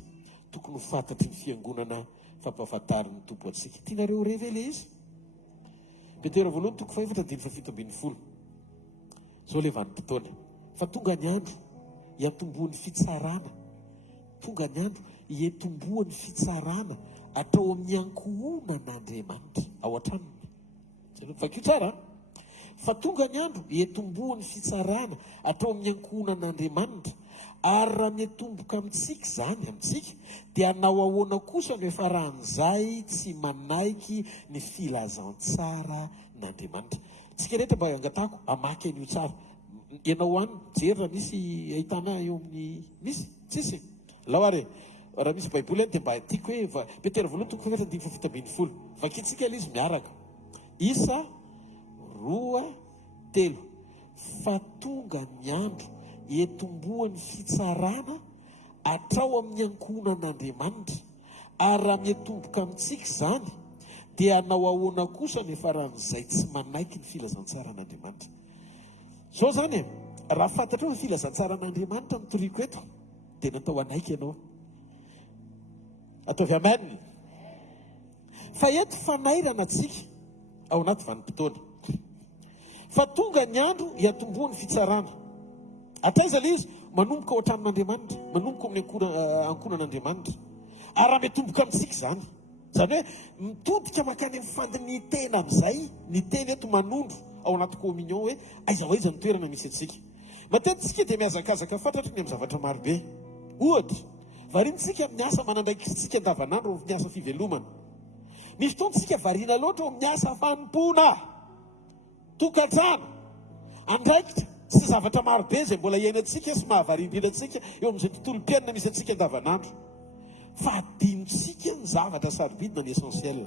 tokony ho fantatry ny fiangonana fampahafantariny tompo antsika. Tianareo revele izy. Petera voalohany toko 4:7-10. Zao le vanim-potoana. Fa tonga ny andro hiatomboan'ny fitsarana. Tonga ny andro hiatomboan'ny fitsarana atao amin'ny ankohonan'Andriamanitra ao an-tranony. Vakio tsara. Fa tonga ny andro etombohan'ny fitsarana atao amin'ny ankohonan'Andriamanitra, ary raha mitomboka amintsika zany amintsika dia anao ahoana kosa no efa rahan'izay tsy manaiky ny filazantsara n'Andriamanitra. Tsika rehetra mba angatako amaky an'io tsara. Ianao any jery raha misy ahitana eo amin'ny misy tsisy laoare raha misy baiboly any dia mba tiako hoe Petera voalohany toko faefatra andimy folo fito ambin'ny folo. Vakitsika ilay izy miaraka. Isa 2:3. Fa tonga ny andro etombohan'ny fitsarana atao amin'ny ankohonan'Andriamanitra, ary raha mietomboka amintsika zany dia anao ahoana kosa ny faran'izay tsy manaiky ny filazantsara an'Andriamanitra. Zao zany raha fantatra hoe filazantsara an'Andriamanitra ny toriko eto dia natao anaiky ianao. Ataovy amen. Fa eto fanairana atsika ao anaty vanim-potoana. Fa tonga ny andro hiatombohan'ny fitsarana. Ataiza ilay izy manomboka ao an-tranon'Andriamanitra, manomboka amin'ny ankohonan'Andriamanitra. Ary raha mitomboka amintsika zany. Zany hoe mitodika makany amin'ny fandiny tena amin'izay, ny tena eto manondro ao anaty communion hoe aiza ho aiza ny toerana misy atsika. Matetika dia miazakazaka fantatry ny amin'ny zavatra marobe. Ohatra, variantsika amin'ny asa manandraikitsika andavanandro amin'ny asa fivelomana. Misy fotoantsika variana loatra amin'ny asa fanompoana, tokantrano, andraikitra sy zavatra marobe izay mbola iainantsika sy mahavariantsika eo amin'izay tontolo-piainana misy atsika andavanandro. Fa adinontsika ny zavatra sarobidina ny essentiel.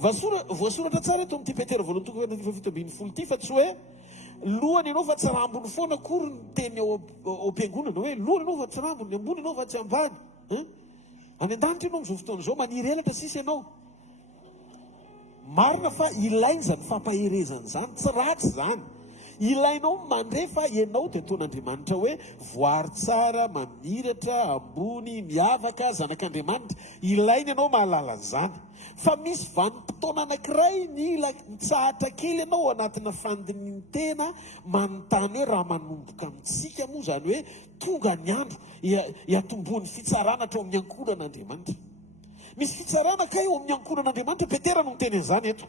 Voasoratra tsara eto amin'ity Petera voalohany toko faefatra andimy folo fito ambin'ny folo ity, fa tsy hoe lohany ianao fa tsy rambony foana akory ny teny ao am-piangonana hoe lohany ianao fa tsy rambony, ny ambony ianao fa tsy ambany. Any an-danitra ianao amin'izao fotoana izao maniry elatra sisa ianao. Marina fa ilainy zany fampaherezana zany, tsy ratsy zany. Ilainao mandrefa ianao dia ataon'Andriamanitra hoe voary tsara, mamiratra, ambony, miavaka, zanak'Andriamanitra. Ilainy ianao mahalala zany. Fa misy vanim-potoana anankiray mila mitsahatra kely ianao anatina fandiniany tena manontany hoe raha manomboka amintsika moa zany hoe tonga ny andro hiatombohan'ny fitsarana atao amin'ny ankohonan'Andriamanitra. Misy fitsarana kay eo amin'ny ankohonan'Andriamanitra. Petera no miteny an'izany eto.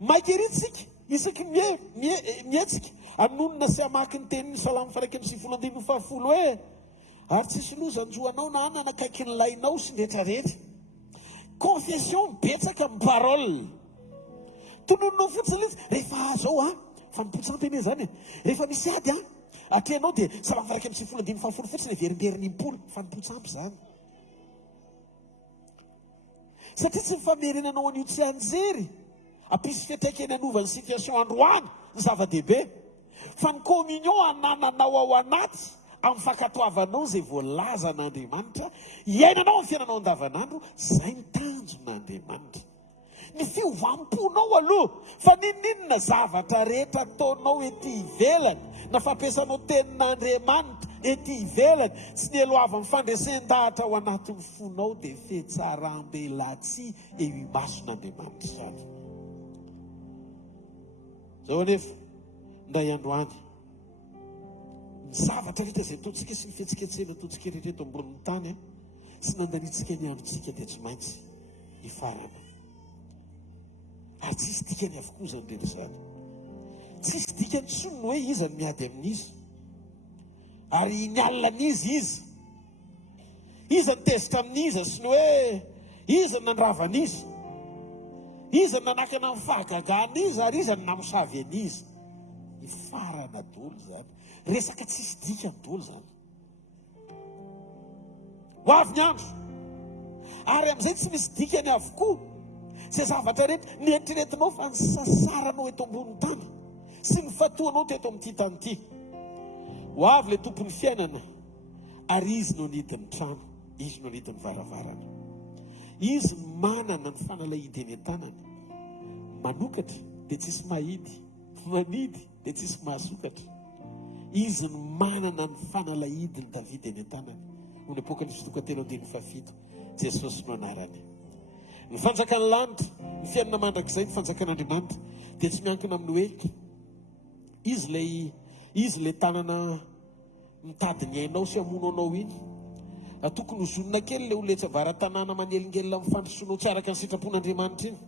Maikerytsika isaky mietsika anonona sy amaky ny tenin'ny Salamo 150 hoe ary tsisy loza anjoanao na nanakaiky ny lainao sy nrehetrarehetra. Confession betsaka amin'ny parole. Tonononao fotsiny izy rehefa zao fa mipotsanteny zany. Rehefa misy ady atreanao dia Salamo 150 fotsiny verinderin'impolo fa mipotsampy zany. Satria tsy mifamerenanao an'io tsy anjery. Ampisy fiatraikany anovany situation androany ny zava-dehibe. Fa ny communion anananao ao anaty amin'ny fankatoavanao izay voalaza an'Andriamanitra, iainanao amin'ny fiainanao andavanandro, izay ny tanjon'Andriamanitra. Ny fiovamponao aloha, fa ninninona zavatra rehetra ataonao ety ivelany, na fampiasanao tenin'Andriamanitra ety ivelany, sy ny eloavan'ny fandresen-dahatra ao anatin'ny fonao dia fetsaram-belatsia eo imason'Andriamanitra zany. Zao anefa nday androany ny zavatra rehetra izay ataontsika sy ny fihetsiketsena ataontsika rehetra ambonin'ny tany sy nandanitsika ny androntsika dia tsy maintsy hifarana. Ary tsisy dikany avokoa zany rehetra zany. Tsisy dikany tsony hoe iza ny miady amin'izy ary ny alina an'izy izy. Iza ny tezitra amin'iza sy ny hoe iza ny nandrava an'izy. Iza ny nanakana amin'ny fahagagana izy ary iza ny namosavy an'izy. Hifarana daholo zany. Resaka tsisy dikany daholo zany. Ho avy ny andro. Ary amin'izay tsy misy dikany avokoa. Izay zavatra rehetra nieritreretinao fa ny sasaranao eto ambonin'ny tany sy ny fatoanao teto amin'ity tany ity. Ho avy ilay tompon'ny fiainana ary izy no nidiny trano, izy no nidiny varavarana. Izy manana ny fanalahidy eny an-tanany. Manokatra dia tsisy mahidy, manidy dia tsisy mahasokatra. Izy no manana ny fanalahidy ny Davidy eny an-tanany. Ny Apokalipsy 3:7. Jesosy no anarany. Ny fanjakan'ny lanitra, ny fiainana mandrakizay, ny fanjakan'Andriamanitra dia tsy miankina amin'ny hoe izy ilay tanana mitady ny ainao sy hamono anao iny. tokony ho zonona kely le oletsa varan-tanàna manelingelina mifandrosoana tsy araka ny sitrapon'Andriamanitra iny.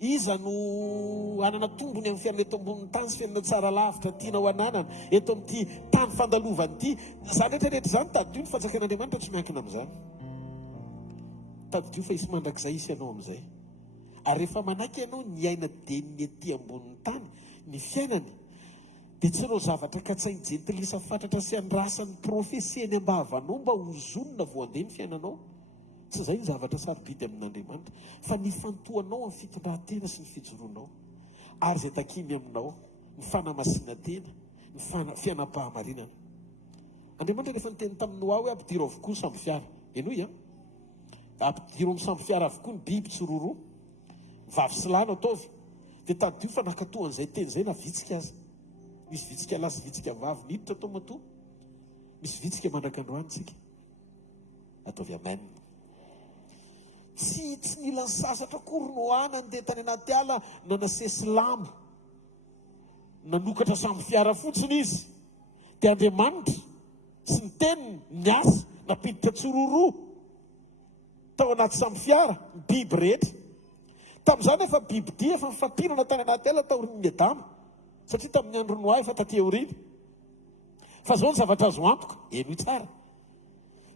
Iza no anana tombony amin'ny fiainana eto ambonin'ny tany sy fiainana tsara lavitra tiana ho ananana eto amin'ity tany fandalovany ity. Zany rehetrarehetra zany tadio ny fanjakan'Andriamanitra tsy miankina amin'izany. Tadio fa isy mandrakizay isy ianao amin'izay. Ary rehefa manaiky ianao ny aina deniny ety ambonin'ny tany ny fiainany, dia tsy ireo zavatra katsainy jentilisa fatratra sy andrasan'ny profesiany ambavanao mba ho zonona vao andeha ny fiainanao. Tsy izay ny zavatra sarobidy amin'Andriamanitra, fa ny fantohanao amin'ny fitondran-tena sy ny fijoroanao, ary izay takimy aminao ny fanamasinana tena, ny fianam-pahamarinana. Andriamanitra rehefa niteny tamin'ny Noa hoe ampidiro avokoa ny samby fiara, enoy a, ampidiro amin'ny samby fiara avokoa ny biby tsiroroa, vavy sy lahy no ataovy. Dia tadio fa nakatoan'izay teny izay na vitsika aza. Misy vitsika lahy sy vitsika vavy niditra tao matoa, misy vitsika mandrakandroany tsika. Ataovy amen. Tsy mila ny sasatra akory no anandeha tany anaty ala nanasesy lamo, nanokatra samby fiara fotsiny izy. Dia Andriamanitra sy ny teniny niasa napiditra tsororoa tao anaty samby fiara ny biby rehetra. Tamin'izany efa biby dia efa mifampirana tany anaty ala tao rin'ny Adama, satria tamin'ny andro Noa efa taty aoriana. Fa zao ny zavatra azo antoka, eno tsara.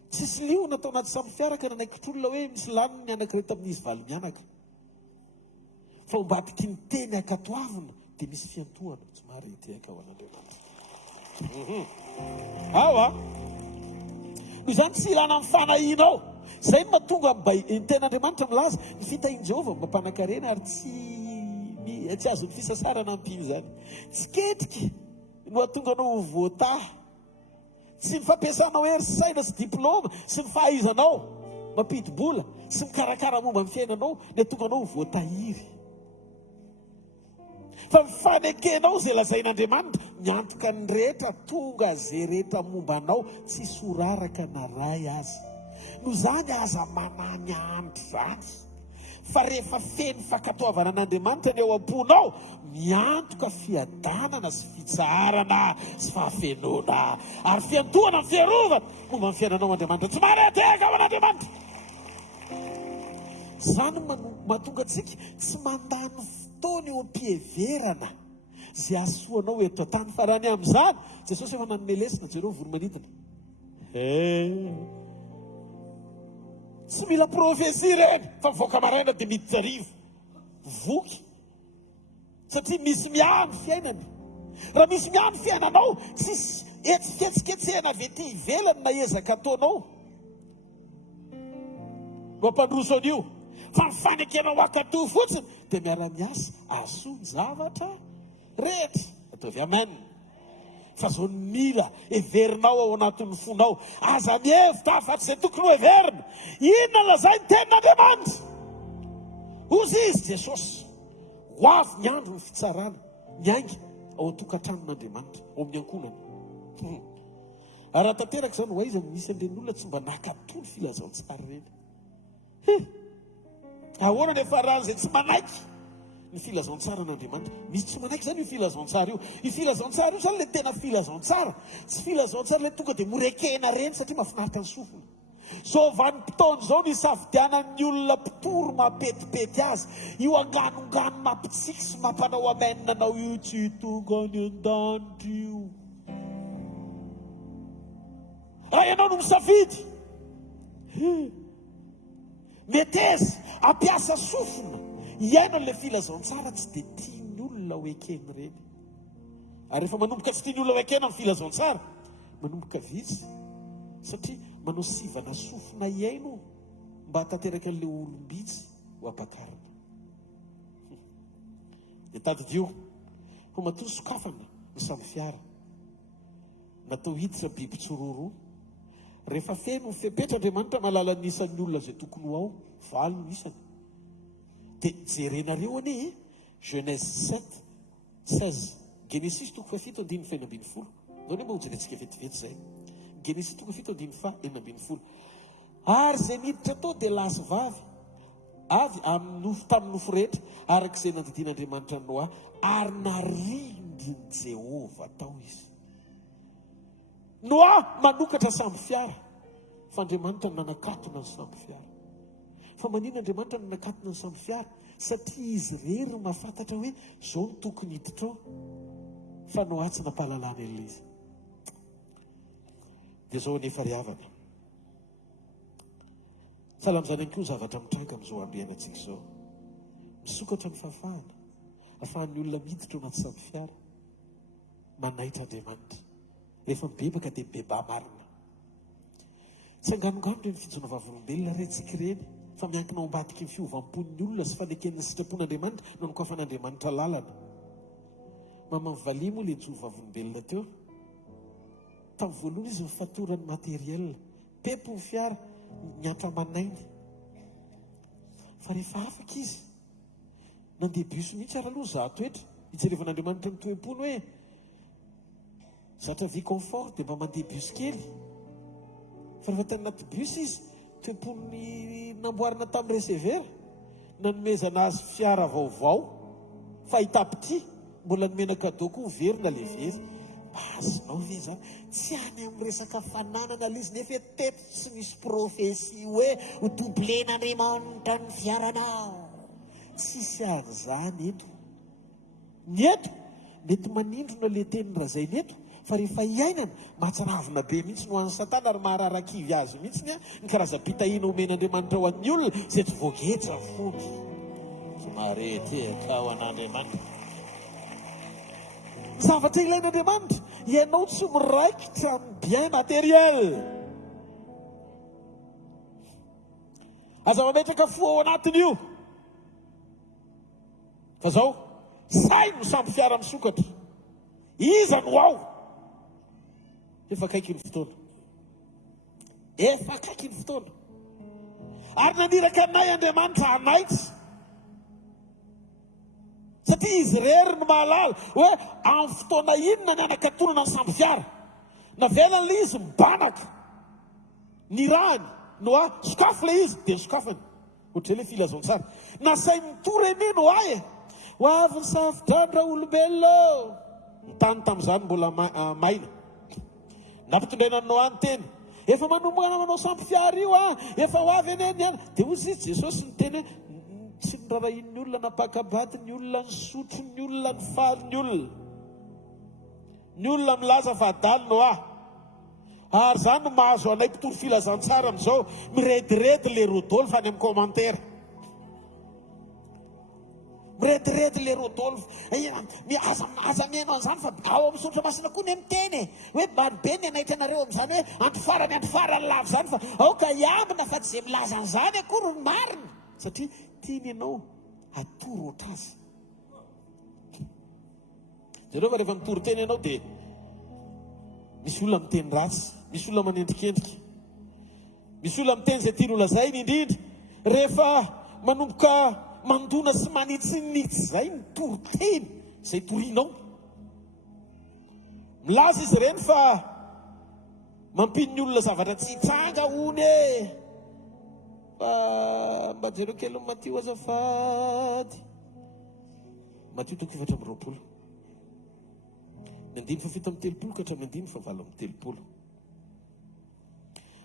Tsisy liona tao anaty samby fiara ka nanaikitr'olona hoe misy laniny ny anankiray tamin'izy valo mianaka. Fa ombadiky ny teny akatoavina dia misy fiantohana tsy marety aka ao an'Andriamanitra. Ao noho izany tsy ilana amin'ny fanahinao. Zay no mahatonga ny ten'Andriamanitra milaza ny fitahian Jehovah mampanankarena ary tsy azo ny fisasarana ampiny zany. Tsy ketrika no hahatonga anao voataha. Sy ny fampiasanao hery sy saina sy diplôma sy ny fahaizanao mampidi-bola sy mikarakara momba ny fiainanao ny hahatonga anao voatahiry. Fa mifanekenao zay lazain'Andriamanitra miantoka ny rehetra tonga zay rehetra momba anao tsy soraraka na ray azy. No zany aza manany andro zany. Fa rehefa feno fankatoavana an'Andriamanitra ny eo am-ponao, miantoka fiadanana sy fitsarana sy fahafenona ary fiantohana ny fiarovana momba ny fiainanao Andriamanitra. Tsy maneteka ao an'Andriamanitra. Zany mahatonga antsika tsy mandany fotoana eo am-pieverana zay asoanao eto tany. Fa raha ny amin'izany Jesosy efa nanome lesona jereo voromanidina. Tsy mila profesia reny fa mivoaka maraina dia miditra arivo voky, satria misy miahany fiainany. Raha misy miahany fiainanao, tsisy etsiketsiketsehana avy ety ivelany na ezaka ataonao no ampandroso an'io, fa mifanekenao akatoy fotsiny dia miara-miasa asoany zavatra rehetra. Ataovy amen. Fa zao ny mila everinao ao anatin'ny fonao, aza mihevitra afatsy izay tokony ho everina. Inona lazay ny tenin'Andriamanitra? Ozy izy Jesosy, ho avy ny andro ny fitsarana miainga ao an-tokantranon'Andriamanitra, ao amin'ny ankonany. Ary raha tanteraka izany ho aiza misy an'ireny olona tsy mba nakatony filazaon-tsara ireny. Ahoana nefa raha izay tsy manaiky ny filazaon-tsara an'Andriamanitra? Misy tsy manaiky zany io filazaon-tsara io. Io filazaon-tsara io zany le tena filazaon-tsara. Tsy filazaon-tsara le tonga dia morekena reny satria mahafinaritra ny sofina. Zao vanim-potoana zao ny safidianan'ny olona mpitoro mampetipety azy, io anganongano mampitsiky sy mampanao amenina anao io tsy tonga any an-danitra io. Raha ianao no misafidy meteza ampiasa sofina iaina le filazaon-tsara, tsy dia tian'ny olona ho ekeny reny. Ary rehefa manomboka tsy tian'ny olona ho ekena amin'ny filazaon-tsara, manomboka vitsy, satria manao sivana sofina iaino mba hatanteraka an'ilay olom-bitsy ho ampakarana. Dia tadidio ho matoa sokafana ny samy fiara natao hiditra biby tsororo. Rehefa feno ny fepetr'Andriamanitra malala ny isan'ny olona zay tokony ho ao, valo ny isany. Dia jerenareo anie Genèse 7:16, Genesis 7:7-8. Nao ne mba hojerentsika vetivety zay. Genesis 7:7-8. Ary zay niditra tao dia lasy vavy avy tamin'ny nofo rehetra arak'izay nandidian'Andriamanitra ny Noa, ary narindiny Jehova tao izy. Noa manokatra samby fiara, fa Andriamanitra no nanakatona ny samby fiara. Fa manina Andriamanitra no nanakatona ny samby fiara satria izy rery no mahafantatra hoe zao no tokony hiditra ao fa no atsy nampahalalana ilay izy. Dia zao nefa ry havana. Sahala amin'izany ihany koa zavatra mitranga amin'izao andrianantsika izao. Misokatra ny fahafahana, ahafahan'ny olona miditra ao anaty samby fiara. Manaitra Andriamanitra. Efa mibebaka dia beba marina. Tsy anganongano ireny fijona vavolombelona rentsika ireny, fa miankina ao ambadiky ny fiovampon'ny olona sy faneken'ny sitrapon'Andriamanitra no nokafan'Andriamanitra lalana. Mamamivali moa ilay jovo vavolombelona teo. Tamin'ny voalohany izy mifatorany materiel, tempo ny fiara, miantra manainy. Fa rehefa afaka izy, nandeha biso mihitsy ara aloha zato etra, hijerevan'Andriamanitra ny toem-pony hoe zatra vie confort dia mba mandeha bus kely. Fa rehefa tany anaty bus izy, toem-pony namboarina tamin'ny recevera, nanomezana azy fiara vaovao, fa hitapity, mbola nomena cadeau koa verina le very. Azonao ve zany? Tsy any amin'ny resaka fananana lay izy nefa teto tsy misy profesia hoe ho doblen'Andriamanitra ny fiaranao. Tsisy an'izany eto. Ny eto mety manindrona le teniny razay ny eto, fa rehefa iainana mahatsiravina be mihitsy no an'ny Satana ary mahararankivy azy mihitsy ny karazam-pitahiana omen'Andriamanitra ho an'ny olona izay tsy voagetra fony. Marety atao an'Andriamanitra. Zavatra ilain'Andriamanitra, ianao tsy miraikitra amin'ny bien materiel. Aza mametraka fo ao anatiny io. Fa zao, sainy no samby fiara misokatra. Iza no ao. Efa akaiky ny fotoana. Efa akaiky ny fotoana. Ary naniraka anay Andriamanitra anaitsy. Satria izy rery no mahalala hoe amin'ny fotoana inona ny anakatonana ny samby fiara. Navelana le izy mibanaka. Ny rahany no sokafy le izy dia sokafany. Ohatray le filazon-tsara. Nasainy toreny no aye. Ho avy ny safidrandra olombelona. Ny tany tamin'izany mbola maina. Nampitondraina no any teny. Efa manomboka manao samby fiara io efa ho avy eny any. Dia hozy izy Jesosy ny teny hoe tsy ny rarahin'ny olona napakabaty ny olona ny sotro ny olona ny faly ny olona. Ny olona milaza fa adalo no ary zany no mahazo anay mpitoro filazantsara amin'izao mirediredy le Rodolphe any amin'ny commentaire. Mirediredy le Rodolphe aza mihaino an'izany fa ao amin'ny sotra masina koa ny miteny hoe marobe ny anaitra anareo amin'izany hoe andro farany lavo zany fa aoka iambina fa tsy zay milaza an'izany akory ny marina. Satria tiany ianao atoro oatra azy. Zareo fa rehefa mitoro teny ianao dia misy olona miteny ratsy, misy olona manendrikendrika, misy olona miteny izay tiany holazay indrindra. Rehefa manomboka mandona sy manitsinitsy zay ny toro teny izay torianao. Milaza izy ireny fa mampino ny olona zavatra tsy hitsanga hony mba jereo kely Matio azafady. Matio 7:20. Ny 7:30 ka hatramin'ny 9:30.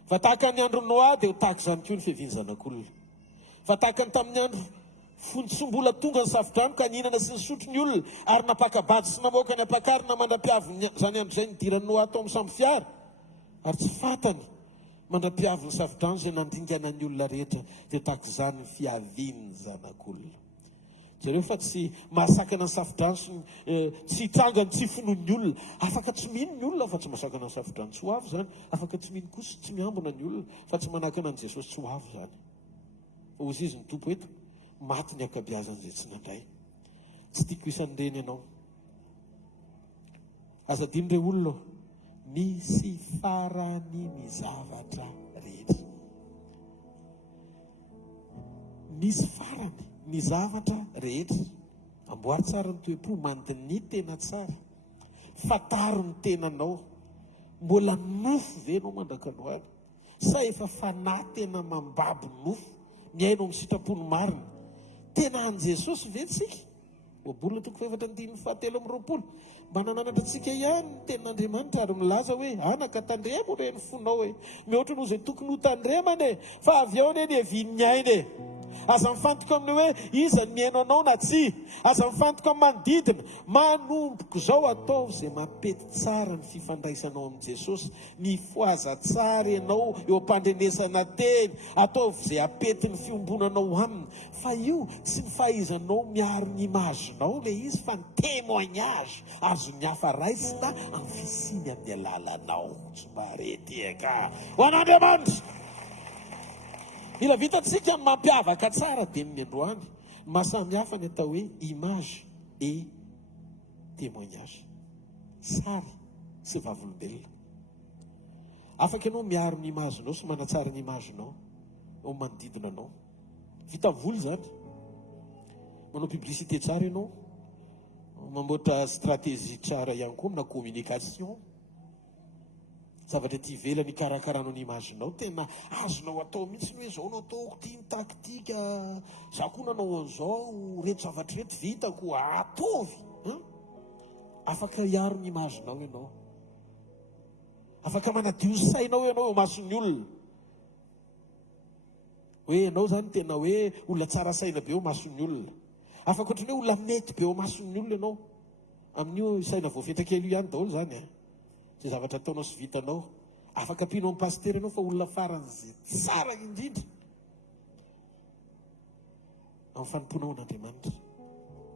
Fa tahaka ny andro Noa dia ho tahaka izany koa ny fiaviany zanak'olona. Fa tahaka ny tamin'ny andro fony tsy mbola tonga ny safidrano ka nihinana sy nisotro ny olona ary napakabady sy namoaka ny ampakarina mandra-piavy zany andro izay nidirany Noa atao amin'ny samby fiara ary tsy fantany mandra-piavy ny safidrano izay nandingana ny olona rehetra dia tahaka izany ny fiaviany zanak'olona. Zareo fa tsy mahasakana ny safidrano tsy hitrangany tsy finoan'ny olona. Afaka tsy mino ny olona fa tsy mahasakana ny safidrano tsy ho avy zany. Afaka tsy mino kosa tsy miambina ny olona fa tsy manakana ny Jesosy tsy ho avy zany. Ozy izy ny tompo eto maty ny akabiazan'izay tsy nandray. Tsy tiako isan'ireny ianao. Aza dinindreo olona misy farany ny zavatra rehetra. Misy farany ny zavatra rehetra. Amboary tsara ny toe-po, mandiny tena tsara. Fataro ny tenanao. Mbola nofo ve ianao mandrakano any? Sa efa fanahy tena mambabo nofo, miainao amin'ny sitrapony marina. Tena an' Jesosy ve tsika? Oabolona 7:7. mba nananatra antsika ihany ny tenin'Andriamanitra ary milaza hoe anaka tandremo reny fonao hoe mihoatra noho izay tokony ho tandremany fa avy ao neny evin'ny ainy aza mifantoka aminy hoe iza ny mihaino anao na tsy, aza mifantoka amin'ny manodidina, manomboko zao atao izay mampety tsara ny fifandraisanao amin'i Jesosy, mifoaza tsara ianao eo am-pandrenesana teny, ataovy izay apety ny fiombonanao aminy, fa io tsy ny fahaizanao miaro ny imaginao le izy fa ny témoignage azon'ny hafa raisina amin'ny fisiny amin'ny alalanao. Sombarety eka ho an'Andriamanitra. Mila vitantsika ny mampiavaka tsara dia ny androany mahasamihafa ny atao hoe image et témoignage, sary sy vavolombelona. Afaka ianao miaro ny imaginao sy manatsara ny imaginao ao manodidina anao, vita voly zany, manao publicité tsara ianao, mamboatra stratégie tsara ihany koa amina communication, zavatra ty ivelany ikarakarana ny imaginao tena azonao atao mihitsy hoe zao no ataoko ty ny taktika, za koa nanao an'izao, reto zavatra reto vitako atovy. Afaka hiaro ny imaginao ianao, afaka manadio sainao ianao eo mason'ny olona hoe ianao zany tena hoe olona tsara saina be eo mason'ny olona, afaka ohatrany hoe olona mety be eo mason'ny olona ianao, amin'io saina voafetakely io ihany daholo zany zay zavatra ataonao sy vitanao. Afaka ampianao amin'ny paster ianao fa olona faran'izay tsara indrindra amin'ny fanomponao an'Andriamanitra,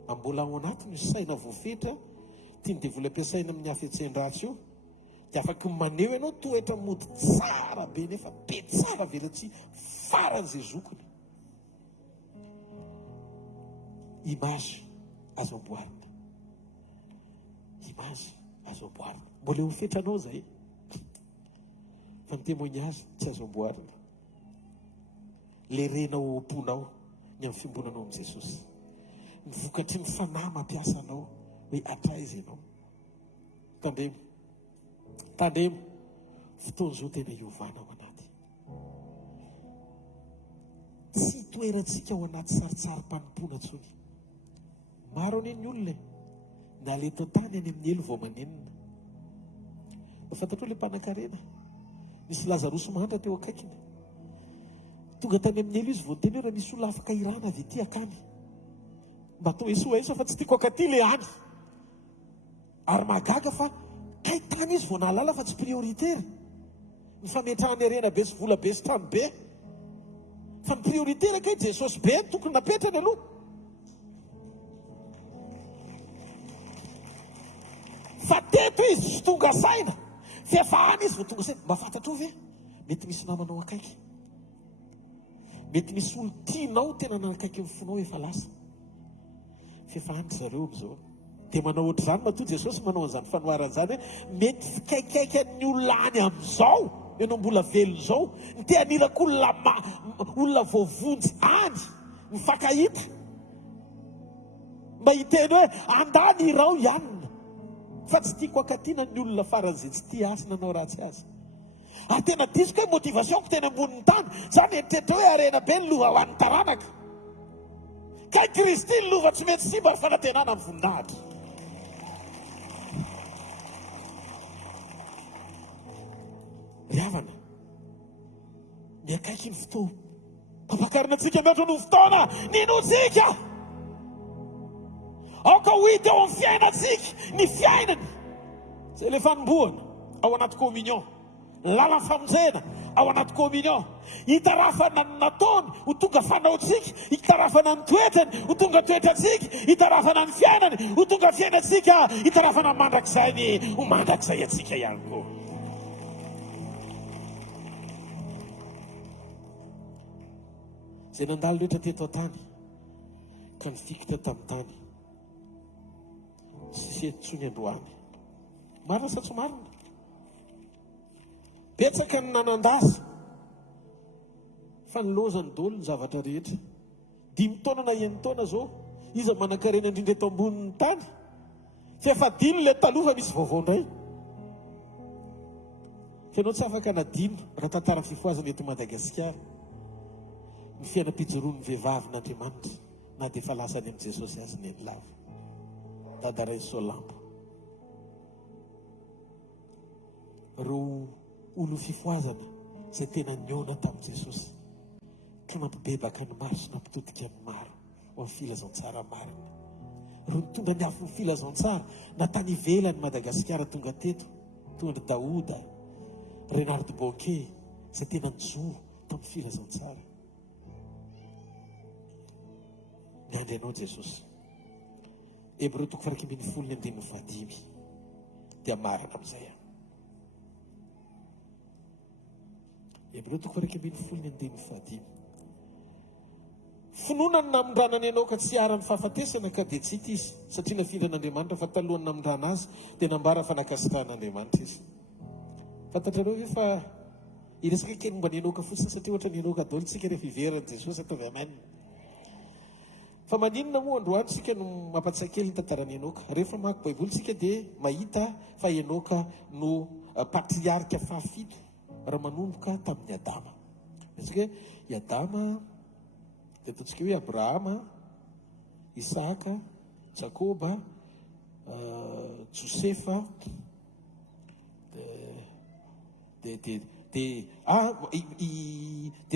mbola ao anatiny saina voafetra tiany dia vola ampiasaina amin'ny hafetsen-dratsy io, dia afaka maneho ianao toetra mody tsara be nefa be tsara velatsy faran'izay zokony. Image azo amboarina, image azo amboarina, mbola eo fetranao zay, fa ny témoignage tsy azo amboarina. Le renao omponao ny amin'ny fiombonanao amin'i Jesosy, ny vokatry ny fanahy mampiasanao hoe atraiza ianao. Tandremo fotoana zao tena hiovana ao anaty, tsy toerantsika ao anaty saritsary-panompona tsony. Maro aneny olona naleta tany any amin'ny elo vao manenina. Fantatrao le mpanan-karena misy Lazarosy mandra teo akaikiny, tonga tany amin'ny elo izy vao teny hoe raha misy olona afaka irana avy ety akany mba atao esoesa fa tsy tiako akaty le any, ary magaga fa kay tany izy vao nahalala fa tsy prioritera ny fametrahany arena be sy vola be sy trano be, fa ny prioritera kay Jesosy be tokony napetrany aloha. Fa teto izy sy tonga saina, fiafahana izy vao tonga saina. Mba fantatrao ve mety misy namanao akaiky, mety misy olo tianao tena nakaiky mifonao efa lasa, fiafahany zareo am'izao dia manao ohatr' izany matoa Jesosy manao an'izany fanoaran'izany hoe mety fikaikaiky ny olona any amin'izao ianao mbola velona izao, ny teanirako olona voavonjy any mifankahita mba hiteny hoe andany irao ihany, fa tsy tiako akatina ny olona faran'izay tsy tia asy nanao ratsy azy. Ary tena disiko hoe motivationko tena ambonin'ny tany zany eritreritra hoe arena be ny lova ho an'ny taranaka, kay Kristy ny lova tsy mety simba ary fanantenana amin'ny voninahitra. Riavana miakaiky ny fotoa pampakarina antsika mihoatra no fotoana ninotsika aoka ho hita eo amin'ny fiainantsika ny fiainany zay le fanombohana ao anaty communion, lalany famonjena ao anaty communion, hitarafana ny nataony ho tonga fanaotsika, hitarafana ny toetrany ho tonga toetrantsika, hitarafana ny fiainany ho tonga fiainantsika, hitarafana ny mandrakizay ho mandrakizay atsika ihany koa. Zay nandalo rehetra teto an-tany ka nifikitra tamin'ny tany sy etsony androany, marina sa tsy marina? Betsaka ny nanandasa fa nilozany daholo ny zavatra rehetra. 5 taona na 1 taona zao izy manan-karena indrindra eto ambonin'ny tany, fa efa dino le taloha fa misy vaovao indray. Fa ianao tsy afaka nadino raha tantara fifoazana eto Madagasikara ny fiainam-pijoroan'ny vehivavy n'Andriamanitra na dia efa lasany amin'i Jesosy azy ny lava. Dadaray Solambo ro olo fifoazana izay tena niona tamin'i Jesosy ka nampibebaka ny maro sy nampitodika ny maro ho amin'ny filazantsara marina. Ro nitondra ny afo ny filazantsara natany ivelany Madagasikara tonga teto, tonga ry Daoda, Renard Bonquet izay tena nijoro tamin'ny filazantsara. Niandry anao Jesosy. Hebreo 4:15 dia marina amin'izay. Hebreo 4:15 finoana ny namondranany ianao ka tsy arany fahafatesana ka dia tsy hita izy satria nafindra'Andriamanitra fa talohany namondrana azy dia nambara fa nakasitrahan'Andriamanitra izy. Fantatrareo ve fa iresaka kely momba ny enoka fotsiny satria ohatra ny enoka daholo tsika rehefa iveran'i Jesosy ataovy amanina. Fa maninona moa androany tsika no mampatsakely ny tantarany enoka. Rehefa mako baiboly tsika dia mahita fa enoka no patriarika fahafito raha manomboka tamin'ny Adama. Tsika i Adama dia ataontsika hoe Abrahama, Isaka, Jakoba, Josefa, dia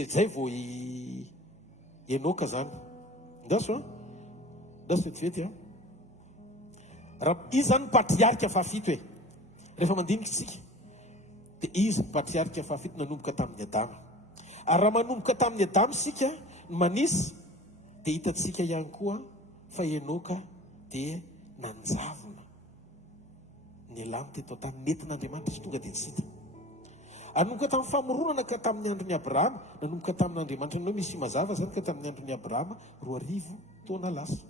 zay vao enoka zany. Ndaso ndaso vetivety a raha izy zany patriarika fahafito e rehefa mandinika isika dia izy patriarika fahafito nanomboka tamin'ny Adama. Ary raha manomboka tamin'ny Adama isika manisy dia hitatsika ihany koa fa enoka dia nanjavona ny elany teto an-tany nentin'Andriamanitra sy tonga dia tsy hita. Nanomboka tamin'ny famoronana ka tamin'ny andron'ny Abrahama, nanomboka tamin'Andriamanitra no misy mazava zany ka tamin'ny andron'ny Abrahama 2,000 taona lasa.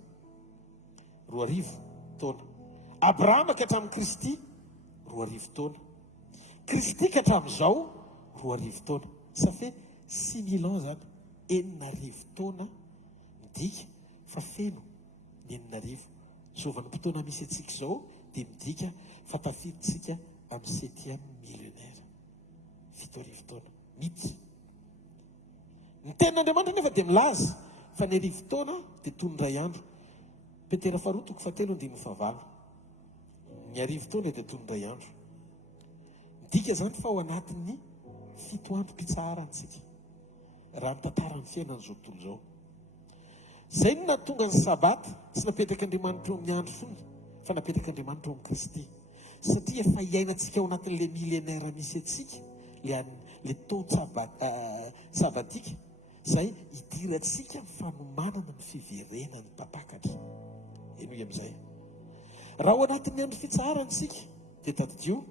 2,000 taona. Abrahama ka hatramin'ny Kristy 2,000 taona. Kristy ka hatramin'izao 2,000 taona. Ça fait 6 000 ans zany. 4,000 taona midika fa feno ny 4,000. So vanim-potoana misy antsika izao dia midika fa tafiditsika amin'ny 7e millénaire. 7,000 taona mity. Ny tenin'Andriamanitra nefa dia milaza fa ny 1,000 taona dia toy ny ray andro. Petera 2:7-9. Ny 1,000 taona dia toy ny ray andro. Midika zany fa ao anatin'ny 7 andro pitsara antsika raha ny tantaran'ny fiainana zao tontolo zao. Zay no nahatonga ny sabata tsy napetraka Andriamanitra eo amin'ny andro foana fa napetraka Andriamanitra eo amin'ny Kristy. Satria efa iainantsika ao anatin'ilay millénaire misy antsika le tao sabatika izay hidirantsika ny fanomanana ny fiverenan'ny mpapakatra. Eno i amin'izay. Raha ao anatin'ny andro fitsarantsika dia tadidio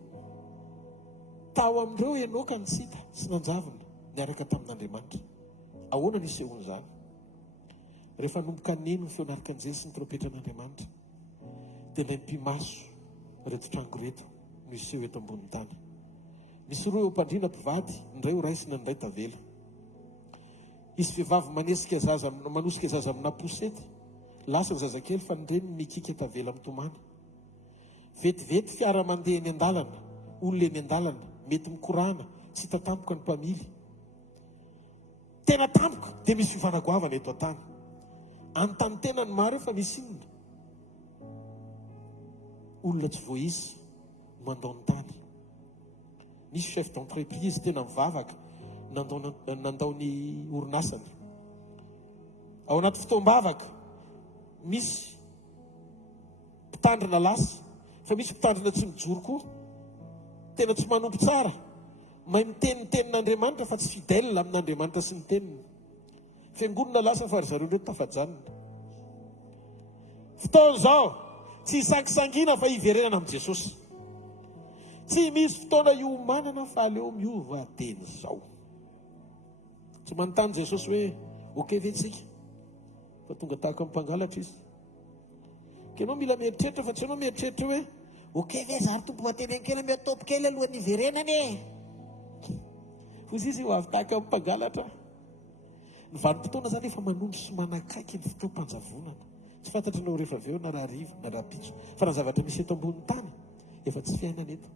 tao amin'ireo enoka ny tsita sy nanjavona niaraka tamin'Andriamanitra. Ahoana nisy sehoany zany? Rehefa nomboka neno ny feon'ny arkanjely sy ny trompetran'Andriamanitra dia ilay mpimaso reto trango reto misy seho eto ambonin'ny tany. Misy roa eo mpandrina mpivady, ny iray ho raisina, ny iray tavela. Isy vehivavy manosika zaza amina posety, lasa ny zazakely fa ny reny mikika tavela mitomany. Vetivety fiara mandeha eny an-dalana, olona eny an-dalana, mety mikorana, tsy hita tampoka ny mpamily. Tena tampoka dia misy fivanagoavana eto an-tany. An-tany tena ny maro fa misy inona? Olona tsy voaisy mandao ny tany. Misy chef d'entreprise tena mivavaka nandao ny orinasany. Ao anaty fotoam-bavaka misy mpitandrina lasa fa misy mpitandrina tsy mijoro koa, tena tsy manompo tsara, mahay miteny ny tenin'Andriamanitra fa tsy fidèle amin'Andriamanitra sy ny teniny. Fiangonana lasa fa ry zareo ndreto tafajanona. Fotoana izao tsy hisangisangiana fa hiverenana amin'i Jesosy. Tsy misy fotoana iomanana fa aleo miova teny izao. Tsy manontany Jesosy hoe okey ve tsika fa tonga tahaka amin'ny mpangalatra izy. Kenao mila mieritreritra fa tsy anao mieritreritra hoe okey ve zary tompo ateny kely miatopy kely alohan'ny iverenana e. Fozy izy ho avy tahaka amin'ny mpangalatra. Ny vanim-potoana zany efa manondro sy manakaiky ny fotoam-panjavonana. Tsy fantatranao rehefa avy eo na raha rivo na raha pitso fa raha zavatra misy eto ambonin'ny tany efa tsy fiainana eto.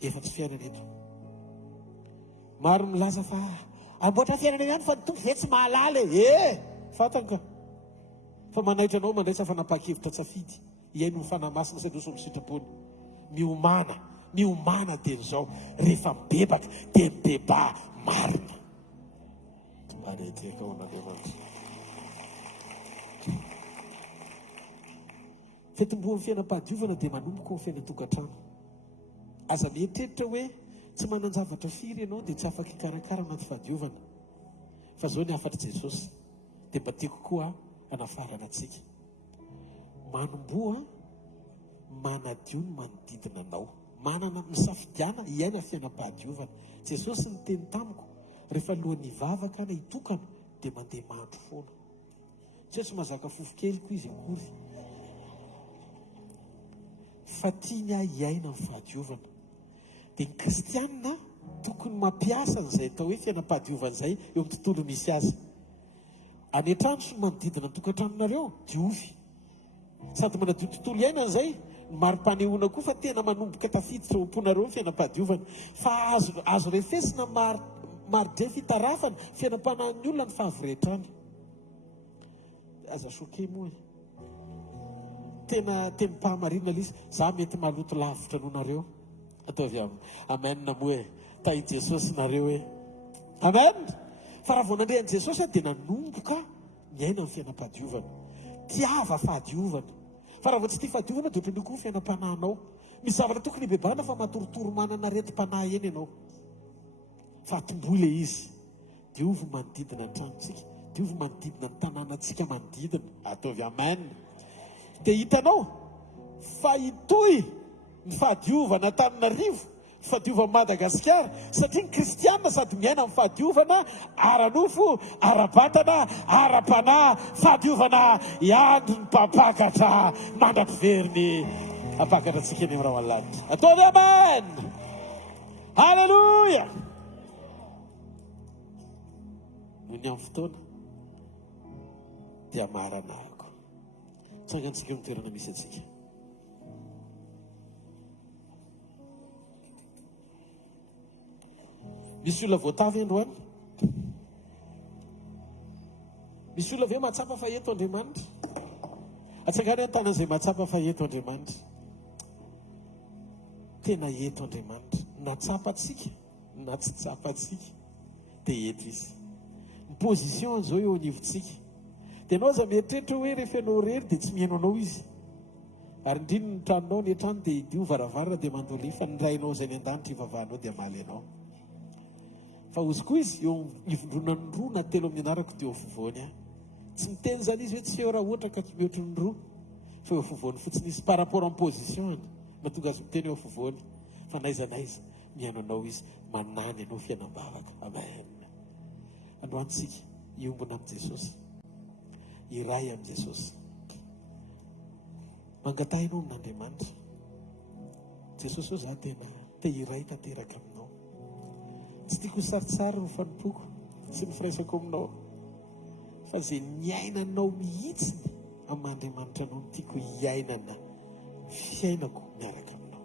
Efa tsy fiainana eto. Maro milaza fa amboatra fiainana ihany fa ny tompo ve tsy mahalala e. Fantaka fa manaitra anao mandraisa fa nanapa-kevitra tsafidy iaino ny fanamasina sady oso amin'ny sitrapony miomana miomana teny zao rehefa mibebaka dia mibeba marina. Mbany atyka ao n'Andriamanitra. Fetim-boan'ny fiainam-pahadiovana dia manomboka ny fiainan-tokantrano. Aza mietreritra hoe tsy manan-javatra firy ianao dia tsy afaka hikarakara anaty fahadiovana. Fa zao ny afatra Jesosy dia mba tiako koa hanafarana antsika. Manomboa manadio ny manodidina anao. Manana misafidiana iaina fiainam-pahadiovana. Jesosy ny teny tamiko rehefa alohan'ny hivavaka na hitokana dia mandeha mandro foana. Tsy mahazaka fofo-keliko izy akory. Fa tiany ahy hiaina ny fahadiovana. Dia ny kristianina tokony mampiasa an'izay atao hoe fiainam-pahadiovana izay eo amin'ny tontolo misy azy. Any an-trano sy ny manodidina ny tokantranonareo diovy. Sady manadio tontolo iainana izay ny mari-panehoana koa fa tena manomboka tafiditra ao am-ponareo ny fiainam-pahadiovana. Fa azo refesina mari-dre fitarafana fiainam-panahin'ny olona ny fahavoretrany. Aza soke moa tena tenim-pahamarinana izy. Za mety maloto lavitra noho nareo. Ataovy amen moa ta i Jesosy nareo hoe amen. Fa raha vao nandrehan'i Jesosy dia nanomboka miaina ny fiainam-pahadiovana. Tiava fahadiovana. Fa raha vao tsy tia fahadiovana dia ohatran'io koa ny fiainam-panahinao. Misy zavatra tokony bebana fa matorotoro manana reti-panahy eny ianao. Fa atomboy le izy. Diovy manodidina ny tranontsika. Diovy manodidina ny tanànantsika manodidina. Ataovy amen. Dia hitanao fa itoy ny fahadiovana Antananarivo, fahadiovana Madagasikara, satria ny kristianina sady miaina amin'ny fahadiovana ara-nofo, ara-batana, ara-panahy, fahadiovana iandro ny mpampakatra mandram-piveriny hampakatra antsika eny amin'ny raha alanitra. Ataovy amen. Halleluja. Noho ny amin'ny fotoana dia maranahako. Tsangantsika amin'ny toerana misy atsika. Misy olona voatavy androany? Misy olona ve mahatsapa fa eto Andriamanitra? Atsangany hoe tanan'izay mahatsapa fa eto Andriamanitra. Tena eto Andriamanitra. Na tsapatsika, na tsy tsapatsika, dia eto izy. Ny position zao eo anivontsika. Dia anao aza mieritreritra hoe rehefa ianao rery dia tsy mihaino anao izy. Ary indrindra ny tranonao ny trano dia dio varavarana dia mandoli, fa ny rainao izay ny an-danitra ivavahanao dia maly anao. Fa ozy koa izy eo ivondrona ny roa na telo amin'ny anarako dia eo afovoany ahy. Tsy miteny zany izy hoe tsy eo raha ohatra ka mihoatra ny roa, fa eo afovoany fotsiny izy par rapport amin'ny position mahatonga azy miteny eo afovoany. Fa naiza mihaino anao izy, manany anao fiainam-bavaka. Amen. Androantsika iombona amin'ny Jesosy, iray amin'ny Jesosy, mangatahinao amin'Andriamanitra. Jesosy io za tena te iray tanteraka aminao. Tsy tiako saritsary ny fanompoko sy ny firaisako aminao, fa zay miainanao mihitsiny amin'Andriamanitra anao no tiako hiainana fiainako miaraka aminao.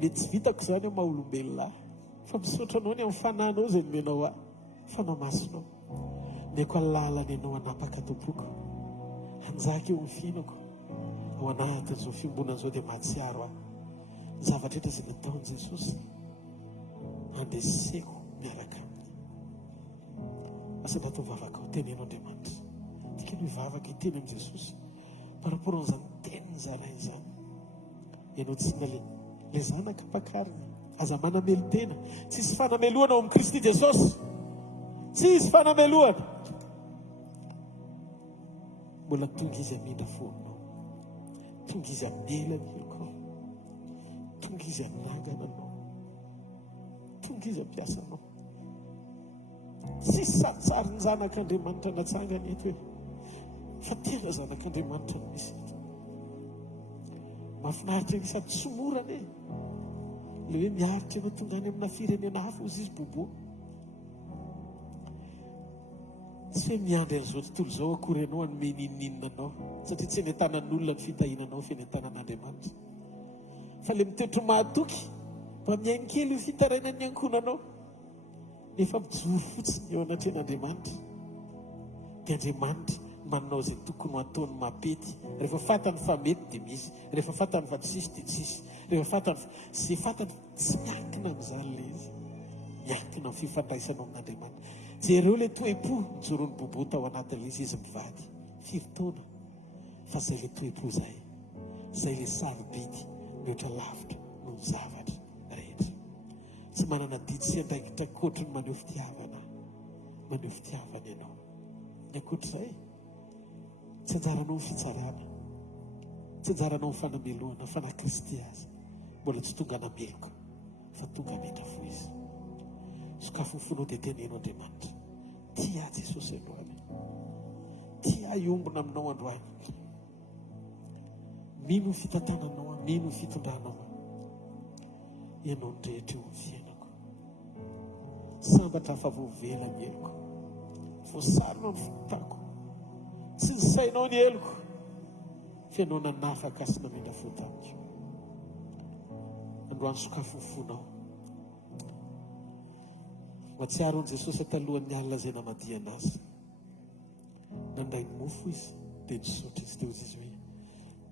Mety tsy vitako zany ao maha-olombelona ahy, fa misaotra anao ny amin'ny fanahinao zay nomenao ahy, fanahy-masonao. Meko alalany ianao anapaka tompoko, hanjaka eo amin'ny fiainako ao anatin'izao fiombonan' izao dia mahatsiaro ahy. Ny zavatra rehetra izay nataon'i Jesosy andreseko miaraka aminy. Asa natao vavaka ao teneno Andriamanitra. Tika ny vavaka hiteny amin'i Jesosy par rapport an'izany teniny zarainy izany. Ianao tsy le zanaka mpakariny, aza manamelo tena. Tsisy fanameloana ao amin'ny Kristy Jesosy. Tsisy fanameloana. Mbola tonga izy amindra fonanao, tonga izy amela ny ilokao, tonga izy anangana anao, tonga izy ampiasa anao. Tsisy saritsary ny zanak'Andriamanitra natsangana eto hoe fa tena zanak'Andriamanitra no misy eto. Mahafinaritra ny sady somorana e, le hoe miaritra ianao tonga any amina firenena hafa ozy izy bobo. Tsy hoe miandry an'izao tontolo izao akory ianao hanome ninoninona anao, satria tsy eny an-tanan'olona ny fitahinanao fa eny an-tanan'Andriamanitra. Fa le mitoetro mahatoky mba miainy kely io fitarainan'ny ankonanao, nefa mijoro fotsiny eo anatren'Andriamanitra. Dia Andriamanitra manao zay tokony ataony mapety. Rehefa fatany fa mety dia misy, rehefa fatany fa tsisy dia tsisy, rehefa fatany sy fatany tsy miankina amin'izany le izy, miankina amin'ny fifandraisana amin'Andriamanitra. Jereo le toe-po mijorony bobo tao anatin'le izy mivady firy taona, fa zay le toe-po zay le sarobidy mihoatra lavitra noho ny zavatra rehetra. Tsy manana didy sy andraikitra koatra ny maneho fitiavana ianao. Ny ankoatr'izay tsy anjaranao ny fitsarana, tsy anjaranao ny fanameloana fa na Kristy azy mbola tsy tonga nameloka fa tonga meta fo izy. Sokafo ny fonao dia teneno Andriamanitra, tia Jesosy androany, tia iombona aminao androany. Mino ny fitantananao, mino ny fitondranao, ianao ny rehetra eo amin'ny fiainako. Sambatra fa voavela ny eloko, voasarona ny fotako, tsy ny sainao ny eloko, fa ianao nanafaka sy namena fo tamiko. Androany sokafo ny fonao, matsiaro an' Jesosy talohan'ny alina izay namadiana azy. Nandray ny mofo izy dia nisaotra izy teo izy hoe,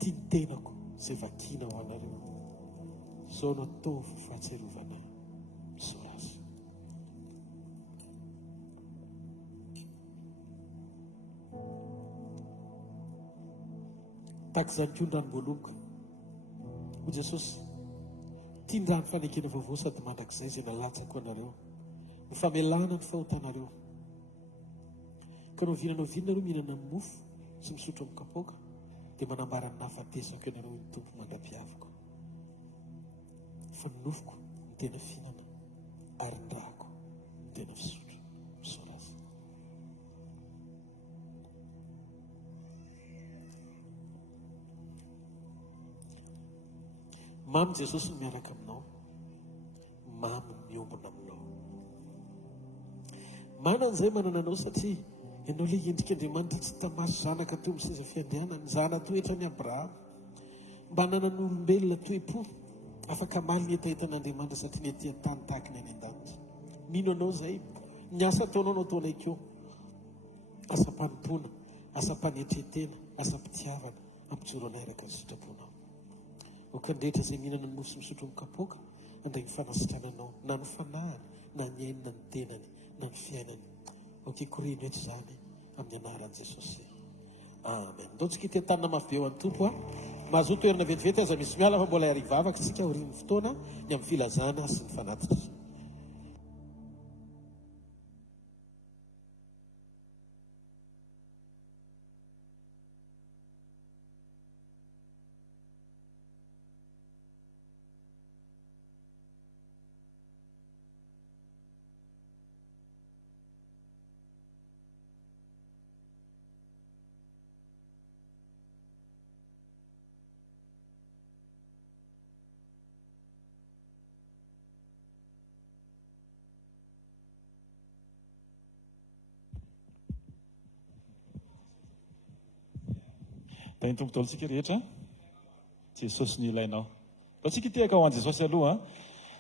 tia ny tenako izay vakiana ho anareo, izao no ataovy fahatsiarovana misaora azy. Tahaka izany koa ny ranom-boaloboka, ho Jesosy tia ny rano fanekena vaovao sady mandrakizay izay nalatsako anareo, ny famelana ny fahotanareo. Ka no vinanao mihinana ny mofo sy misotro amin'ny kapoaka dia manambara ny nahafatesako ianareo ny tompo mandra-piavako. Fa ny nofoko ny tena fihinana ary ny rako ny tena fisotro. Misaora azy. Mamy Jesosy ny miaraka aminao, mamy ny miombona aminao. Manan'izay manana anao satria ianao le endrika Andriamanitra tsy tamaso zanaka teo amin'ny seza fiandrianana, ny zana toetra ny Abrahama. Mba nanana olombelona toe-po afaka maly ny etaetan'Andriamanitra satria ny etỳ tany tahaka ny any an-danitra. Mino anao izay, ny asa ataonao no atao laiko eo, asa-panompoana, asa-panetretena, asa-pitiavana, ampijoro anairaka ny sitraponao. Okandrehetra izay mihinana ny mofo sy misotro amin'ny kapoaka, andray ny fanasitrananao, na ny fanahany, na ny ainina ny tenany, na ny fiainany. Korino eto izany amin'ny anaran'i Jesosy. Amen. Ndaontsika ity tanana mafy be ho an'ny tompo a. Mahazo toerana vetivety aza misy miala fa mbola harivavaka tsika ho rinin'ny fotoana ny amin'ny filazana sy ny fanatitra. Da ny tompo taolontsika rehetra, Jesosy ny ilainao. Taontsika itiaka ho an' Jesosy aloha,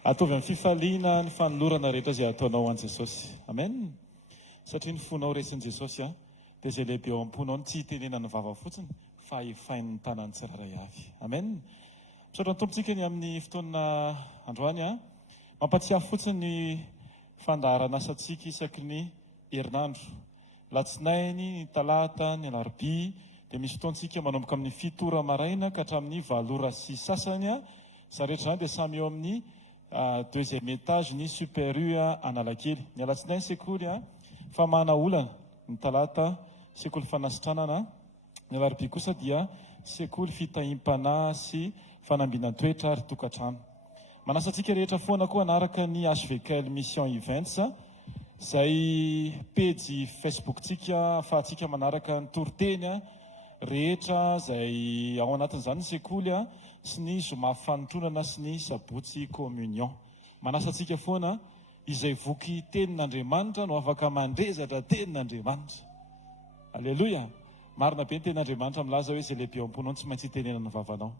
atovy amin'ny fifaliana ny fanolorana rehetra izay ataonao ho an' Jesosy. Amen. Satria ny fonao resin'i Jesosy dia izay lehibe ao am-ponao ny tsy hitenena ny vava fotsiny, fa hifainy ny tanany tsiraray avy. Amen. Misaotra ny tompontsika ny amin'ny fotoana androany, mampatsiahy fotsiny ny fandaharana asantsika isaky ny herinandro. Latsinainy, ny talata, ny alarobia, dia misy fotoantsika manomboka amin'ny 7 ora maraina ka hatramin'ny 8 ora sy sasany. Sarehetra dia samy eo amin'ny 2e étage ny Super U Analakely. Ny alatsinainy sekoly famahana olana, ny talata sekoly fanasitranana, ny alarobia kosa dia sekoly fitahimpana sy fanambinan-toetra ary tokantrano. Manasantsika rehetra foana koa anaraka ny HVKL Mission Events, izay page Facebook-tsika ahafahantsika manaraka ny toroteny rehetra izay ao anatin'izany ny sekoly sy ny zoma fanotronana sy ny sabotsy communion. Manasantsika foana izay voky tenin'Andriamanitra no afaka mandrezatra tenin'Andriamanitra. Alleloia. Marina be ny tenin'Andriamanitra milaza hoe izay lehibe ao am-ponao tsy maintsy hitenena ny vavanao.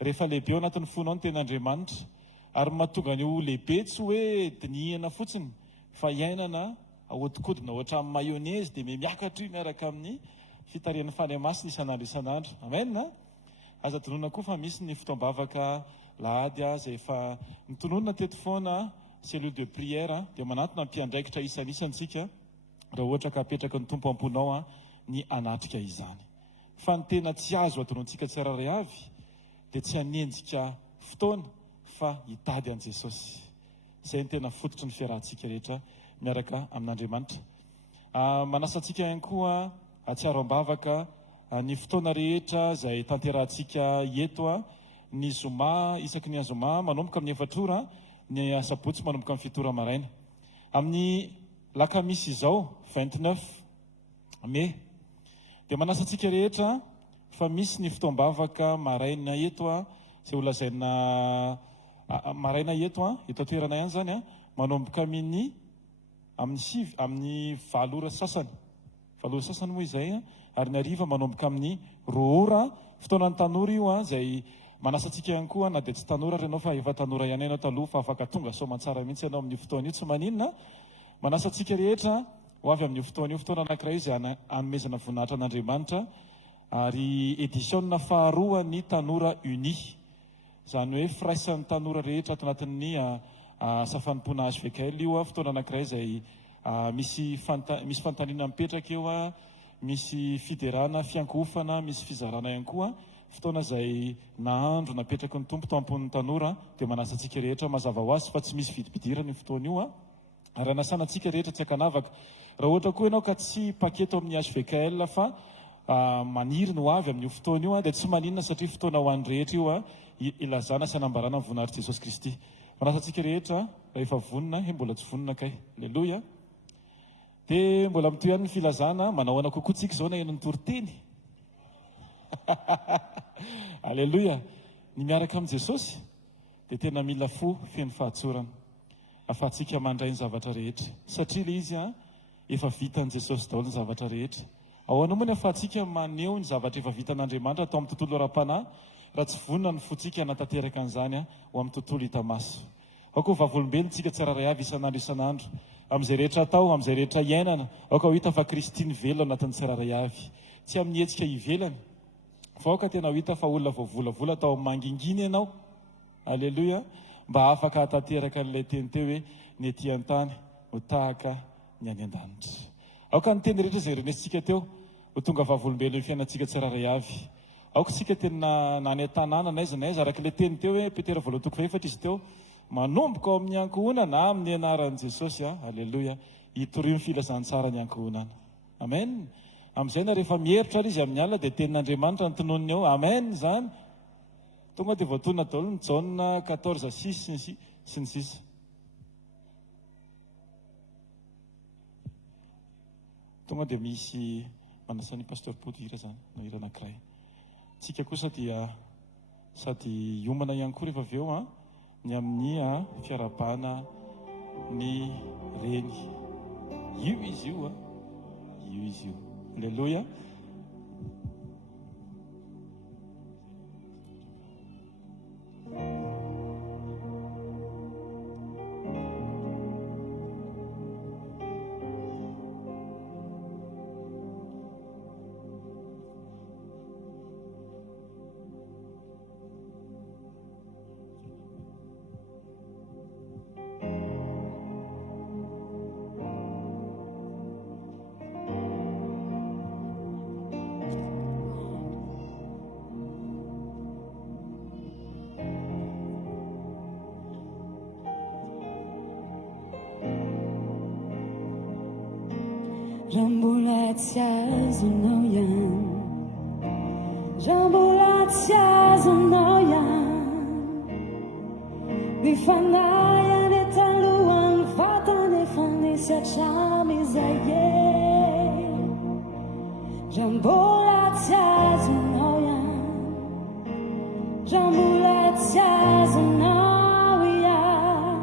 Rehefa lehibe ao anatin'ny fonao ny tenin'Andriamanitra ary mahatonga ny ho lehibe tsy hoe dinihana fotsiny fa iainana ahodikodina ohatra amin'ny mayonnaise dia miakatra io miaraka amin'ny fitarian'ny fany masina isan'andro isan'andro. Amen. Aza tonona koa fa misy ny fotoam-bavaka lahady zay efa nitononona teto foana cellule de prière dia manantona mpiandraikitra isanisantsika raha ohatra ka apetraka ny tompo amponao ny anatrika izany. Fa ny tena tsy azo atonontsika tsiraray avy dia tsy hanenjika fotoana fa hitady an' Jesosy. Izay ny tena fototry ny fiarahantsika rehetra miaraka amin'Andriamanitra. Manasantsika ihany koa atsiaro am-bavaka ny fotoana rehetra izay tanterahantsika eto ny zoma isaky ny azoma manomboka amin'ny 4 ora, ny asabotsy manomboka amin'ny 7 ora maraina. Amin'ny lakamisy izao 29 Mai dia manasantsika rehetra fa misy ny fotoam-bavaka maraina eto izay holazaina maraina eto eto toerana ihany zany manomboka amin'ny 7 ora sasany. 7 ora sasany moa izay ary ny hariva manomboka amin'ny 2 ora. Fotoanan'ny tanora io izay manasantsika ihany koa na dia tsy tanora renao fa efa tanora ihany ianao taloha fa afaka tonga soamantsara mihitsy ianao amin'ny fotoana io tsy maninona. Manasantsika rehetra ho avy amin'ny fotoana io fotoana anankiray izay hanomezana voninahitra an'Andriamanitra ary édition faharoa ny tanora uni, izany hoe firaisan'ny tanora rehetra ato anatin'ny safanim-pona HVKL io fotoana anankiray izay misy fanontaniana mipetraka eo, misy fiderana, fiankofana, misy fizarana ihany koa. Fotoana izay nahandro napetraka ny tompo tampon'ny tanora dia manasantsika rehetra mazava ho azy fa tsy misy vidibidirana io fotoana io ary anasanantsika rehetra tsy akanavaka. Raha ohatra koa ianao ka tsy paketo amin'ny HVKL fa maniry no avy amin'io fotoana io dia tsy maninona satria fotoana ho an'ny rehetra io ilazana sy anambarana ny voninahitry Jesosy Kristy. Manasantsika rehetra rehefa vonina mbola tsy vonina kay. Aleloia. Dia mbola mitoy ihany ny filazana manao ana kokoa tsika izao na eno ny toriteny. Aleloia. Ny miaraka amin'i Jesosy dia tena mila fo feno fahatsorana afahantsika mandray ny zavatra rehetra satria ilay izy efa vitan'i Jesosy daholo ny zavatra rehetra. Ahoana moa ny afahantsika maneho ny zavatra efa vitan'Andriamanitra atao amin'ny tontolo ara-panahy raha tsy vonina ny fontsika hanatanteraka an'izany ho amin'ny tontolo hita maso. Aoka ho vavolombelontsika tsiraray avy isan'andro isan'andro amin'izay rehetra atao, amin'izay rehetra iainana. Aoka ho hita fa Kristiny velo anatin'ny tsiraray avy, tsy amin'ny hetsika ivelany fa aoka tena ho hita fa olona voavolavola atao manginginy ianao. Aleloia. Mba afaka hatanteraka an'ilay teny teo hoe ny ety an-tany ho tahaka ny any an-danitra. Aoka ny teny rehetra izay renesintsika teo ho tonga vavolombelon'ny fiainantsika tsiraray avy. Aoka sika tena nany an-tanàna naiza naiza araka ilay teny teo hoe Petera 2:4 izy teo manomboka ao amin'ny ankohonana na amin'ny anaran'i Jesosy. Aleloia. Hitorio ny filazantsara ny ankohonana. Amen. Amin'izay na rehefa miheritra izy amin'ny alina dia tenin'Andriamanitra ny tononony eo. Amen zany. Tonga dia voatonona daholo ny Jaona 14:6 sy ny sisa. Tonga dia misy manasany pasteur Poudira zany no hira anankiray. Tsika kosa dia sady hiomana ihany koa rehefa avy eo ny amin'ny fiarabana ny reny. Io izy io io izy io. Aleluia. Rambulatsia zunoyan, Rambulatsia zunoyan, Bifanayan etaluan fatane fanisya chamizaye, Rambulatsia zunoyan, Rambulatsia zunoyan,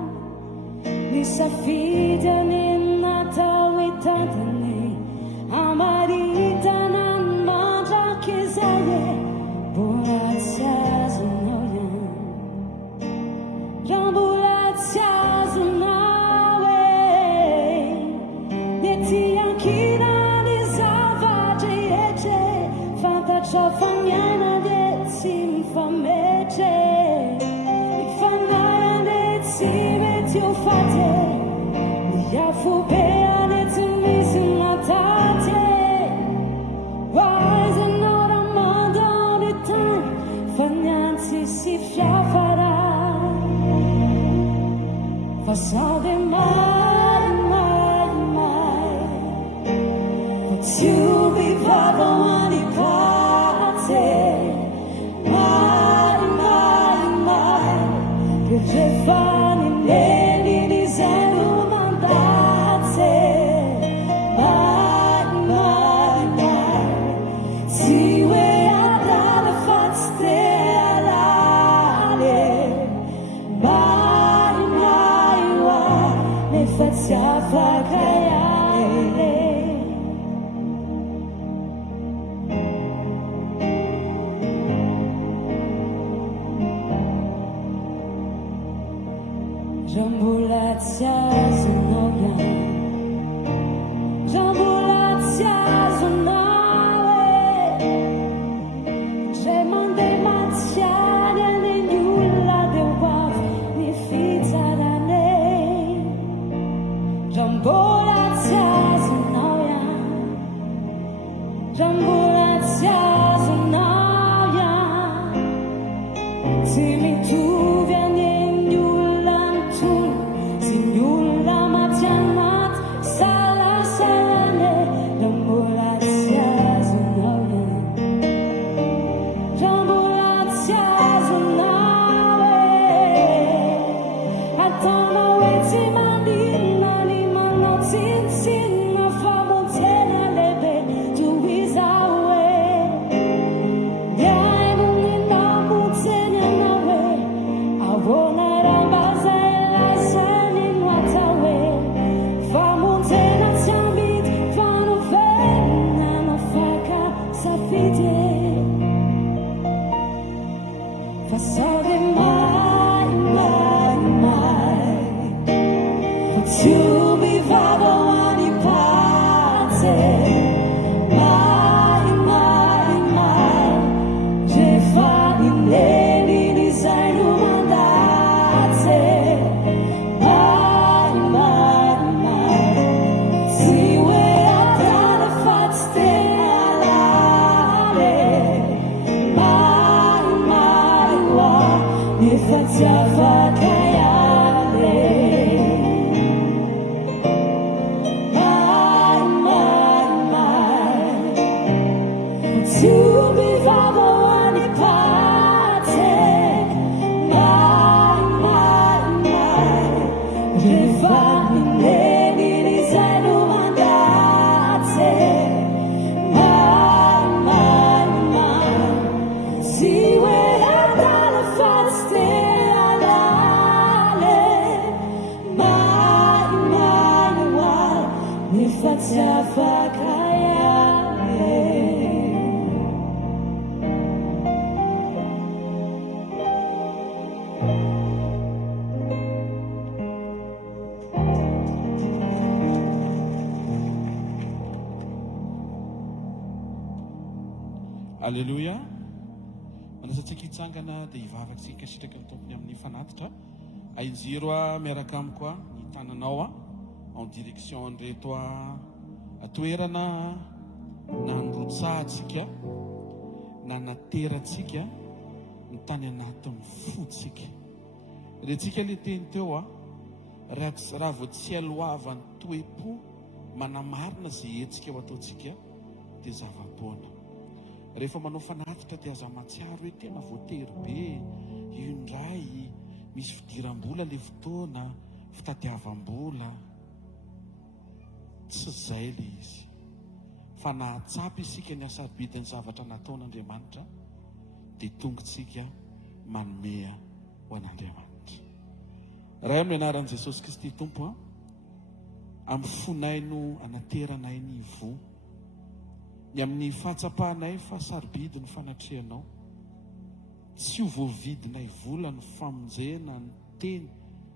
Nisafida ninatawitatan Amaritanan madrakizaye Bulatsia zunoyan Rambulatsia zunawe Netiankira ni zavaje ete tsy ho faty ny afobeany tsy misy matate vaizanao raha mandao ny tany fa niantsy sy fiafara fa sady mai mai mai fa tsy omby vava ho any paty mai mai mai rehefa ny neniny zay no mandatsy mai mai mai tsy hoe adala fa tsy te alale mai mai oa nefa tsy afaka ihany Jambola tsy azonao ihany Jambola tsy azonao Dray mandeha matsiany any ny olona dia ho avy ny fitsarany Jambola tsy azonao ihany Jambola tsy azonao ihany Tsy mitovy any ny olona mitony sy ny olona maty anaty salasalany Jambola tsy azonao ihany Jambola tsy azonao ataonao hoe tsy mandinona ny manao tsinontsinona famonjena lehibe toy izao miaino ny namontseny anao ahoana raha mba zay lasany no atao famonjena tsy ambidy fa novelona nafaka safidy fa sady mai mai mai fa tsy omby vava ho any paty mai mai mai rehefa ny neniny zay no mandatsy mai mai mai tsy hoe adala fa tsy te alale mai mai oa nefa tsy afaka ihany mai mai mai tsy omby vava ho any paty mai mai mai rehefa ny neniny zay no mandatsy mai mai mai tsy hoe adala fa tsy te alale mai mai oa nefa tsy afaka ihany Alleluia. Manasantsika hitsangana dia hivavatsika sitraka ny tompony amin'ny fanatitra ainjiro miaraka amiko ny tananao en direction an'ireto toerana nandrotsahantsika na naterantsika ny tany anatin'ny fotsika rentsika le teny teo raha vao tsy alohavany toe-po manamarina zay hetsika ho ataontsika dia zava-poana rehefa manao fanatitra dia aza matsiaro hoe tena voatery be io indray misy fidiram-bola le fotoana fitadiavam-bola tsy zay le izy fa nahatsapy isika ny asabidiny zavatra nataon'Andriamanitra dia tongotsika manomea ho an'Andriamanitra ray amin'ny anaran'i Jesosy Kristy Tompo amin'ny fonay no anateranay ny vo ny amin'ny fahatsapahanay fa sarobidy ny fanatrehanao tsy ho voavidinay vola ny famonjena ny teny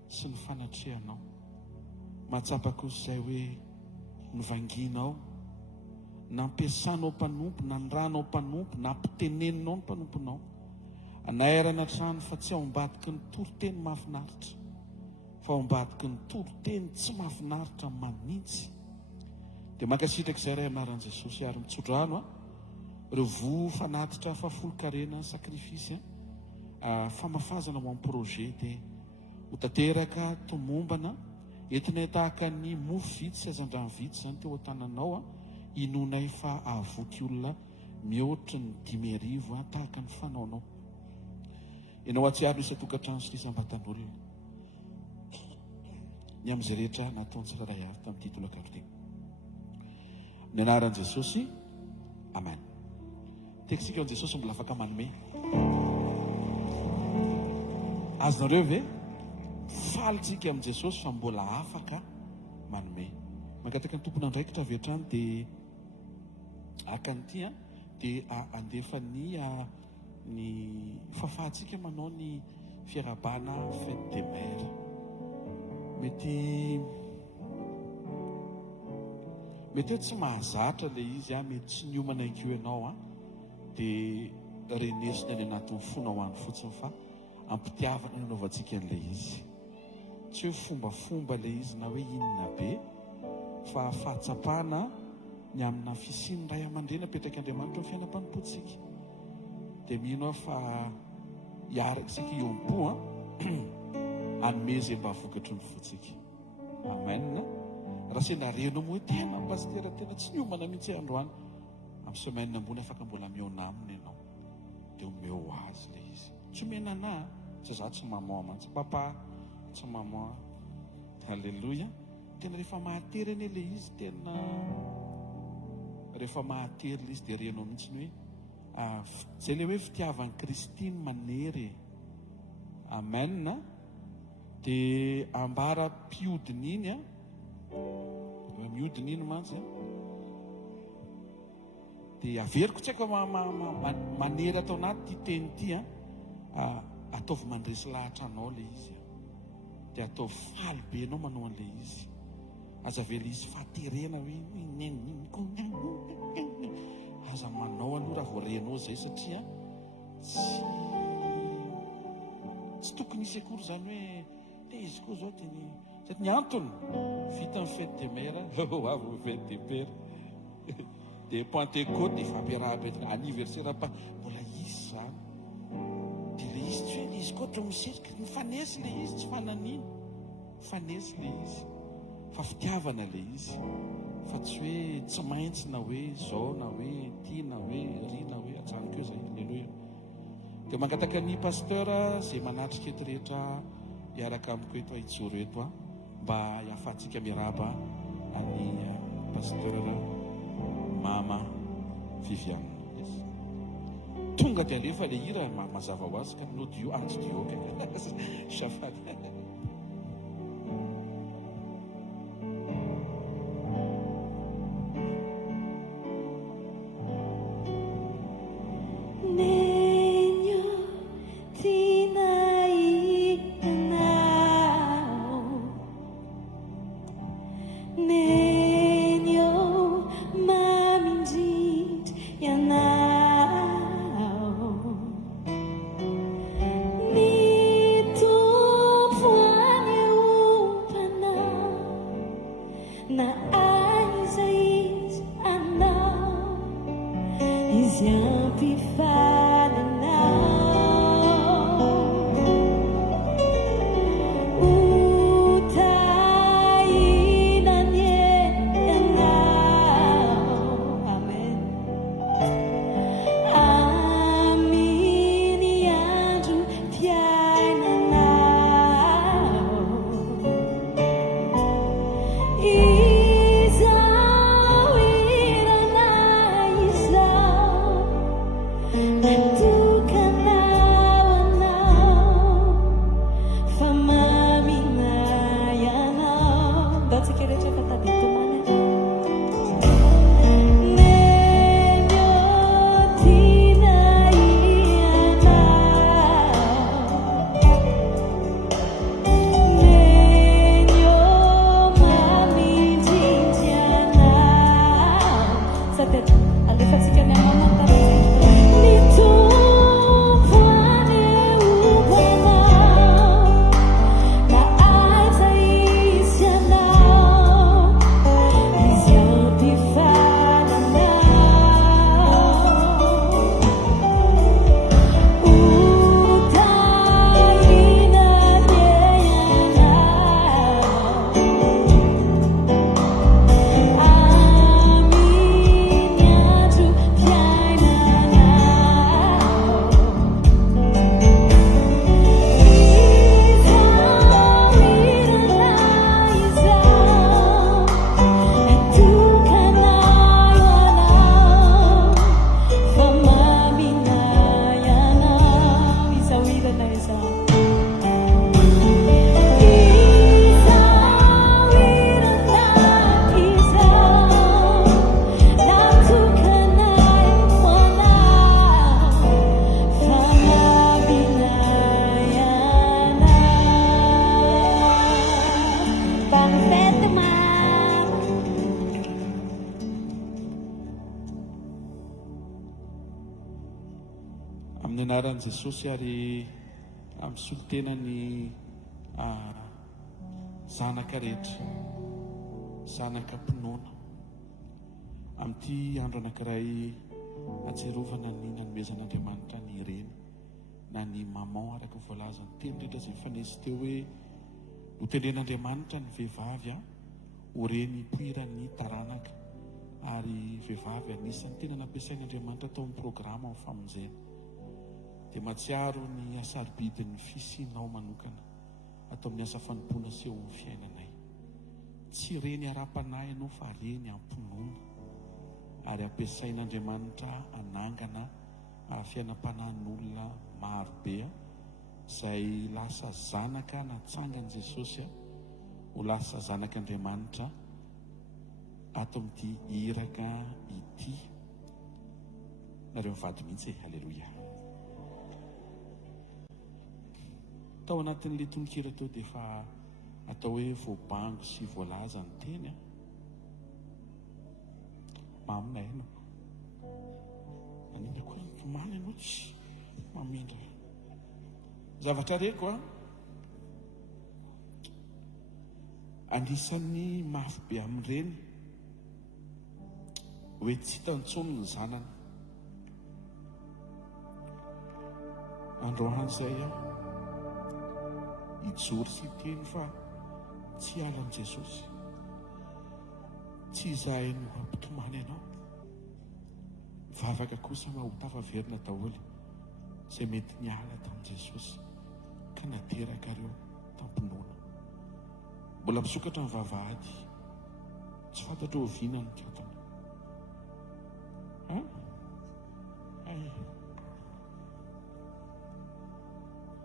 sy ny fanatrehanao mahatsapa kosa izay hoe nivanginao nampiasanao mpanompo na nranao mpanompo na mpiteneninao ny mpanomponao anairana trano fa tsy ao ambadiky ny toroteny mahafinaritra fa ambadiky ny toro-teny tsy mahafinaritra manitsy dia mankasitraka izay ray anaran'i Jesosy ary mitsodrano ireo vo fanatitra fafolo-karena sakrifisy famafazana ho amin'ny projet dia ho tanteraka tomombana entinay tahaka ny mofo vitsy sy azan-drano vitsy zany teo an-tananao inonay fa avoky olona mihoatra ny 5,000 tahaka ny fanaonao ianao atsiaro isy atokantrano sy fisambatan'olona ny amin'izay rehetra nataony tsirairay avy tamin'ny titolo akaroteny ny anaran'i Jesosy amen tekisika an' Jesosy mbola afaka manome azonareo ve falitsika amin'i Jesosy fa mbola afaka manome mankataka ny tompona andraikitra avy hatrany dia akan'ity dia andefa ny fahafahantsika manao ny fiarabana fête des mères mety tsy mahazatra le izy mety tsy niomana ikeo ianao dia renesina any anatin'ny fona ho any fotsiny fa ampitiavana ny anaovantsika an'le izy tsy hoe fombafomba le izy na hoe inona be fa fahatsapana ny amina fisiny ray aman-dreny apetraka Andriamanitra ny fiainam-panompoantsika dia mino aho fa hiaraka isika iompo anome zay mba vokatry ny fotsika amen raha senarenao moa hoe tena pastera tena tsy niomana mihitsy androany amin'ny semaine ambony afaka mbola miona aminy ianao dia omeo azy le izy tsy omena ana tsy za tsy mamoa mantsy papa tsy mamoa halleloia tena rehefa mahatery ane le izy tena rehefa mahatery le izy dia renao mihitsy ny hoe zay le hoe fitiavan'ny Kristiny manery amen dia ambara mpiodina iny miodina iny mantsy dia averiko tsy haiko manery atao anaty ty teny ity ataovy mandresy lahatra anao le izy dia atao faly be anao manao an'le izy aza ve le izy fahaterena aza manao aloha raha voarenao zay satria tsy tokony isy akory zany hoe le izy koa zao teny sady ny antony vita ny fête des mères avy fête des pères dia Pentecôte dia fampiaraha-betaka anniversaire mbola izy zany dia le izy tsy hoe le izy koa ohatry misesika mifanesy le izy tsy fananina mifanesy le izy fa fitiavana le izy fa tsy hoe tsy maintsy na hoe zao na hoe ty na hoe ry na hoe atsaniko eo zay alleloia dia mangataka ny pasteur zay manatrika eto rehetra hiaraka amiko eto hitsoro eto mba hiafahantsika miaraba any pasteur mama Viviane tonga dia alefa le hira mazava ho azy ka min'audio anjo dioka safady anaran'i Jesosy ary amin'ny solitenany zanaka rehetra, zanaka mpinoana amin'ity andro anankiray atserovana ny nanomezan'Andriamanitra ny reny na ny maman araka ny voalaza ny teny rehetra izay mifanesy teo hoe notendren'Andriamanitra ny vehivavy ho reny poiran'ny taranaka, ary vehivavy anisan'ny tena nampiasain'Andriamanitra tao amin'ny programa amin'ny famonjena. Dia mahatsiaro ny asaribidin'ny fisinao manokana atao amin'ny asa fanompoana sy eo amin'ny fiainanay. Tsy reny ara-panahy ianao fa reny ampinoana, ary ampiasain'Andriamanitra anangana fiainam-panahin'olona marobe izay lasa zanaka natsangan' Jesosy ho lasa zanak'Andriamanitra ato amin'ity iraka ity. Nareo mivady mihitsy. Halleloia. Tao anatin'ilay tononkira teo dia efa atao hoe voabango sy voalaza ny teny mamina haino anina koa tomany ianao tsy mamindra zavatra reko anisan'ny mafy be amin'ireny hoe tsy hitantsony ny zanany. Androany izay hijory sy teny fa tsy ala an' Jesosy, tsy izahay no ampitomany ianao. Mivavaka kosa ma ho tafaverina daholo izay mety niala tamin'i Jesosy ka nateraka ireo tampinoana. Mbola misokatra ny vavahady, tsy fantatra ho viana ny kiotana.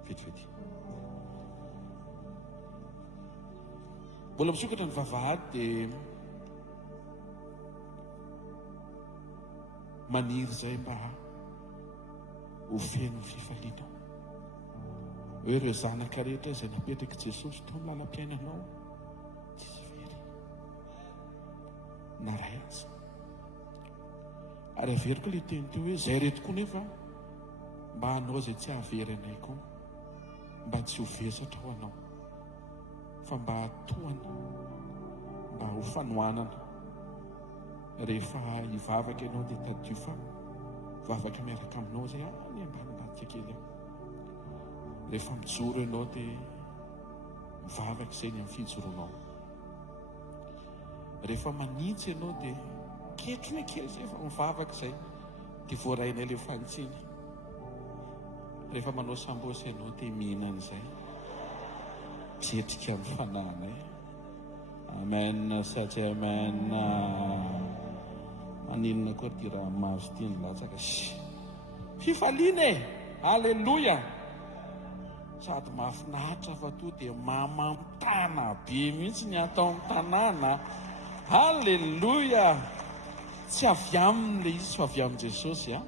Vetivety. Mbola misokatra ny vavahady dia maniry izay mba ho feno ny fifaliana. Hoe ireo zanaka rehetra izay napetraka Jesosy tao amin'ny lalam-piainanao tsisy very na ray aza. Ary averiko ilay teny teo hoe izay reto koa nefa mba hanao izay tsy hahavery anay koa, mba tsy ho vesatra ho anao, fa mba hatohana, mba ho fanohanana. Rehefa hivavaka ianao dia tadio fa vavaka miaraka aminao izay any ambanimbadika kely aho. Rehefa mijoro ianao dia mivavaka izay ny amin'ny fijoroanao. Rehefa manintsy ianao dia ketrona kely izay fa mivavaka izay dia voaraina ilay fantsiny. Rehefa manao sambosy ianao dia mihinana izay ketrika amin'ny fananay. Amen satry amen. Maninona koa ty raha mahazo ty ny latsaka fifaliana e. Halleloia. Sady mahafinaritra fa to dia mamamtana be mihitsy ny atao amin'ny tanàna. Halleloia. Tsy avy aminy le izy fa avy amin'i Jesosy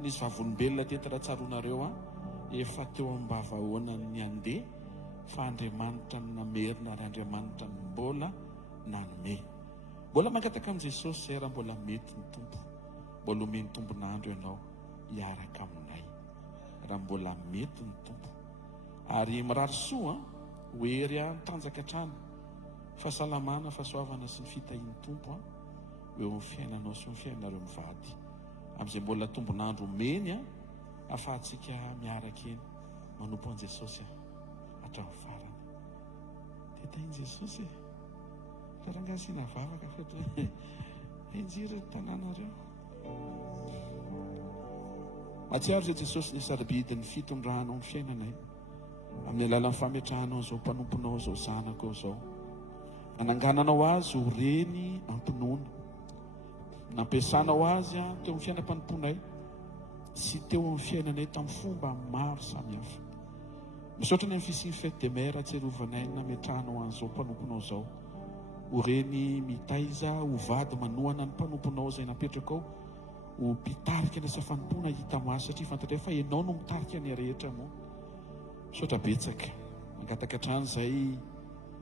nisy vavolombelona teto raha tsaronareo efa teo am-bavahoanany andeha fa Andriamanitra ny namerina ary Andriamanitra ny mbola nanome. Mbola mangataka amin'i Jesosy izay raha mbola mety ny tompo, mbola omeny tombonandro ianao hiaraka aminay raha mbola mety ny tompo. Ary mirary soa hoery nitanjaka hatrany fahasalamana, fahasoavana sy ny fitahian'ny tompo eo amin'ny fiainanao sy ny fiainanareo mivady. Amin'izay mbola tombonandro omeny ahafahantsika miaraka eny manompo an'i Jesosy hatramin'ny farany. Tetahiny Jesosy farangasiana vavaka fety enjiry ny tanànareo. Mahatsiaro izay Jesosy ny saribidiny fitondrahanao ny fiainanay amin'ny alalan'ny fametrahanao izao mpanomponao izao zanako izao. Anangananao azy ho reny ampinoana, nampiasanao azy teo amin'ny fiainam-panomponay sy teo amin'ny fiainanay tamin'ny fomba maro samihafa. Misaotra ny amin'ny fisian'ny fête des mères atserovanay nametrahanao an'izao mpanomponao izao ho reny mitaiza, ho vady manohana ny mpanomponao izay napetraka ao, ho mpitarika ny asa fanompona hita maso satria fantatray fa ianao no mitarika ny rehetra moa. Misaotra betsaka mangataka hatrany izay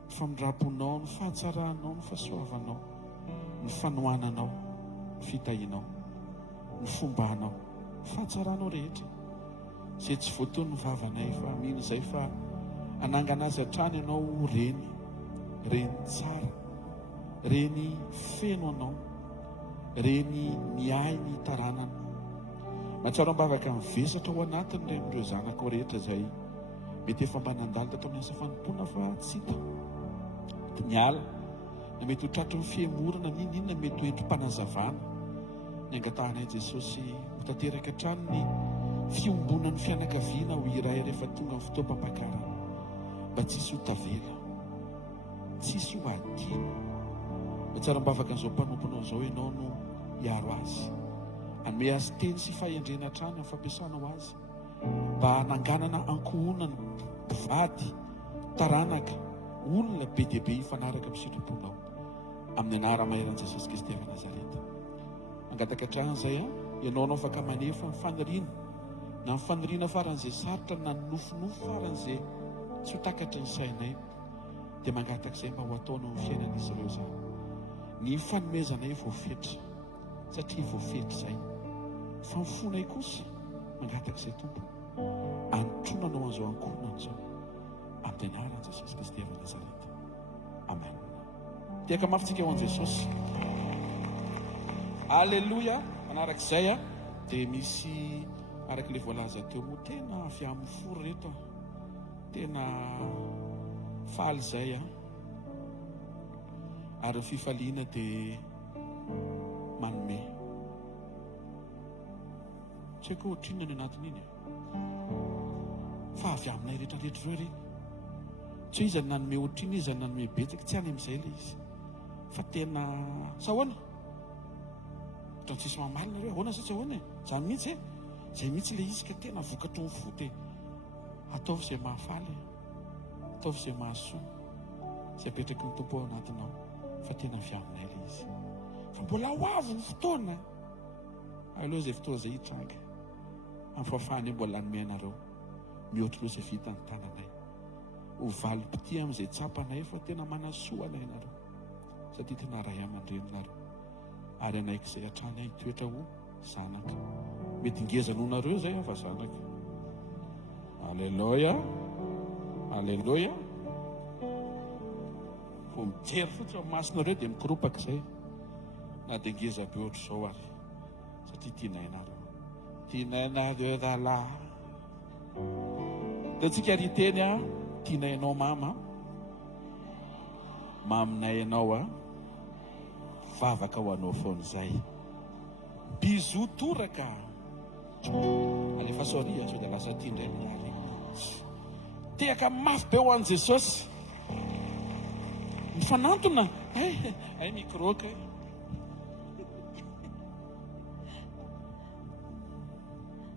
famindramponao, ny fahatsaranao, ny fahasoavanao, ny fanohananao, ny fitahinao, ny fombanao, ny fahatsaranao rehetra zay tsy voatony ny vavanay fa mino izay fa anangana azy hatrany ianao reny tsara, reny feno anao, reny miay ny taranana. Matsaro ambavaka mivesatra ao anatiny ray amin'ireo zanako rehetra izay mety efa mba nandalo tato amin'ny asa fanompoana fa tsy hita. Mety miala, na mety ho tratry ny fiemorana, ninona mety ho entrom-panazavana. Ny angatahanay Jesosy ho tanteraka hatrany ny fiombonan'ny fianakaviana ho iray rehefa tonga ny fotoam-pampakarana, mba tsisy ho tavela, tsisy ho adino. Matsara mbavaka an'izao mpanomponao izao ianao no hiaro azy, anome azy teny sy fahendrena hatrany amin'ny fampiasanao azy, mba nanganana ankohonana mpivady, taranaka, olona be dia be hifanaraka amin'ny sitraponao, amin'ny anara-maheran'i Jesosy Kristy avy Nazareta. Mangataka hatrany izay ianao no afaka manefa ny faniriana, na ny faniriana faran'izay sarotra, na ny nofinofo faran'izay tsy ho takatry ny sainay, dia mangataka izay mba ho ataonao ny fiainan'izy ireo izany. Ny fanomezanay voafetra, satria voafetra izay, fa ny fonay kosa mangataka izay tompo, anotronanao an'izao ankohonana izao, amin'ny anaran'i Jesosy Kristy avy Nazareta. Amen. Tiaka mafitsika ho an' Jesosy. Alleluia. Manarak'izay dia misy araka ilay voalaza teo moa tena avy amin'ny foro reto, tena faly izay ary ny fifaliana dia manome. Tsy haiko ohatrinona ny anatin'iny fa avy aminay rehetrarehetra ireo reny. Tsy hoe izy ny nanome ohatriny, izy ny nanome betsaka, tsy any amin'izay ilay izy, fa tena sahoana ohatran'ny tsisy mamalina hoe ahoana sa tsy ahoana izany mihitsy izay mihitsy ilay izy ka tena vokatry ny vote. Ataovy izay mahafaly, ataovy izay mahasoa, izay apetraky ny tompo ao anatinao, fa tena avy aminay ilay izy. Fa mbola ho avy ny fotoana, aloha izay fotoana izay hitranga amin'ny fahafahany mbola hanome anareo mihoatra loha izay vita ny tananay, ho valom-pity amin'izay tsapanay, fa tena manasoa anay nareo, satria tena ray aman-drenonareo, ary anaiky izay hatrany hitoetra ho zanaka. Mety ingezanao nareo izay fa zanaka. Alleluia, alleluia. Vao mijery fotsiny amin'ny masonareo dia mikoropaka izay, na dia ngeza be ohatr' izao ary, satria tianay nareo, tianay nareo rahalahy. Dia tsika ry teny tianay ianao mama, maminay ianao vavaka ho anao foana izay. Bisou toraka. Alefa soria sao dia lasa tia indray mialy. Tehaka mafy be ho an'i Jesosy. Mifanantona. Ay mikroka.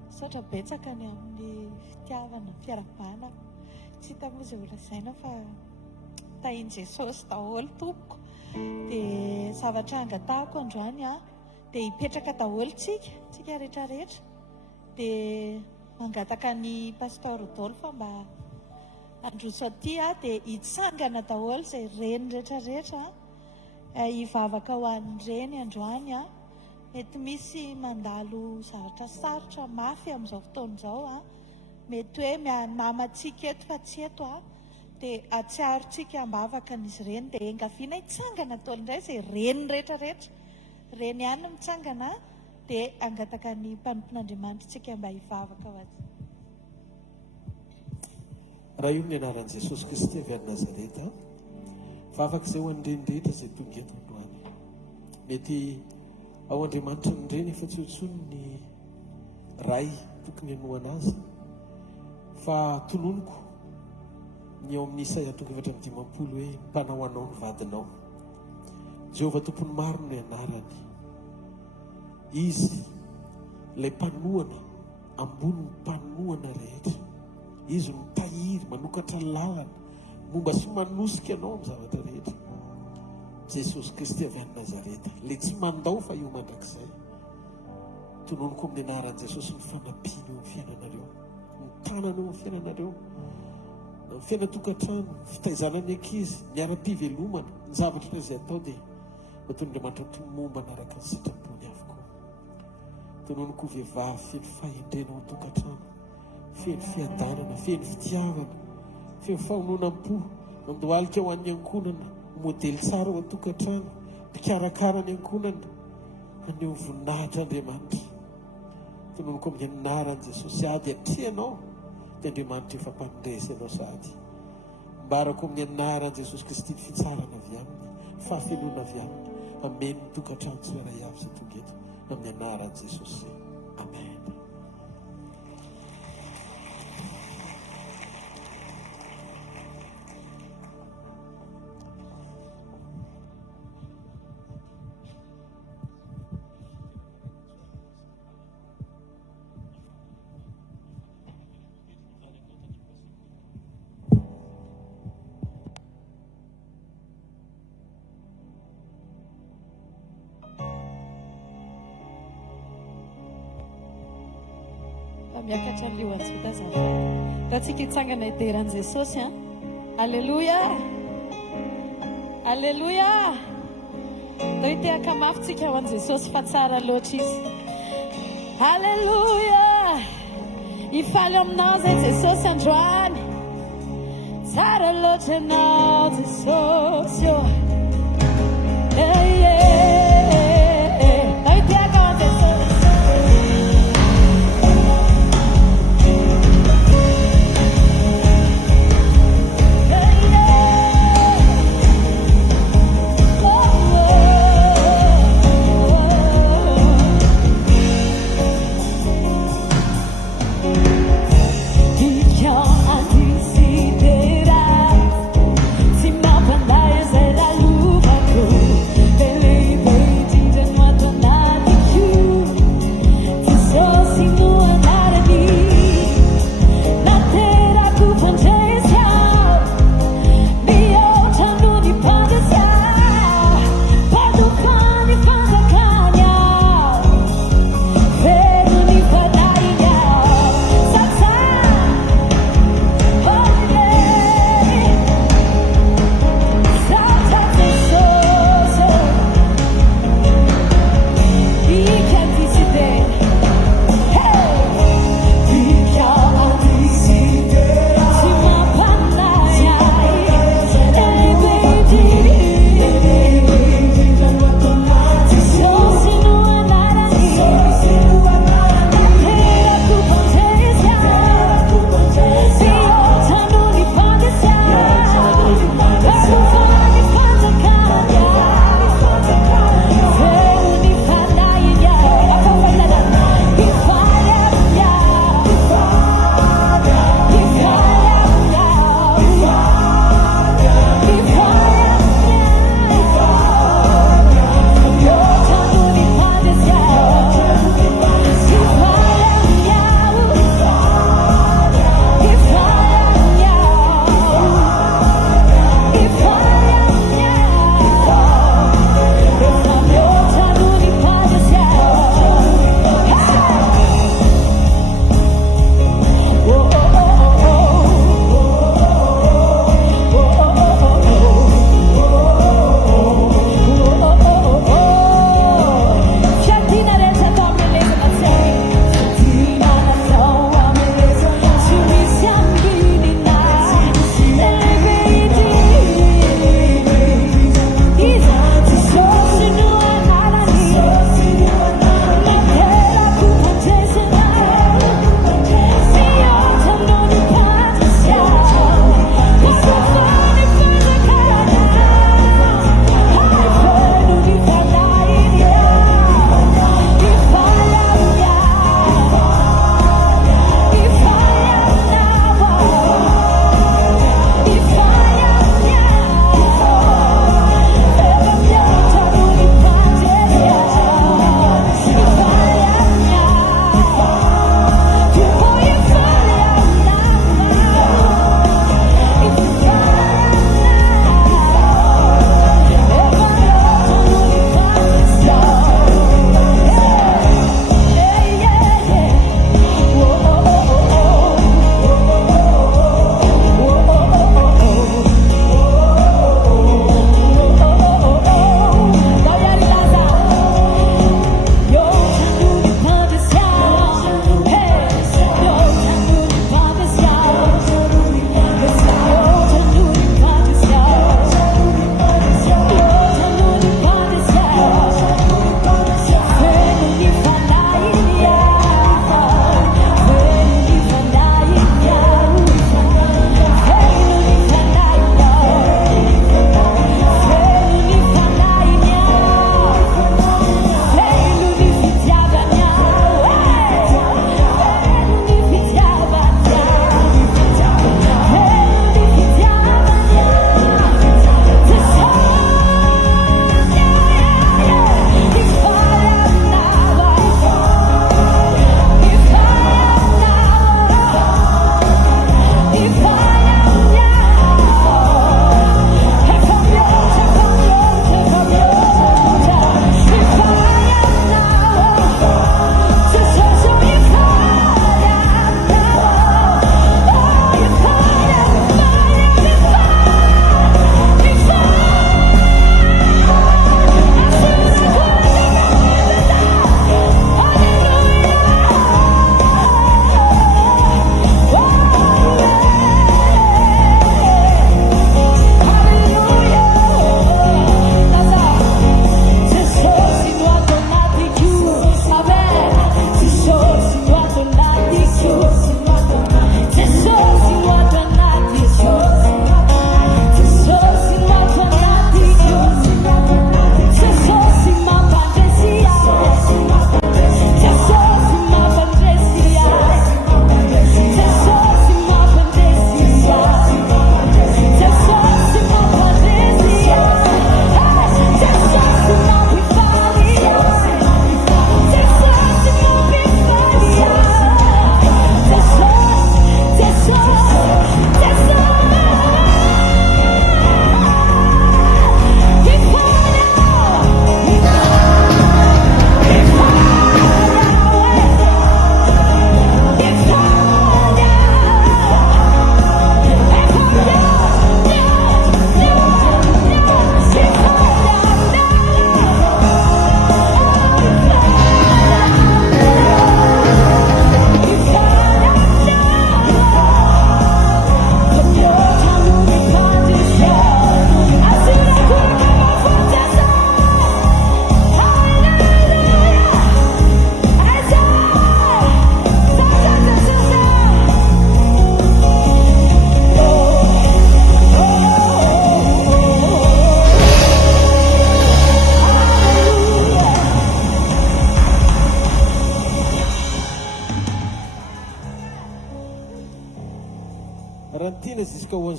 Saotra betsaka ny amin'ny fitiavana, fiarabana. Tsy hita moa izay olazaina fa tahiny Jesosy daholo tompoko. Dia zavatra angatahako androany dia hipetraka daholo tsika rehetrarehetra. Dia mangataka ny pastor Rodolphe mba androso aty dia hitsangana daholo izay reny rehetrarehetra, hivavaka ho an'ny reny androany. Mety misy mandalo zavatra sarotra mafy amin'izao fotoana izao, mety hoe mamatsika eto fa tsy eto, dia atsiarotsika ambavaka an'izy ireny, dia engaviana hitsangana daholo indray izay reny rehetrarehetra, reny ihany mitsangana, dia angataka ny mpanompon'Andriamanitra tsika mba hivavaka ho azy. Raha io ny anaran'i Jesosy Kristy avy any Nazareta, vavaka izay ho an'ireny izay tonga eto androany. Mety ao Andriamanitra ny reny efa tsy hotsony ny ray tokony hanoana azy, fa tononoko ny ao amin'ny Isaia 4:20 hoe mpanao anao ny vadinao. Jehovah tompony maro no anarany. Izy ilay mpanoana ambony ny mpanoana rehetra. Izy mitahiry, manokatra ny lalana, momba sy manosika anao amin'ny zavatra rehetra. Jesosy Kristy avy any Nazareta, ilay tsy mandao fa io mandrakizay. Tononoko amin'ny anaran'i Jesosy ny fanampiana eo amin'ny fiainanareo, ny tanana eo amin'ny fiainanareo, ny fiainatokantrano, ny fitaizanany ankizy, ny ara-pivelomana, ny zavatra izay atao dia Andriamanitra momba anaraka ny sitrapony avokoa. Tononoko vehivavy feno fahendrena ao an-tokantrano, feno fiadanana feno fitiavana feno faononam-po andohalika ho an'ny ankonana modely tsara ho atokantrano mpikarakara ny ankonana aneo voninahitra Andriamanitra tononoko amin'ny anaran'i Jesosy ady atrianao dia Andriamanitra efa mpanoresa ianao sady mbarako amin'ny anaran'i Jesosy Kristy ny fitsarana avy aminy fahafenona avy aminy ameny ny tokantrano tsoeray avy izay tonga eto amin'ny anaran'i Jesosy amen. miakatra ny lohantsika tazavatra raha tsika hitsangana ideran'i Jesosy a alleluia alleluia da hitehaka mafy tsika ho an'i Jesosy fa tsara loatra izy alleluia hifaly aminao zay Jesosy androany tsara loatra ianao Jesosy o Ti chiamo a desiderare, si m'abbandona.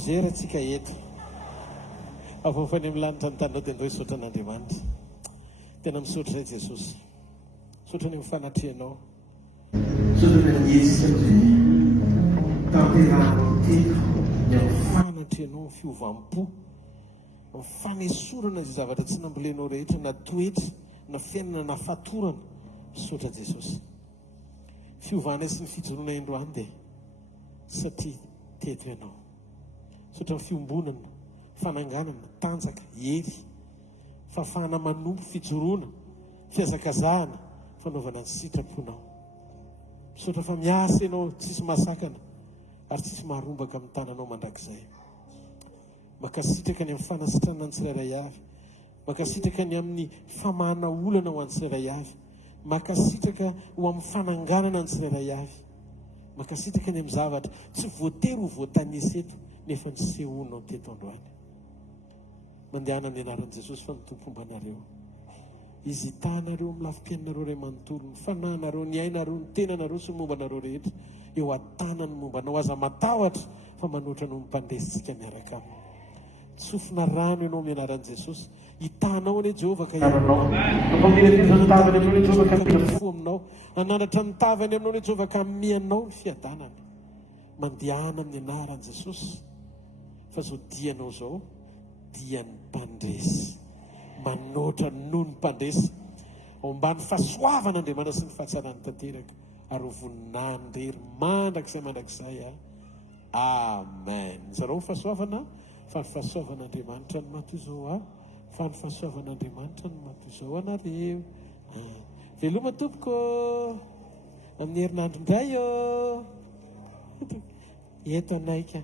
mijery atsika eto afofany amin'ny lanitra ny tanao dia andao hisaotra an'Andriamanitra tena misaotra izay Jesosy misaotra ny mifanatrehanao saotra ny Jesosy tanterahana telo ny mifanatrehanao ny fiovampo ny fanesorana izay zavatra tsy nambolenao rehetra na toetra na fiainana na fatorana misaotra Jesosy fiovana sy ny fijoroana androany dia satria teto ianao saotra ny fiombonana fananganana tanjaka hery fahafahana manompo fijoroana fiazakazahana fanaovana ny sitraponao misaotra fa miasa ianao tsisy masakana ary tsisy maharombaka amin'ny tananao mandrakizay makasitraka ny amin'ny fanasitrana ny tsirairay avy makasitraka ny amin'ny famahana olana ho an'ny tsirairay avy makasitraka ho amin'ny fananganana ny tsirairay avy makasitraka ny amin'ny zavatra tsy voatery ho voatanisa eto nefa ny sehonao teto androany mandehana amin'ny anaran'i Jesosy fa mitompombanareo izy hitanareo amin'ny lafim-piainareo ray manontolo ny fanahinareo ny ainareo ny tenanareo sy ny mombanareo rehetra eo an-tanany mombanao aza matahotra fa manoatra no mimpandesintsika miaraka aminy tsofina rano ianao amin'ny anaran'i Jesosy hitanao ane Jehovah ka ianao ampamiranytavany aminao ne Jehovah ka mirafo aminao ananatra ny tavany aminao ne Jehovah ka mianao ny fiadanany mandehana amin'ny anaran'i Jesosy fa zao dianao zao dian'ny mpandresy manoatra noho ny mpandresy ao ambany fahasoavan'Andriamanitra sy ny fahatsarany tanteraka ary ho voninahiny mandrakizay amen zareo fahasoavana fa ny fahasoavan'Andriamanitra ny matoizao fa ny fahasoavan'Andriamanitra ny matoizao anareo veloma tompoko amin'ny herinandro indray eto anaika